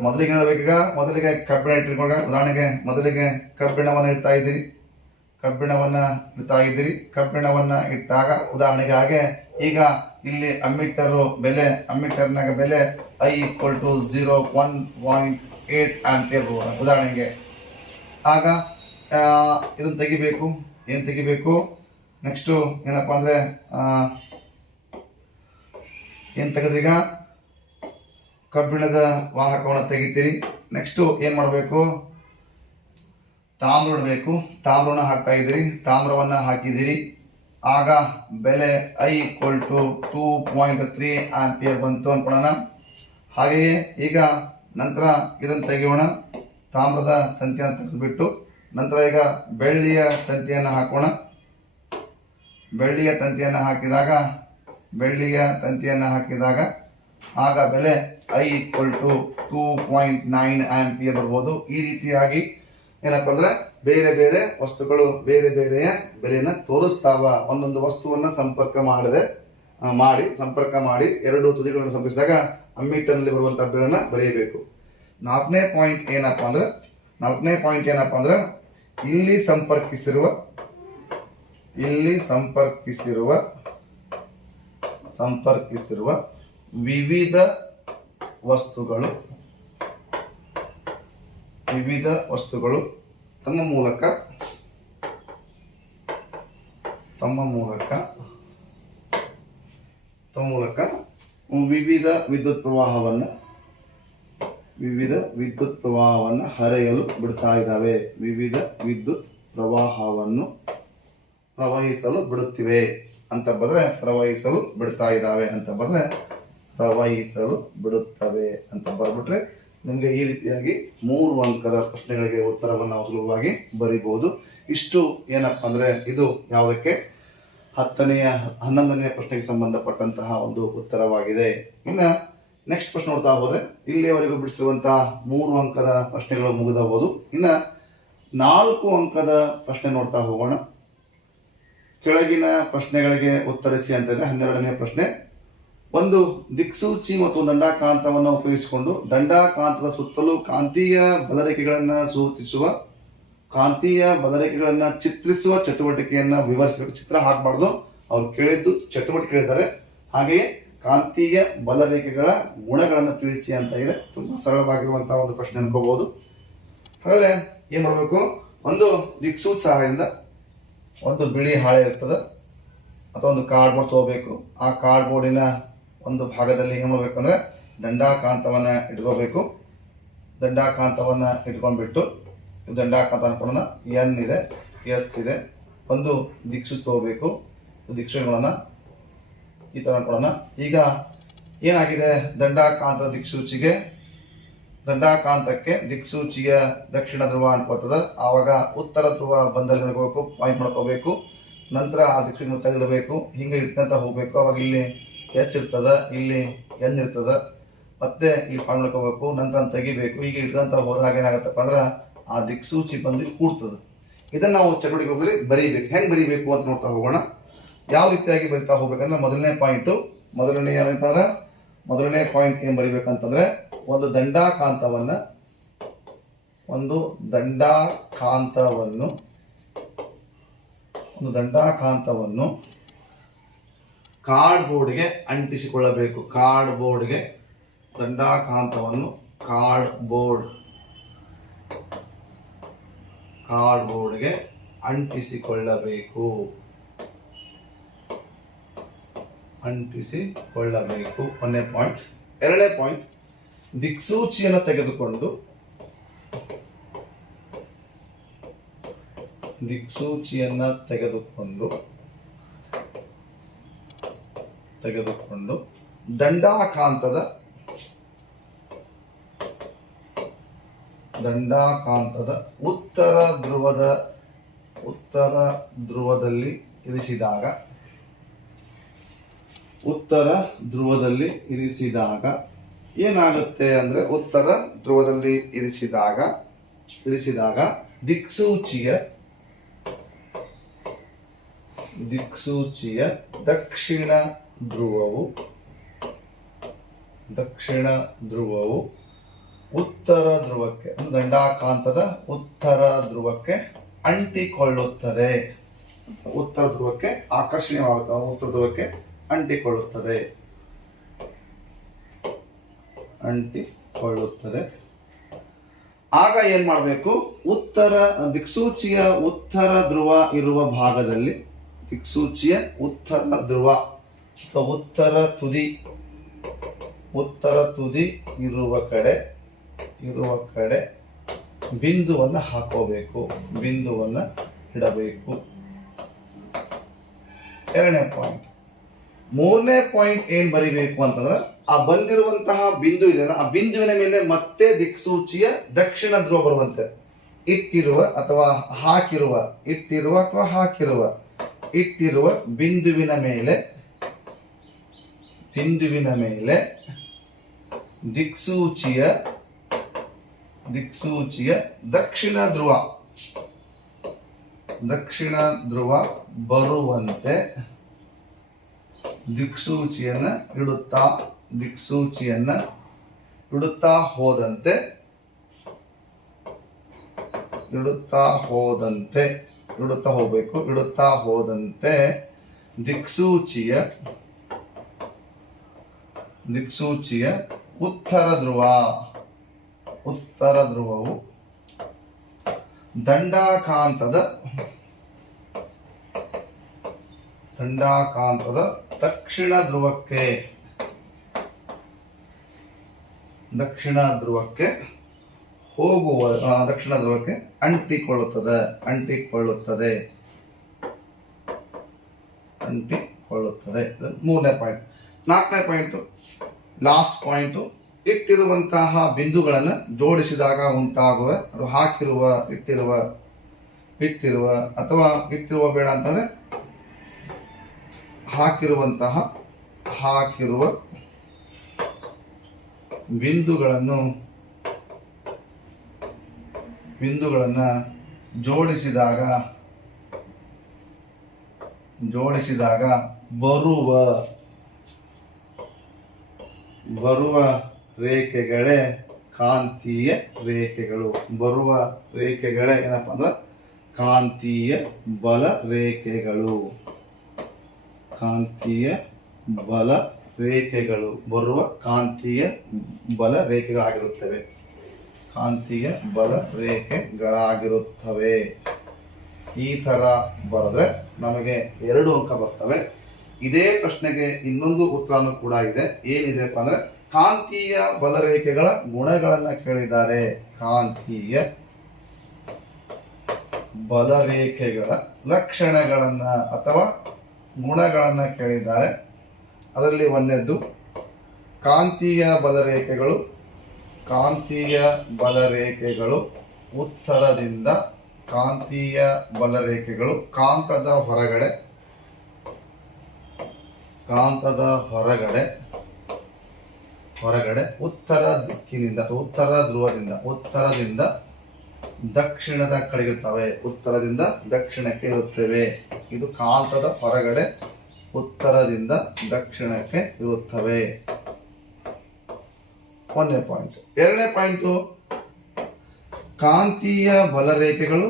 ಮೊದಲಿಗೆ ಹೇಳಬೇಕೀಗ, ಮೊದಲಿಗೆ ಕಬ್ಬಿಣ ಇಟ್ಕೊಂಡ, ಉದಾಹರಣೆಗೆ ಮೊದಲಿಗೆ ಕಬ್ಬಿಣವನ್ನು ಇಡ್ತಾ ಇದ್ದೀರಿ. ಕಬ್ಬಿಣವನ್ನ ಇಟ್ಟಾಗ ಉದಾಹರಣೆಗೆ ಹಾಗೆ ಈಗ ಇಲ್ಲಿ ಅಮ್ಮೀಟರ್ನಾಗ ಬೆಲೆ I = 0.1.8 ಆಂಪಿಯರ್ ಉದಾಹರಣೆಗೆ. ಆಗ ಇದನ್ನು ತೆಗಿಬೇಕು. ಏನು ತೆಗಿಬೇಕು? ನೆಕ್ಸ್ಟು ಏನಪ್ಪ ಅಂದರೆ ಏನು ತೆಗೆದ್ರೀಗ ಕಬ್ಬಿಣದ ವಾಹಕವನ್ನು ತೆಗಿತೀರಿ. ನೆಕ್ಸ್ಟು ಏನು ಮಾಡಬೇಕು? ತಾಮ್ರ ಇಡಬೇಕು. ತಾಮ್ರವನ್ನು ಹಾಕ್ತಾ ಇದ್ದೀರಿ. ತಾಮ್ರವನ್ನು ಹಾಕಿದ್ದೀರಿ. ಆಗ ಬೆಲೆ I = 2.3 ಆಂಪಿಯರ್ ಬಂತು ಅನ್ಕೊಳ್ಳೋಣ. ಹಾಗೆಯೇ ಈಗ ನಂತರ ಇದನ್ನು ತೆಗೆಯೋಣ. ತಾಮ್ರದ ತಂತಿಯನ್ನು ತೆಗೆದುಬಿಟ್ಟು ನಂತರ ಈಗ ಬೆಳ್ಳಿಯ ತಂತಿಯನ್ನು ಹಾಕೋಣ. ಬೆಳ್ಳಿಯ ತಂತಿಯನ್ನು ಹಾಕಿದಾಗ ಆಗ ಬೆಲೆ I = 2.9 ಆಂಪಿಯರ್ ಬರ್ಬೋದು. ಈ ರೀತಿಯಾಗಿ ಏನಪ್ಪ ಅಂದ್ರೆ ಬೇರೆ ಬೇರೆ ವಸ್ತುಗಳು ಬೇರೆ ಬೇರೆಯ ಬೆಲೆಯನ್ನು ತೋರಿಸ್ತಾವ. ಒಂದೊಂದು ವಸ್ತುವನ್ನು ಸಂಪರ್ಕ ಮಾಡಿ ಎರಡು ತುದಿಗಳನ್ನು ಸಂಪರ್ಕಿಸಿದಾಗ ಅಮ್ಮೀಟರ್ನಲ್ಲಿ ಬರುವಂತಹ ಬೆಲೆಯನ್ನು ಬರೆಯಬೇಕು. ನಾಲ್ಕನೇ ಪಾಯಿಂಟ್ ಏನಪ್ಪ ಅಂದ್ರೆ ಇಲ್ಲಿ ಸಂಪರ್ಕಿಸಿರುವ ವಿವಿಧ ವಸ್ತುಗಳು ತಮ್ಮ ಮೂಲಕ ವಿವಿಧ ವಿದ್ಯುತ್ ಪ್ರವಾಹವನ್ನು ಹರಿಯಲು ಬಿಡ್ತಾ ಇದ್ದಾವೆ. ವಿವಿಧ ವಿದ್ಯುತ್ ಪ್ರವಾಹವನ್ನು ಪ್ರವಹಿಸಲು ಬಿಡುತ್ತಿವೆ ಅಂತ ಬರೆದ್ರೆ ಪ್ರವಹಿಸಲು ಬಿಡುತ್ತವೆ ಅಂತ ಬರೆದ್ಬಿಟ್ರೆ ನಿಮಗೆ ಈ ರೀತಿಯಾಗಿ 3 ಅಂಕದ ಪ್ರಶ್ನೆಗಳಿಗೆ ಉತ್ತರವನ್ನು ನಾವು ಸುಲಭವಾಗಿ ಬರೀಬಹುದು. ಇಷ್ಟು ಏನಪ್ಪ ಅಂದ್ರೆ ಇದು ಯಾವುದಕ್ಕೆ 11ನೇ ಪ್ರಶ್ನೆಗೆ ಸಂಬಂಧಪಟ್ಟಂತಹ ಒಂದು ಉತ್ತರವಾಗಿದೆ. ಇನ್ನು ನೆಕ್ಸ್ಟ್ ಪ್ರಶ್ನೆ ನೋಡ್ತಾ ಹೋದ್ರೆ ಇಲ್ಲಿಯವರೆಗೂ ಬಿಡಿಸಿರುವಂತಹ 3 ಅಂಕದ ಪ್ರಶ್ನೆಗಳು ಮುಗಿದಬಹುದು. ಇನ್ನು 4 ಅಂಕದ ಪ್ರಶ್ನೆ ನೋಡ್ತಾ ಹೋಗೋಣ. ಕೆಳಗಿನ ಪ್ರಶ್ನೆಗಳಿಗೆ ಉತ್ತರಿಸಿ ಅಂತ ಇದೆ. 12ನೇ ಪ್ರಶ್ನೆ. ಒಂದು ದಿಕ್ಸೂಚಿ ಮತ್ತು ದಂಡಕಾಂತವನ್ನು ಉಪಯೋಗಿಸಿಕೊಂಡು ದಂಡಕಾಂತದ ಸುತ್ತಲೂ ಕಾಂತೀಯ ಬಲರೇಖೆಗಳನ್ನ ಚಿತ್ರಿಸುವ ಚಟುವಟಿಕೆಯನ್ನ ವಿವರಿಸಬೇಕು. ಚಿತ್ರ ಹಾಕಬಾರ್ದು, ಅವ್ರು ಕೇಳಿದ್ದು ಚಟುವಟಿಕೆ ಹೇಳಿದ್ದಾರೆ. ಹಾಗೆಯೇ ಕಾಂತೀಯ ಬಲರೇಖೆಗಳ ಗುಣಗಳನ್ನು ತಿಳಿಸಿ ಅಂತ ಇದೆ. ತುಂಬಾ ಸರಳವಾಗಿರುವಂತಹ ಒಂದು ಪ್ರಶ್ನೆ ಅನ್ಕೋಬಹುದು. ಹಾಗಾದ್ರೆ ಏನ್ ಮಾಡಬೇಕು? ಒಂದು ದಿಕ್ಸೂಚಿ ಸಹಾಯದಿಂದ ಒಂದು ಬಿಳಿ ಹಾಳೆ ಇರ್ತದೆ ಅಥವಾ ಒಂದು ಕಾರ್ಡ್ಬೋರ್ಡ್ ತಗೋಬೇಕು. ಆ ಕಾರ್ಡ್ಬೋರ್ಡಿನ ಒಂದು ಭಾಗದಲ್ಲಿ ಏನು ಮಾಡಬೇಕಂದ್ರೆ ದಂಡಕಾಂತವನ್ನ ಇಟ್ಕೋಬೇಕು. ದಂಡಕಾಂತವನ್ನ ಇಟ್ಕೊಂಡ್ಬಿಟ್ಟು ದಂಡಕಾಂತ ಅನ್ಕೊಳ್ಳೋಣ. N ಇದೆ, S ಇದೆ. ಒಂದು ದಿಕ್ಸೂಚಿ ತಗೋಬೇಕು. ದಿಕ್ಸೂಚಿಗಳನ್ನ ಈ ತರ ಅನ್ಕೊಳ್ಳೋಣ. ಈಗ ಏನಾಗಿದೆ? ದಂಡಕಾಂತಕ್ಕೆ ದಿಕ್ಸೂಚಿಯ ದಕ್ಷಿಣ ಧ್ರುವ ಅನ್ಕೋತದ. ಆವಾಗ ಉತ್ತರ ಧ್ರುವ ಬಂದಲ್ಲಿ ನೋಡ್ಕೋಬೇಕು, ಪಾಯಿಂಟ್ ಮಾಡ್ಕೋಬೇಕು. ನಂತರ ಆ ದಿಕ್ಸೂಚಿನ ತೆಗೆದಿಡಬೇಕು. ಹಿಂಗೆ ಇಟ್ಕೊಂತ ಹೋಗ್ಬೇಕು. ಅವಾಗ ಇಲ್ಲಿ S ಇರ್ತದ, ಇಲ್ಲಿ N ಇರ್ತದ. ಮತ್ತೆ ಇಲ್ಲಿ ಪಾಯಿಂಟ್ ಮಾಡ್ಕೋಬೇಕು, ನಂತರ ತೆಗಿಬೇಕು. ಈಗ ಇಟ್ಕೊಂತ ಹೋದಾಗ ಏನಾಗತ್ತಪ್ಪ ಅಂದ್ರೆ ಆ ದಿಕ್ಸೂಚಿ ಬಂದು ಕೂಡ್ತದೆ. ಇದನ್ನ ನಾವು ಚಟುವಟಿಕೆಗಳಲ್ಲಿ ಬರೀಬೇಕು. ಹೆಂಗ್ ಬರೀಬೇಕು ಅಂತ ನೋಡ್ತಾ ಹೋಗೋಣ. ಯಾವ ರೀತಿಯಾಗಿ ಬರಿತಾ ಹೋಗ್ಬೇಕಂದ್ರೆ ಮೊದಲನೇ ಪಾಯಿಂಟ್ ಏನ್ ಬರಿಬೇಕಂತಂದ್ರೆ ಒಂದು ದಂಡಕಾಂತವನ್ನು ಕಾರ್ಡ್ಬೋರ್ಡ್ಗೆ ಅಂಟಿಸಿಕೊಳ್ಳಬೇಕು. ದಂಡಕಾಂತವನ್ನು ಕಾರ್ಡ್ಬೋರ್ಡ್ಗೆ ಅಂಟಿಸಿಕೊಳ್ಳಬೇಕು. ಒಂದನೇ ಪಾಯಿಂಟ್. ಎರಡನೇ ಪಾಯಿಂಟ್, ದಿಕ್ಸೂಚಿಯನ್ನು ತೆಗೆದುಕೊಂಡು ತೆಗೆದುಕೊಂಡು ದಂಡಾಕಾಂತದ ಉತ್ತರ ಧ್ರುವದಲ್ಲಿ ಇರಿಸಿದಾಗ ಏನಾಗುತ್ತೆ ಅಂದ್ರೆ ಉತ್ತರ ಧ್ರುವದಲ್ಲಿ ಇರಿಸಿದಾಗ ದಿಕ್ಸೂಚಿಯ ದಕ್ಷಿಣ ಧ್ರುವವು ಉತ್ತರ ಧ್ರುವಕ್ಕೆ, ದಂಡಾಕಾಂತದ ಉತ್ತರ ಧ್ರುವಕ್ಕೆ ಅಂಟಿಕೊಳ್ಳುತ್ತದೆ. ಉತ್ತರ ಧ್ರುವಕ್ಕೆ ಆಕರ್ಷಣೀಯವಾಗುತ್ತದೆ, ಉತ್ತರ ಧ್ರುವಕ್ಕೆ ಅಂಟಿಕೊಳ್ಳುತ್ತದೆ. ಆಗ ಏನ್ ಮಾಡಬೇಕು? ದಿಕ್ಸೂಚಿಯ ಉತ್ತರ ಧ್ರುವ ಇರುವ ಭಾಗದಲ್ಲಿ, ದಿಕ್ಸೂಚಿಯ ಉತ್ತರ ಧ್ರುವ ಉತ್ತರ ತುದಿ ಇರುವ ಕಡೆ ಬಿಂದುವನ್ನು ಹಾಕೋಬೇಕು, ಬಿಂದುವನ್ನು ಇಡಬೇಕು. ಎರಡನೇ ಪಾಯಿಂಟ್. ಮೂರನೇ ಪಾಯಿಂಟ್ ಏನ್ ಬರಿಬೇಕು ಅಂತಂದ್ರೆ, ಆ ಬಂದಿರುವಂತಹ ಬಿಂದು ಇದೆ, ಆ ಬಿಂದುವಿನ ಮೇಲೆ ಮತ್ತೆ ದಿಕ್ಸೂಚಿಯ ದಕ್ಷಿಣ ಧ್ರುವ ಬರುವಂತೆ ಇಟ್ಟಿರುವ ಅಥವಾ ಹಾಕಿರುವ ಬಿಂದುವಿನ ಮೇಲೆ ದಿಕ್ಸೂಚಿಯ ದಕ್ಷಿಣ ಧ್ರುವ ಬರುವಂತೆ ದಿಕ್ಸೂಚಿಯನ್ನ ಇಡುತ್ತಾ ಹೋದಂತೆ ದಿಕ್ಸೂಚಿಯ ಉತ್ತರ ಧ್ರುವವು ದಂಡಾಕಾಂತದ ದಕ್ಷಿಣ ಧ್ರುವಕ್ಕೆ ಅಂಟಿಕೊಳ್ಳುತ್ತದೆ. ಮೂರನೇ ಪಾಯಿಂಟ್. ನಾಲ್ಕನೇ ಪಾಯಿಂಟ್, ಲಾಸ್ಟ್ ಪಾಯಿಂಟ್. ಇಟ್ಟಿರುವಂತಹ ಬಿಂದುಗಳನ್ನು ಜೋಡಿಸಿದಾಗ ಉಂಟಾಗುವ, ಇಟ್ಟಿರುವ ಅಥವಾ ಇಟ್ಟಿರುವ ಬೇಡ ಅಂತಂದ್ರೆ ಹಾಕಿರುವ ಬಿಂದುಗಳನ್ನ ಜೋಡಿಸಿದಾಗ ಬರುವ ರೇಖೆಗಳೇ ಕಾಂತೀಯ ರೇಖೆಗಳು. ಬರುವ ರೇಖೆಗಳೇ ಏನಪ್ಪಾ ಅಂದ್ರೆ ಕಾಂತೀಯ ಬಲ ರೇಖೆಗಳು. ಬರುವ ಕಾಂತೀಯ ಬಲ ರೇಖೆಗಳಾಗಿರುತ್ತವೆ. ಈ ತರ ಬರೆದ್ರೆ ನಮಗೆ 2 ಅಂಕ ಬರ್ತವೆ. ಇದೇ ಪ್ರಶ್ನೆಗೆ ಇನ್ನೊಂದು ಉತ್ತರನೂ ಕೂಡ ಇದೆ. ಏನಿದೆ ಅಂದ್ರೆ, ಕಾಂತೀಯ ಬಲರೇಖೆಗಳ ಗುಣಗಳನ್ನ ಕೇಳಿದ್ದಾರೆ. ಕಾಂತೀಯ ಬಲರೇಖೆಗಳ ಲಕ್ಷಣಗಳನ್ನ ಅಥವಾ ಗುಣಗಳನ್ನ ಕೇಳಿದ್ದಾರೆ. ಅದರಲ್ಲಿ ಒಂದನೇದ್ದು ಕಾಂತೀಯ ಬಲರೇಖೆಗಳು ಉತ್ತರದಿಂದ, ಕಾಂತದ ಹೊರಗಡೆ ಉತ್ತರ ದಿಕ್ಕಿನಿಂದ, ಉತ್ತರದಿಂದ ದಕ್ಷಿಣದ ಕಡೆಗಿರ್ತವೆ. ಉತ್ತರದಿಂದ ದಕ್ಷಿಣಕ್ಕೆ ಇರುತ್ತವೆ. ಇದು ಕಾಂತದ ಹೊರಗಡೆ ಉತ್ತರದಿಂದ ದಕ್ಷಿಣಕ್ಕೆ ಇರುತ್ತವೆ. ಒಂದನೇ ಪಾಯಿಂಟ್. ಎರಡನೇ ಪಾಯಿಂಟು, ಕಾಂತೀಯ ಬಲರೇಖೆಗಳು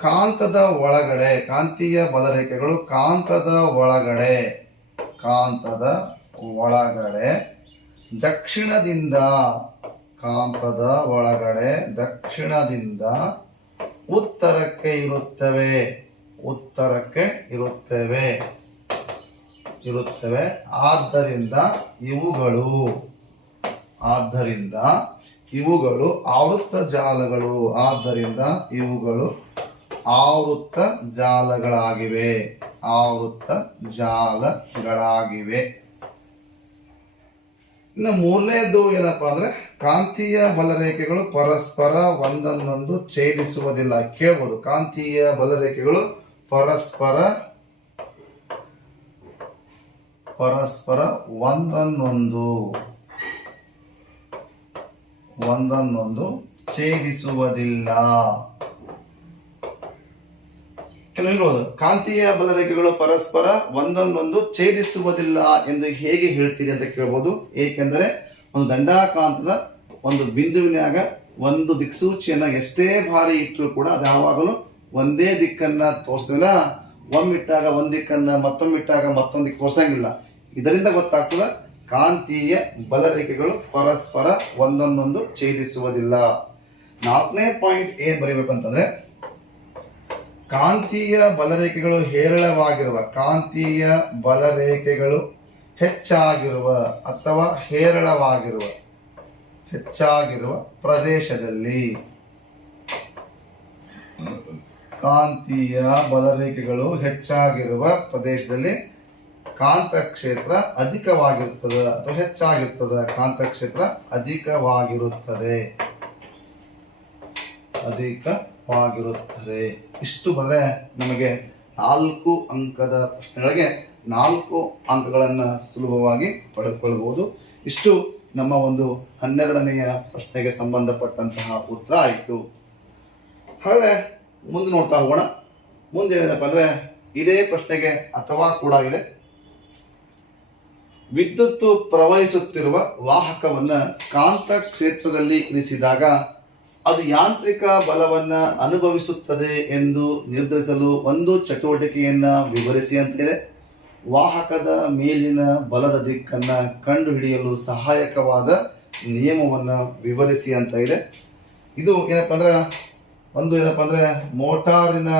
ಕಾಂತದ ಒಳಗಡೆ ದಕ್ಷಿಣದಿಂದ ಉತ್ತರಕ್ಕೆ ಇರುತ್ತವೆ. ಆದ್ದರಿಂದ ಇವುಗಳು ಆವೃತ್ತ ಜಾಲಗಳಾಗಿವೆ. ಇನ್ನು ಮೂರನೇದು ಏನಪ್ಪಾ ಅಂದ್ರೆ ಕಾಂತೀಯ ಬಲರೇಖೆಗಳು ಪರಸ್ಪರ ಒಂದನ್ನೊಂದು ಛೇದಿಸುವುದಿಲ್ಲ. ಕೇಳ್ಬೋದು, ಕಾಂತೀಯ ಬಲರೇಖೆಗಳು ಪರಸ್ಪರ ಒಂದನ್ನೊಂದು ಛೇದಿಸುವುದಿಲ್ಲ. ಕೆಲವರು ಕಾಂತೀಯ ಬಲರೇಖೆಗಳು ಪರಸ್ಪರ ಒಂದನ್ನೊಂದು ಛೇದಿಸುವುದಿಲ್ಲ ಎಂದು ಹೇಗೆ ಹೇಳ್ತೀರಿ ಅಂತ ಕೇಳ್ಬೋದು. ಏಕೆಂದರೆ ಒಂದು ದಂಡಾಕಾಂತದ ಒಂದು ಬಿಂದುವಿನಾಗ ಒಂದು ದಿಕ್ಸೂಚಿಯನ್ನ ಎಷ್ಟೇ ಬಾರಿ ಇಟ್ಟರೂ ಕೂಡ ಅದು ಯಾವಾಗಲೂ ಒಂದೇ ದಿಕ್ಕನ್ನ ತೋರಿಸ್ತಿಲ್ಲ. ಒಮ್ಮಿಟ್ಟಾಗ ಒಂದ್ ದಿಕ್ಕನ್ನ, ಮತ್ತೊಮ್ಮಿಟ್ಟಾಗ ಮತ್ತೊಂದು ದಿಕ್ಕು ತೋರ್ಸಂಗಿಲ್ಲ. ಇದರಿಂದ ಗೊತ್ತಾಗ್ತದ ಕಾಂತೀಯ ಬಲರೇಖೆಗಳು ಪರಸ್ಪರ ಒಂದನ್ನೊಂದು ಛೇದಿಸುವುದಿಲ್ಲ. 4ನೇ ಪಾಯಿಂಟ್ ಏನ್ ಬರೀಬೇಕಂತಂದ್ರೆ ಕಾಂತೀಯ ಬಲರೇಖೆಗಳು ಹೇರಳವಾಗಿರುವ, ಕಾಂತೀಯ ಬಲರೇಖೆಗಳು ಹೆಚ್ಚಾಗಿರುವ ಅಥವಾ ಹೆಚ್ಚಾಗಿರುವ ಪ್ರದೇಶದಲ್ಲಿ, ಕಾಂತೀಯ ಬಲರೇಖೆಗಳು ಹೆಚ್ಚಾಗಿರುವ ಪ್ರದೇಶದಲ್ಲಿ ಕಾಂತಕ್ಷೇತ್ರ ಅಧಿಕವಾಗಿರುತ್ತದೆ ಅಥವಾ ಹೆಚ್ಚಾಗಿರುತ್ತದೆ. ಕಾಂತಕ್ಷೇತ್ರ ಅಧಿಕವಾಗಿರುತ್ತದೆ. ಇಷ್ಟು ಬಂದರೆ ನಮಗೆ 4 ಅಂಕದ ಪ್ರಶ್ನೆಗಳಿಗೆ 4 ಅಂಕಗಳನ್ನು ಸುಲಭವಾಗಿ ಪಡೆದುಕೊಳ್ಳಬಹುದು. ಇಷ್ಟು ನಮ್ಮ ಒಂದು 12ನೆಯ ಪ್ರಶ್ನೆಗೆ ಸಂಬಂಧಪಟ್ಟಂತಹ ಉತ್ತರ ಆಯಿತು. ಹಾಗಾದ್ರೆ ಮುಂದೆ ನೋಡ್ತಾ ಹೋಗೋಣ. ಮುಂದೆ ಏನಪ್ಪ ಅಂದ್ರೆ ಇದೇ ಪ್ರಶ್ನೆಗೆ ಅಥವಾ ಕೂಡ ಇದೆ. ವಿದ್ಯುತ್ ಪ್ರವಹಿಸುತ್ತಿರುವ ವಾಹಕವನ್ನ ಕಾಂತ ಕ್ಷೇತ್ರದಲ್ಲಿ ಇರಿಸಿದಾಗ ಅದು ಯಾಂತ್ರಿಕ ಬಲವನ್ನ ಅನುಭವಿಸುತ್ತದೆ ಎಂದು ನಿರ್ಧರಿಸಲು ಒಂದು ಚಟುವಟಿಕೆಯನ್ನ ವಿವರಿಸಿ ಅಂತಿದೆ. ವಾಹಕದ ಮೇಲಿನ ಬಲದ ದಿಕ್ಕನ್ನ ಕಂಡುಹಿಡಿಯಲು ಸಹಾಯಕವಾದ ನಿಯಮವನ್ನ ವಿವರಿಸಿ ಅಂತ ಇದೆ. ಇದು ಏನಪ್ಪ ಅಂದ್ರೆ ಮೋಟಾರಿನ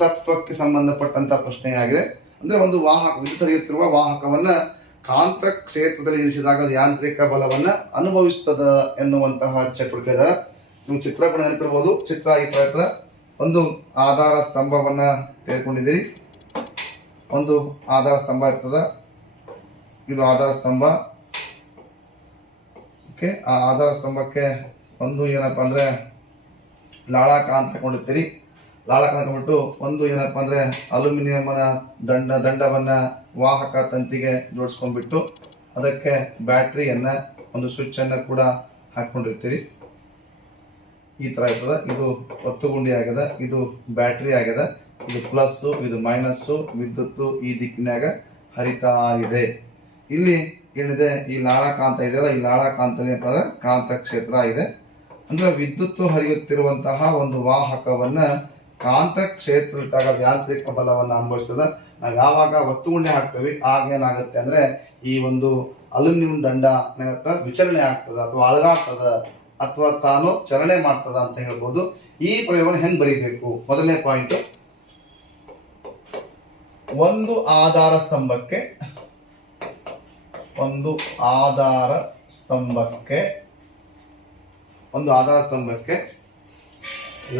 ತತ್ವಕ್ಕೆ ಸಂಬಂಧಪಟ್ಟಂತ ಪ್ರಶ್ನೆಯಾಗಿದೆ. ಅಂದ್ರೆ ಒಂದು ವಿದ್ಯುತ್ ಹರಿಯುತ್ತಿರುವ ವಾಹಕವನ್ನ ಕಾಂತ ಕ್ಷೇತ್ರದಲ್ಲಿ ಇರಿಸಿದಾಗ ಅದು ಯಾಂತ್ರಿಕ ಬಲವನ್ನ ಅನುಭವಿಸ್ತದ ಎನ್ನುವಂತಹ ಚಟುವಟಿಕೆ ಇದ್ದಾರೆ. ನೀವು ಚಿತ್ರ ಕೂಡ ನೆನಪಿರ್ಬೋದು. ಚಿತ್ರ ಈ ತರ ಇರ್ತದೆ. ಒಂದು ಆಧಾರ ಸ್ತಂಭವನ್ನ ತೆಗೆದುಕೊಂಡಿದ್ದೀರಿ. ಒಂದು ಆಧಾರ ಸ್ತಂಭ ಇರ್ತದ. ಇದು ಆಧಾರ ಸ್ತಂಭ. ಓಕೆ, ಆ ಆಧಾರ ಸ್ತಂಭಕ್ಕೆ ಒಂದು ಏನಪ್ಪಾ ಅಂದ್ರೆ ಲಾಳಕ ಅಂತ ತಗೊಂಡಿರ್ತೀರಿ. ಲಾಳಕ ತಗೊಂಡ್ಬಿಟ್ಟು ಒಂದು ಏನಪ್ಪಾ ಅಂದ್ರೆ ಅಲ್ಯೂಮಿನಿಯಂನ ದಂಡವನ್ನ ವಾಹಕ ತಂತಿಗೆ ಜೋಡಿಸ್ಕೊಂಡ್ಬಿಟ್ಟು ಅದಕ್ಕೆ ಬ್ಯಾಟ್ರಿಯನ್ನ ಒಂದು ಸ್ವಿಚ್ ಅನ್ನ ಕೂಡ ಹಾಕೊಂಡಿರ್ತೀರಿ. ಈ ತರ ಇರ್ತದ. ಇದು ಒತ್ತುಗುಂಡಿ ಆಗ್ಯದ, ಇದು ಬ್ಯಾಟ್ರಿ ಆಗ್ಯದ, ಇದು ಪ್ಲಸ್, ಇದು ಮೈನಸ್. ವಿದ್ಯುತ್ ಈ ದಿಕ್ಕಿನಾಗ ಹರಿತಾ ಇದೆ. ಇಲ್ಲಿ ಏನಿದೆ, ಈ ಲಾಳಕಾಂತ ಇದೆಯಲ್ಲ, ಈ ಲಾಳಕಾಂತ ಏನಪ್ಪ ಅಂದ್ರೆ ಕಾಂತ ಕ್ಷೇತ್ರ ಇದೆ. ಅಂದ್ರೆ ವಿದ್ಯುತ್ ಹರಿಯುತ್ತಿರುವಂತಹ ಒಂದು ವಾಹಕವನ್ನ ಕಾಂತ ಕ್ಷೇತ್ರ ಇಟ್ಟಾಗ ಯಾಂತ್ರಿಕ ಬಲವನ್ನ ಅನುಭವಿಸ್ತದ. ನಾವು ಯಾವಾಗ ಒತ್ತುಗುಂಡಿ ಹಾಕ್ತೇವೆ ಆಗ ಏನಾಗುತ್ತೆ ಅಂದ್ರೆ ಈ ಒಂದು ಅಲ್ಯೂಮಿನಿಯಂ ದಂಡ ವಿಚಲನೆ ಆಗ್ತದ ಅಥವಾ ಅಳಗಾಡ್ತದ ಅಥವಾ ತಾನು ಚಲನೆ ಮಾಡ್ತದ ಅಂತ ಹೇಳ್ಬೋದು. ಈ ಪ್ರಯೋಗವನ್ನು ಹೆಂಗ್ ಬರೀಬೇಕು? ಮೊದಲನೇ ಪಾಯಿಂಟ್, ಒಂದು ಆಧಾರ ಸ್ತಂಭಕ್ಕೆ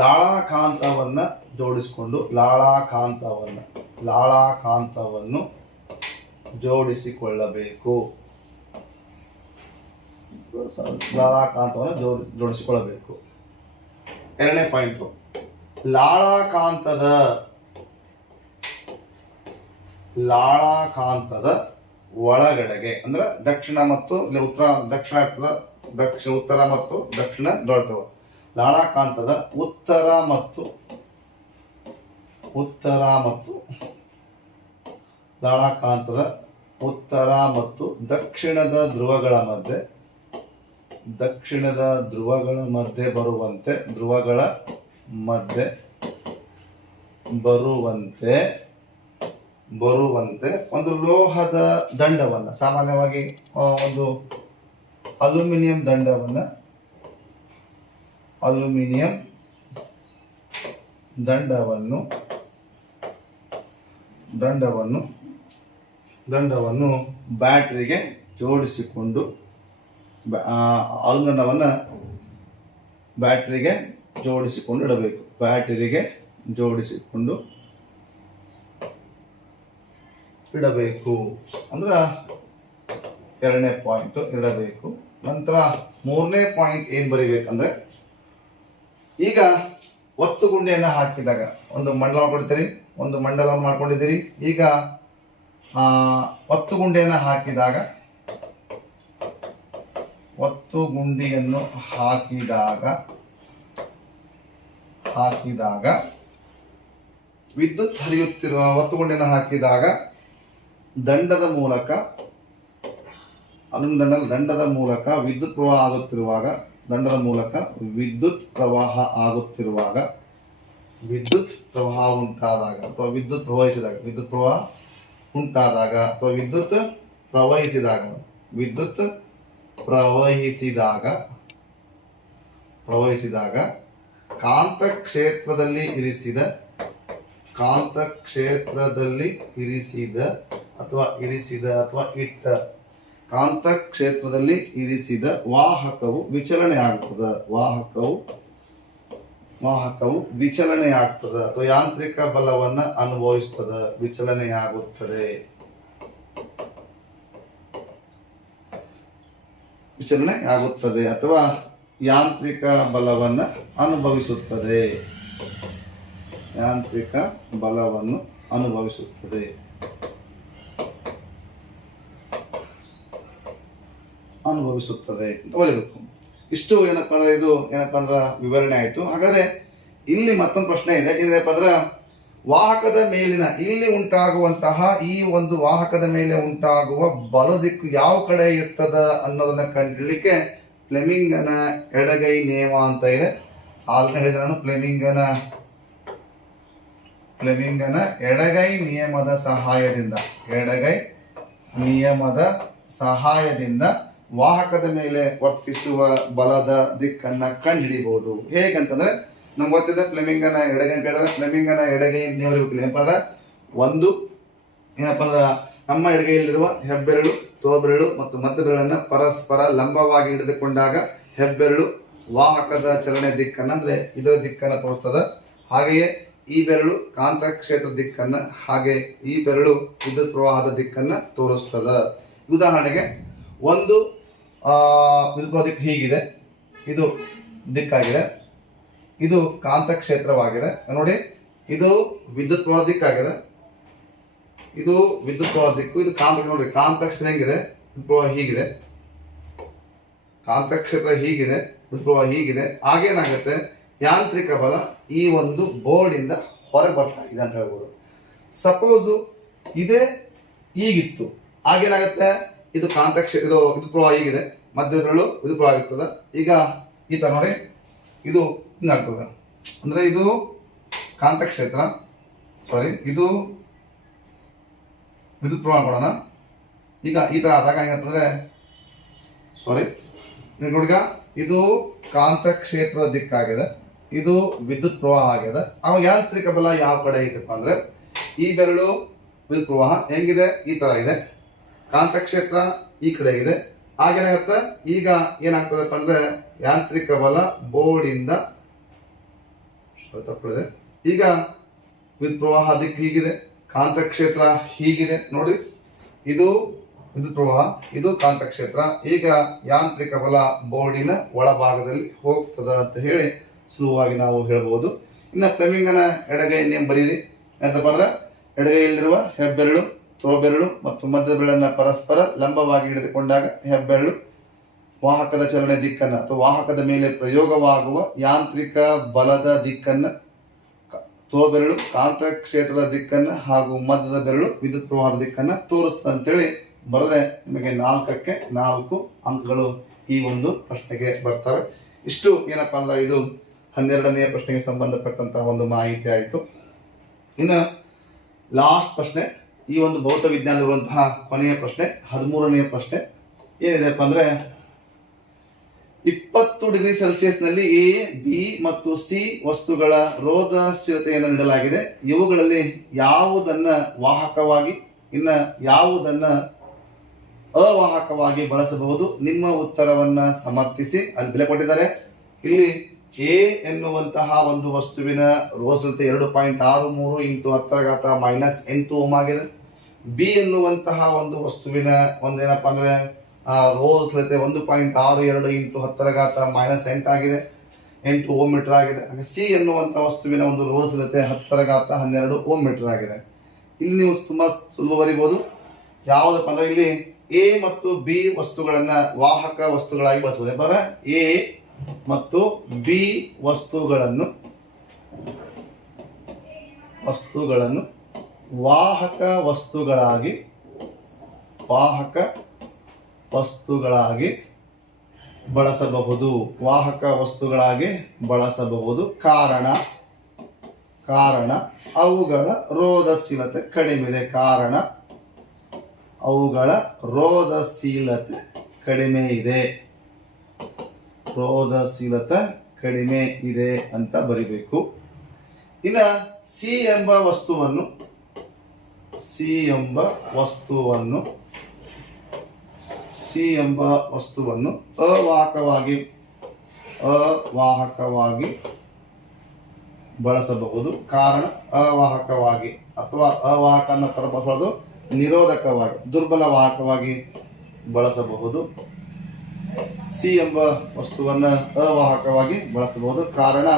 ಲಾಳಕಾಂತವನ್ನ ಜೋಡಿಸಿಕೊಂಡು ಲಾಳಕಾಂತವನ್ನು ಜೋಡಿಸಿಕೊಳ್ಳಬೇಕು. ಎರಡನೇ ಪಾಯಿಂಟ್, ಲಾಳಕಾಂತದ ಒಳಗಡೆಗೆ ಅಂದ್ರೆ ದಕ್ಷಿಣ ಮತ್ತು ಉತ್ತರ, ಉತ್ತರ ಮತ್ತು ದಕ್ಷಿಣ ದೊಡ್ಡವು. ಲಾಳಕಾಂತದ ಉತ್ತರ ಮತ್ತು ದಕ್ಷಿಣದ ಧ್ರುವಗಳ ಮಧ್ಯೆ ಬರುವಂತೆ ಒಂದು ಲೋಹದ ದಂಡವನ್ನ, ಸಾಮಾನ್ಯವಾಗಿ ಒಂದು ಅಲ್ಯೂಮಿನಿಯಂ ದಂಡವನ್ನು ಬ್ಯಾಟರಿಗೆ ಜೋಡಿಸಿಕೊಂಡು ಇಡಬೇಕು. ಬ್ಯಾಟರಿಗೆ ಜೋಡಿಸಿಕೊಂಡು ಇಡಬೇಕು. ಅಂದ್ರ ಎರಡನೇ ಪಾಯಿಂಟ್ ಇಡಬೇಕು. ನಂತರ ಮೂರನೇ ಪಾಯಿಂಟ್ ಏನು ಬರೀಬೇಕಂದ್ರೆ, ಈಗ ಒತ್ತುಗುಂಡಿಯನ್ನು ಹಾಕಿದಾಗ ಒಂದು ಮಂಡಲ ಮಾಡ್ಕೊಡ್ತೀರಿ, ಒಂದು ಮಂಡಲ ಮಾಡ್ಕೊಂಡಿದ್ದೀರಿ. ಈಗ ಒತ್ತುಗುಂಡಿಯನ್ನು ಹಾಕಿದಾಗ ವಿದ್ಯುತ್ ಹರಿಯುತ್ತಿರುವ ಒತ್ತುಗುಂಡಿಯನ್ನು ಹಾಕಿದಾಗ ದಂಡದ ಮೂಲಕ ವಿದ್ಯುತ್ ಪ್ರವಾಹ ಆಗುತ್ತಿರುವಾಗ ವಿದ್ಯುತ್ ಪ್ರವಾಹ ಉಂಟಾದಾಗ ಅಥವಾ ವಿದ್ಯುತ್ ಪ್ರವಹಿಸಿದಾಗ ಕಾಂತ ಕ್ಷೇತ್ರದಲ್ಲಿ ಇರಿಸಿದ ವಾಹಕವು ವಿಚಲನೆ ಆಗ್ತದೆ ಅಥವಾ ಯಾಂತ್ರಿಕ ಬಲವನ್ನು ಅನುಭವಿಸ್ತದೆ, ವಿಚಲನೆ ಆಗುತ್ತದೆ ಅಥವಾ ಯಾಂತ್ರಿಕ ಬಲವನ್ನು ಅನುಭವಿಸುತ್ತದೆ. ಅಂತ ಬರೀಬೇಕು. ಇಷ್ಟು ಏನಪ್ಪಾ ಅಂದ್ರೆ ವಿವರಣೆ ಆಯ್ತು. ಹಾಗಾದ್ರೆ ಇಲ್ಲಿ ಮತ್ತೊಂದು ಪ್ರಶ್ನೆ ಇದೆ. ಏನಪ್ಪ ಅಂದ್ರೆ ವಾಹಕದ ಮೇಲಿನ ಇಲ್ಲಿ ಉಂಟಾಗುವಂತಹ ಈ ಒಂದು ವಾಹಕದ ಮೇಲೆ ಉಂಟಾಗುವ ಬಲ ದಿಕ್ಕು ಯಾವ ಕಡೆ ಇರ್ತದ ಅನ್ನೋದನ್ನ ಕಂಡುಹಿಡಲಿಕ್ಕೆ ಫ್ಲೆಮಿಂಗನ ಎಡಗೈ ನಿಯಮ ಅಂತ ಇದೆ. ಆಲ್ರೆಡಿ ಹೇಳಿದೆ ನಾನು. ಫ್ಲೆಮಿಂಗನ ಎಡಗೈ ನಿಯಮದ ಸಹಾಯದಿಂದ ವಾಹಕದ ಮೇಲೆ ವರ್ತಿಸುವ ಬಲದ ದಿಕ್ಕನ್ನ ಕಂಡುಹಿಡಿಬಹುದು. ಹೇಗಂತಂದ್ರೆ ನಮ್ಗೆ ಗೊತ್ತಿದೆ ಫ್ಲೆಮಿಂಗನ ಎಡಗೈ ನಿಯಮ ಒಂದು ಏನಪ್ಪ ಅಂದ್ರೆ ನಮ್ಮ ಎಡಗೈಯಲ್ಲಿರುವ ಹೆಬ್ಬೆರಳು, ತೋಬೆರಳು ಮತ್ತು ಮಧ್ಯಬೆರಳನ್ನ ಪರಸ್ಪರ ಲಂಬವಾಗಿ ಹಿಡಿದುಕೊಂಡಾಗ ಹೆಬ್ಬೆರಳು ವಾಹಕದ ಚಲನೆ ದಿಕ್ಕನ್ನ ಅಂದ್ರೆ ಇದರ ದಿಕ್ಕನ್ನ ತೋರಿಸ್ತದ. ಹಾಗೆಯೇ ಈ ಬೆರಳು ಕಾಂತ ಕ್ಷೇತ್ರ ದಿಕ್ಕನ್ನ, ಹಾಗೆ ಈ ಬೆರಳು ವಿದ್ಯುತ್ ಪ್ರವಾಹದ ದಿಕ್ಕನ್ನ ತೋರಿಸ್ತದ. ಉದಾಹರಣೆಗೆ ಒಂದು ವಿದ್ಯುತ್ ಪ್ರವಾಹ ದಿಕ್ಕು ಹೀಗಿದೆ, ಇದು ದಿಕ್ಕಾಗಿದೆ, ಇದು ಕಾಂತ ಕ್ಷೇತ್ರವಾಗಿದೆ ನೋಡಿ. ಇದು ವಿದ್ಯುತ್ ಪ್ರವಾಹ ದಿಕ್ಕಾಗಿದೆ, ಇದು ವಿದ್ಯುತ್ ಪ್ರವಾಹ ದಿಕ್ಕು, ಇದು ಕಾಂತ. ನೋಡ್ರಿ ಕಾಂತ ಕ್ಷೇತ್ರ ಹೆಂಗಿದೆ, ವಿದ್ಯುತ್ ಪ್ರವಾಹ ಹೀಗಿದೆ, ಕಾಂತ ಕ್ಷೇತ್ರ ಹೀಗಿದೆ, ವಿದ್ಯುತ್ ಪ್ರವಾಹ ಹೀಗಿದೆ. ಆಗೇನಾಗುತ್ತೆ, ಯಾಂತ್ರಿಕ ಬಲ ಈ ಒಂದು ಬೋರ್ಡ್ ಇಂದ ಹೊರಗೆ ಬರ್ತಾ ಇದೆ ಅಂತ ಹೇಳ್ಬೋದು. ಸಪೋಸ್ ಇದೇ ಹೀಗಿತ್ತು, ಆಗೇನಾಗುತ್ತೆ, ಇದು ಕಾಂತ ಕ್ಷೇತ್ರ, ಇದು ವಿದ್ಯುತ್ ಪ್ರವಾಹ ಹೀಗಿದೆ, ಮಧ್ಯದಲ್ಲೂ ವಿದ್ಯುತ್ ಪ್ರವಾಹ ಆಗಿರ್ತದೆ. ಈಗ ಈ ತರ ನೋಡಿ, ಇದು ಹಿಂಗಾಗ್ತದೆ ಅಂದ್ರೆ ಇದು ಕಾಂತ ಕ್ಷೇತ್ರ, ಇದು ವಿದ್ಯುತ್ ಪ್ರವಾಹ ಕೊಡೋಣ. ಈಗ ಈ ತರ ಆದಾಗ ಏನಾಗ್ತದೆ, ನೋಡಿಗ ಇದು ಕಾಂತ ಕ್ಷೇತ್ರದ ದಿಕ್ಕಾಗಿದೆ, ಇದು ವಿದ್ಯುತ್ ಪ್ರವಾಹ ಆಗಿದೆ. ಅವಾಗ ಯಾಂತ್ರಿಕ ಬಲ ಯಾವ ಕಡೆ ಐತಪ್ಪ ಅಂದ್ರೆ, ಈ ಬೆರಳು ವಿದ್ಯುತ್ ಪ್ರವಾಹ ಹೆಂಗಿದೆ, ಈ ತರ ಇದೆ, ಕಾಂತ ಕ್ಷೇತ್ರ ಈ ಕಡೆ ಇದೆ. ಆಗೇನಾಗತ್ತೆ, ಈಗ ಏನಾಗ್ತದಪ್ಪ ಅಂದ್ರೆ ಯಾಂತ್ರಿಕ ಬಲ ಬೋರ್ಡ್ ಇಂದ ತಪ್ಪಿದೆ. ಈಗ ವಿದ್ಯುತ್ ಪ್ರವಾಹ ದಿಕ್ಕು ಹೀಗಿದೆ, ಕಾಂತ ಕ್ಷೇತ್ರ ಹೀಗಿದೆ ನೋಡ್ರಿ, ಇದು ವಿದ್ಯುತ್ ಪ್ರವಾಹ, ಇದು ಕಾಂತ ಕ್ಷೇತ್ರ. ಈಗ ಯಾಂತ್ರಿಕ ಬಲ ಬೋರ್ಡಿನ ಒಳಭಾಗದಲ್ಲಿ ಹೋಗ್ತದ ಅಂತ ಹೇಳಿ ಸುಲಭವಾಗಿ ನಾವು ಹೇಳ್ಬೋದು. ಇನ್ನು ಫ್ಲೆಮಿಂಗನ ಎಡಗೈ ನಿಯಮ ಬರೀರಿ. ಎಂತಪ್ಪ ಅಂದ್ರೆ ಎಡಗೈಯಲ್ಲಿರುವ ಹೆಬ್ಬೆರಳು, ತೋಬೆರಳು ಮತ್ತು ಮಧ್ಯ ಬೆರಳನ್ನ ಪರಸ್ಪರ ಲಂಬವಾಗಿ ಹಿಡಿದುಕೊಂಡಾಗ ಹೆಬ್ಬೆರಳು ವಾಹಕದ ಚಲನೆ ದಿಕ್ಕನ್ನ ಅಥವಾ ವಾಹಕದ ಮೇಲೆ ಪ್ರಯೋಗವಾಗುವ ಯಾಂತ್ರಿಕ ಬಲದ ದಿಕ್ಕನ್ನ, ತೋಬೆರಳು ಕಾಂತ ಕ್ಷೇತ್ರದ ದಿಕ್ಕನ್ನ ಹಾಗೂ ಮಧ್ಯದ ಬೆರಳು ವಿದ್ಯುತ್ ಪ್ರವಾಹದ ದಿಕ್ಕನ್ನ ತೋರಿಸ್ತದೆ ಅಂತೇಳಿ ಬರೆದ್ರೆ ನಿಮಗೆ 4ಕ್ಕೆ 4 ಅಂಕಗಳು ಈ ಒಂದು ಪ್ರಶ್ನೆಗೆ ಬರ್ತವೆ. ಇಷ್ಟು ಏನಪ್ಪಾ ಅಂದ್ರೆ ಇದು 12ನೇ ಪ್ರಶ್ನೆಗೆ ಸಂಬಂಧಪಟ್ಟಂತಹ ಒಂದು ಮಾಹಿತಿ ಆಯಿತು. ಇನ್ನು ಲಾಸ್ಟ್ ಪ್ರಶ್ನೆ, ಈ ಒಂದು ಭೌತ ವಿಜ್ಞಾನದಲ್ಲಿರುವಂತಹ ಕೊನೆಯ ಪ್ರಶ್ನೆ 13ನೇ ಪ್ರಶ್ನೆ ಏನಿದೆಪ್ಪ ಅಂದ್ರೆ, 20 ಡಿಗ್ರಿ ಸೆಲ್ಸಿಯಸ್ ನಲ್ಲಿ ಎ, ಬಿ ಮತ್ತು ಸಿ ವಸ್ತುಗಳ ರೋಧಶೀಲತೆಯನ್ನು ನೀಡಲಾಗಿದೆ. ಇವುಗಳಲ್ಲಿ ಯಾವುದನ್ನ ವಾಹಕವಾಗಿ ಇನ್ನ ಯಾವುದನ್ನ ಅವಾಹಕವಾಗಿ ಬಳಸಬಹುದು? ನಿಮ್ಮ ಉತ್ತರವನ್ನ ಸಮರ್ಥಿಸಿ. ಅಲ್ಲಿ ಬೆಲೆ ಕೊಟ್ಟಿದ್ದಾರೆ. ಇಲ್ಲಿ ಎ ಎನ್ನುವಂತಹ ಒಂದು ವಸ್ತುವಿನ ರೋಧಶೀಲತೆ 2.63 × 10⁻⁻8 ಓಮ್ ಆಗಿದೆ. ಬಿ ಎನ್ನುವಂತಹ ಒಂದು ವಸ್ತುವಿನ ಒಂದೇನಪ್ಪ ಅಂದ್ರೆ ರೋಲ್ ಸ್ಥಿರತೆ 1.62 ಇಂಟು 10⁻⁻8 ಆಗಿದೆ, 8 ಓಮ್ ಮೀಟರ್ ಆಗಿದೆ. ಹಾಗೆ ಸಿ ಎನ್ನುವಂಥ ವಸ್ತುವಿನ ಒಂದು ರೋಲ್ ಸ್ಥಿರತೆ 10⁻12 ಓಮ್ ಮೀಟರ್ ಆಗಿದೆ. ಇಲ್ಲಿ ನೀವು ತುಂಬಾ ಸುಲಭ ಬರೀಬಹುದು. ಯಾವುದಪ್ಪ ಅಂದ್ರೆ ಇಲ್ಲಿ ಎ ಮತ್ತು ಬಿ ವಸ್ತುಗಳನ್ನ ವಾಹಕ ವಸ್ತುಗಳಾಗಿ ಬಳಸಬಹುದು. ಬರ ಎ ಮತ್ತು ಬಿ ವಸ್ತುಗಳನ್ನು ವಾಹಕ ವಸ್ತುಗಳಾಗಿ ಬಳಸಬಹುದು. ಕಾರಣ ಅವುಗಳ ರೋಧಶೀಲತೆ ಕಡಿಮೆ ಇದೆ ಅಂತ ಬರಿಬೇಕು. ಇನ್ನ ಸಿ ಎಂಬ ವಸ್ತುವನ್ನು ಅವಾಹಕವಾಗಿ ಬಳಸಬಹುದು. ಕಾರಣ ಅವಾಹಕವಾಗಿ ಅಥವಾ ಅವಾಹಕ ಅನ್ನೋ ತರ ಬಳಸಬಹುದು, ನಿರೋಧಕವಾಗಿ ದುರ್ಬಲ ವಾಹಕವಾಗಿ ಬಳಸಬಹುದು. ಸಿ ಎಂಬ ವಸ್ತುವನ್ನು ಅವಾಹಕವಾಗಿ ಬಳಸಬಹುದು. ಕಾರಣ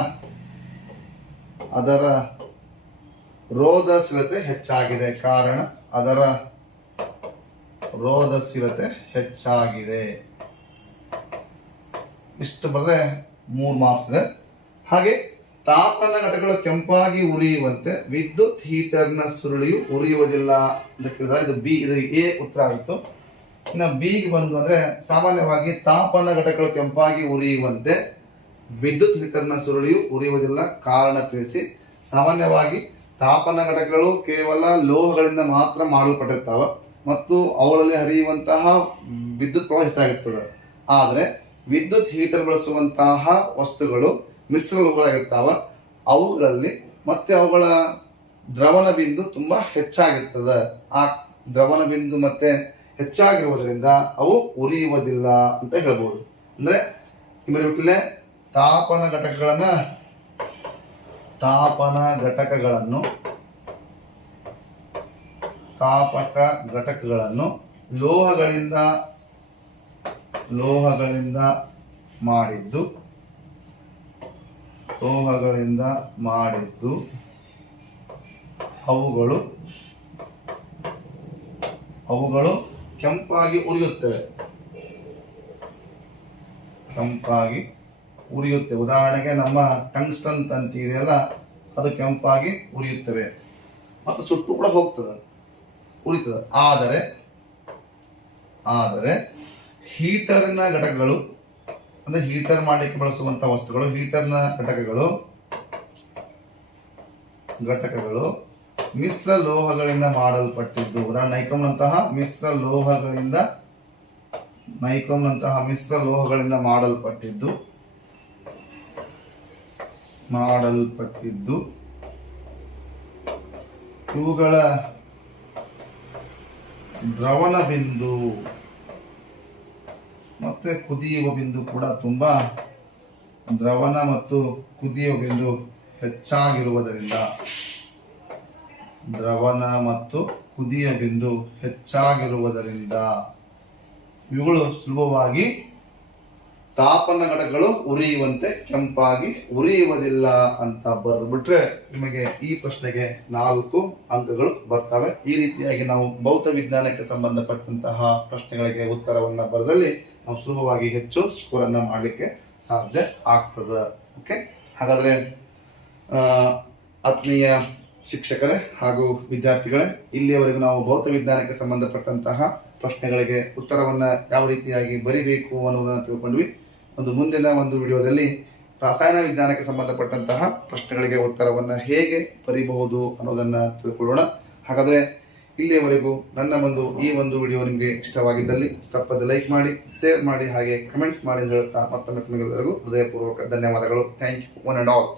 ಅದರ ರೋಧಶೀಲತೆ ಹೆಚ್ಚಾಗಿದೆ. ಇಷ್ಟು ಬರೆದ್ರೆ 3 ಮಾರ್ಕ್ಸ್ ಇದೆ. ಹಾಗೆ ತಾಪನ ಘಟಕಗಳು ಕೆಂಪಾಗಿ ಉರಿಯುವಂತೆ ವಿದ್ಯುತ್ ಹೀಟರ್ನ ಸುರುಳಿಯು ಉರಿಯುವುದಿಲ್ಲ ಅಂತ ಕೇಳಿದ್ರೆ ಇದು ಬಿ, ಇದು ಎ ಉತ್ತರ ಆಯಿತು. ಇನ್ನು ಬಿಗೆ ಬಂದು ಅಂದ್ರೆ ಸಾಮಾನ್ಯವಾಗಿ ತಾಪನ ಘಟಕಗಳು ಕೆಂಪಾಗಿ ಉರಿಯುವಂತೆ ವಿದ್ಯುತ್ ಹೀಟರ್ನ ಸುರುಳಿಯು ಉರಿಯುವುದಿಲ್ಲ, ಕಾರಣ ತಿಳಿಸಿ. ಸಾಮಾನ್ಯವಾಗಿ ತಾಪನ ಘಟಕಗಳು ಕೇವಲ ಲೋಹಗಳಿಂದ ಮಾತ್ರ ಮಾಡಲ್ಪಟ್ಟಿರ್ತಾವ ಮತ್ತು ಅವುಗಳಲ್ಲಿ ಹರಿಯುವಂತಹ ವಿದ್ಯುತ್ ಪ್ರವಾಹ ಹೆಚ್ಚಾಗಿರ್ತದೆ. ಆದರೆ ವಿದ್ಯುತ್ ಹೀಟರ್ ಬಳಸುವಂತಹ ವಸ್ತುಗಳು ಮಿಶ್ರ ಲೋಹಗಳಾಗಿರ್ತಾವ, ಅವುಗಳಲ್ಲಿ ಮತ್ತೆ ಅವುಗಳ ದ್ರವಣ ಬಿಂದು ತುಂಬಾ ಹೆಚ್ಚಾಗಿರ್ತದೆ. ಆ ದ್ರವಣ ಬಿಂದು ಮತ್ತೆ ಹೆಚ್ಚಾಗಿರುವುದರಿಂದ ಅವು ಉರಿಯುವುದಿಲ್ಲ ಅಂತ ಹೇಳ್ಬೋದು. ಅಂದ್ರೆ ಇಲ್ಲೇ ತಾಪನ ಘಟಕಗಳನ್ನು ಲೋಹಗಳಿಂದ ಮಾಡಿದ್ದು ಅವುಗಳು ಕೆಂಪಾಗಿ ಉರಿಯುತ್ತವೆ. ಉದಾಹರಣೆಗೆ ನಮ್ಮ ಟಂಗ್ಸ್ಟನ್ ತಂತಿ ಇದೆಯಲ್ಲ, ಅದು ಕೆಂಪಾಗಿ ಉರಿಯುತ್ತವೆ ಮತ್ತು ಸುಟ್ಟು ಕೂಡ ಉರಿತದೆ. ಆದರೆ ಹೀಟರ್ನ ಘಟಕಗಳು ಅಂದ್ರೆ ಹೀಟರ್ ಮಾಡಲಿಕ್ಕೆ ಬಳಸುವಂತಹ ವಸ್ತುಗಳು, ಹೀಟರ್ನ ಘಟಕಗಳು ಮಿಶ್ರ ಲೋಹಗಳಿಂದ ಮಾಡಲ್ಪಟ್ಟಿದ್ದು. ಉದಾಹರಣೆ ನೈಕ್ರೋಮ್ನಂತಹ ಮಿಶ್ರ ಲೋಹಗಳಿಂದ ಮಾಡಲ್ಪಟ್ಟಿದ್ದು ಇವುಗಳ ದ್ರವಣ ಬಿಂದು ಮತ್ತೆ ಕುದಿಯುವ ಬಿಂದು ಕೂಡ ತುಂಬಾ ದ್ರವಣ ಮತ್ತು ಕುದಿಯುವ ಬಿಂದು ಹೆಚ್ಚಾಗಿರುವುದರಿಂದ ಇವುಗಳು ಸುಲಭವಾಗಿ ತಾಪನ ಘಟಕಗಳು ಉರಿಯುವಂತೆ ಕೆಂಪಾಗಿ ಉರಿಯುವುದಿಲ್ಲ ಅಂತ ಬರೆದ್ಬಿಟ್ರೆ ನಿಮಗೆ ಈ ಪ್ರಶ್ನೆಗೆ 4 ಅಂಕಗಳು ಬರ್ತವೆ. ಈ ರೀತಿಯಾಗಿ ನಾವು ಭೌತ ವಿಜ್ಞಾನಕ್ಕೆ ಸಂಬಂಧಪಟ್ಟಂತಹ ಪ್ರಶ್ನೆಗಳಿಗೆ ಉತ್ತರವನ್ನ ಬರೆದಲ್ಲಿ ನಾವು ಸುಲಭವಾಗಿ ಹೆಚ್ಚು ಸ್ಕೋರ್ ಅನ್ನ ಮಾಡಲಿಕ್ಕೆ ಸಾಧ್ಯ ಆಗ್ತದೆ. ಓಕೆ, ಹಾಗಾದ್ರೆ ಆತ್ಮೀಯ ಶಿಕ್ಷಕರೇ ಹಾಗೂ ವಿದ್ಯಾರ್ಥಿಗಳೇ, ಇಲ್ಲಿಯವರೆಗೂ ನಾವು ಭೌತ ವಿಜ್ಞಾನಕ್ಕೆ ಸಂಬಂಧಪಟ್ಟಂತಹ ಪ್ರಶ್ನೆಗಳಿಗೆ ಉತ್ತರವನ್ನ ಯಾವ ರೀತಿಯಾಗಿ ಬರಿಬೇಕು ಅನ್ನೋದನ್ನ ತಿಳ್ಕೊಂಡ್ವಿ. ಮುಂದಿನ ವಿಡಿಯೋದಲ್ಲಿ ರಾಸಾಯನ ವಿಜ್ಞಾನಕ್ಕೆ ಸಂಬಂಧಪಟ್ಟಂತಹ ಪ್ರಶ್ನೆಗಳಿಗೆ ಉತ್ತರವನ್ನ ಹೇಗೆ ಬರೀಬಹುದು ಅನ್ನೋದನ್ನ ತಿಳ್ಕೊಳ್ಳೋಣ. ಹಾಗಾದ್ರೆ ಇಲ್ಲಿಯವರೆಗೂ ನನ್ನ ಈ ವಿಡಿಯೋ ನಿಮಗೆ ಇಷ್ಟವಾಗಿದ್ದಲ್ಲಿ ತಪ್ಪದೆ ಲೈಕ್ ಮಾಡಿ, ಶೇರ್ ಮಾಡಿ, ಹಾಗೆ ಕಮೆಂಟ್ಸ್ ಮಾಡಿ ಅಂತ ಹೇಳ್ತಾ ಮತ್ತೊಮ್ಮೆ ಹೃದಯಪೂರ್ವಕ ಧನ್ಯವಾದಗಳು. Thank you one and all.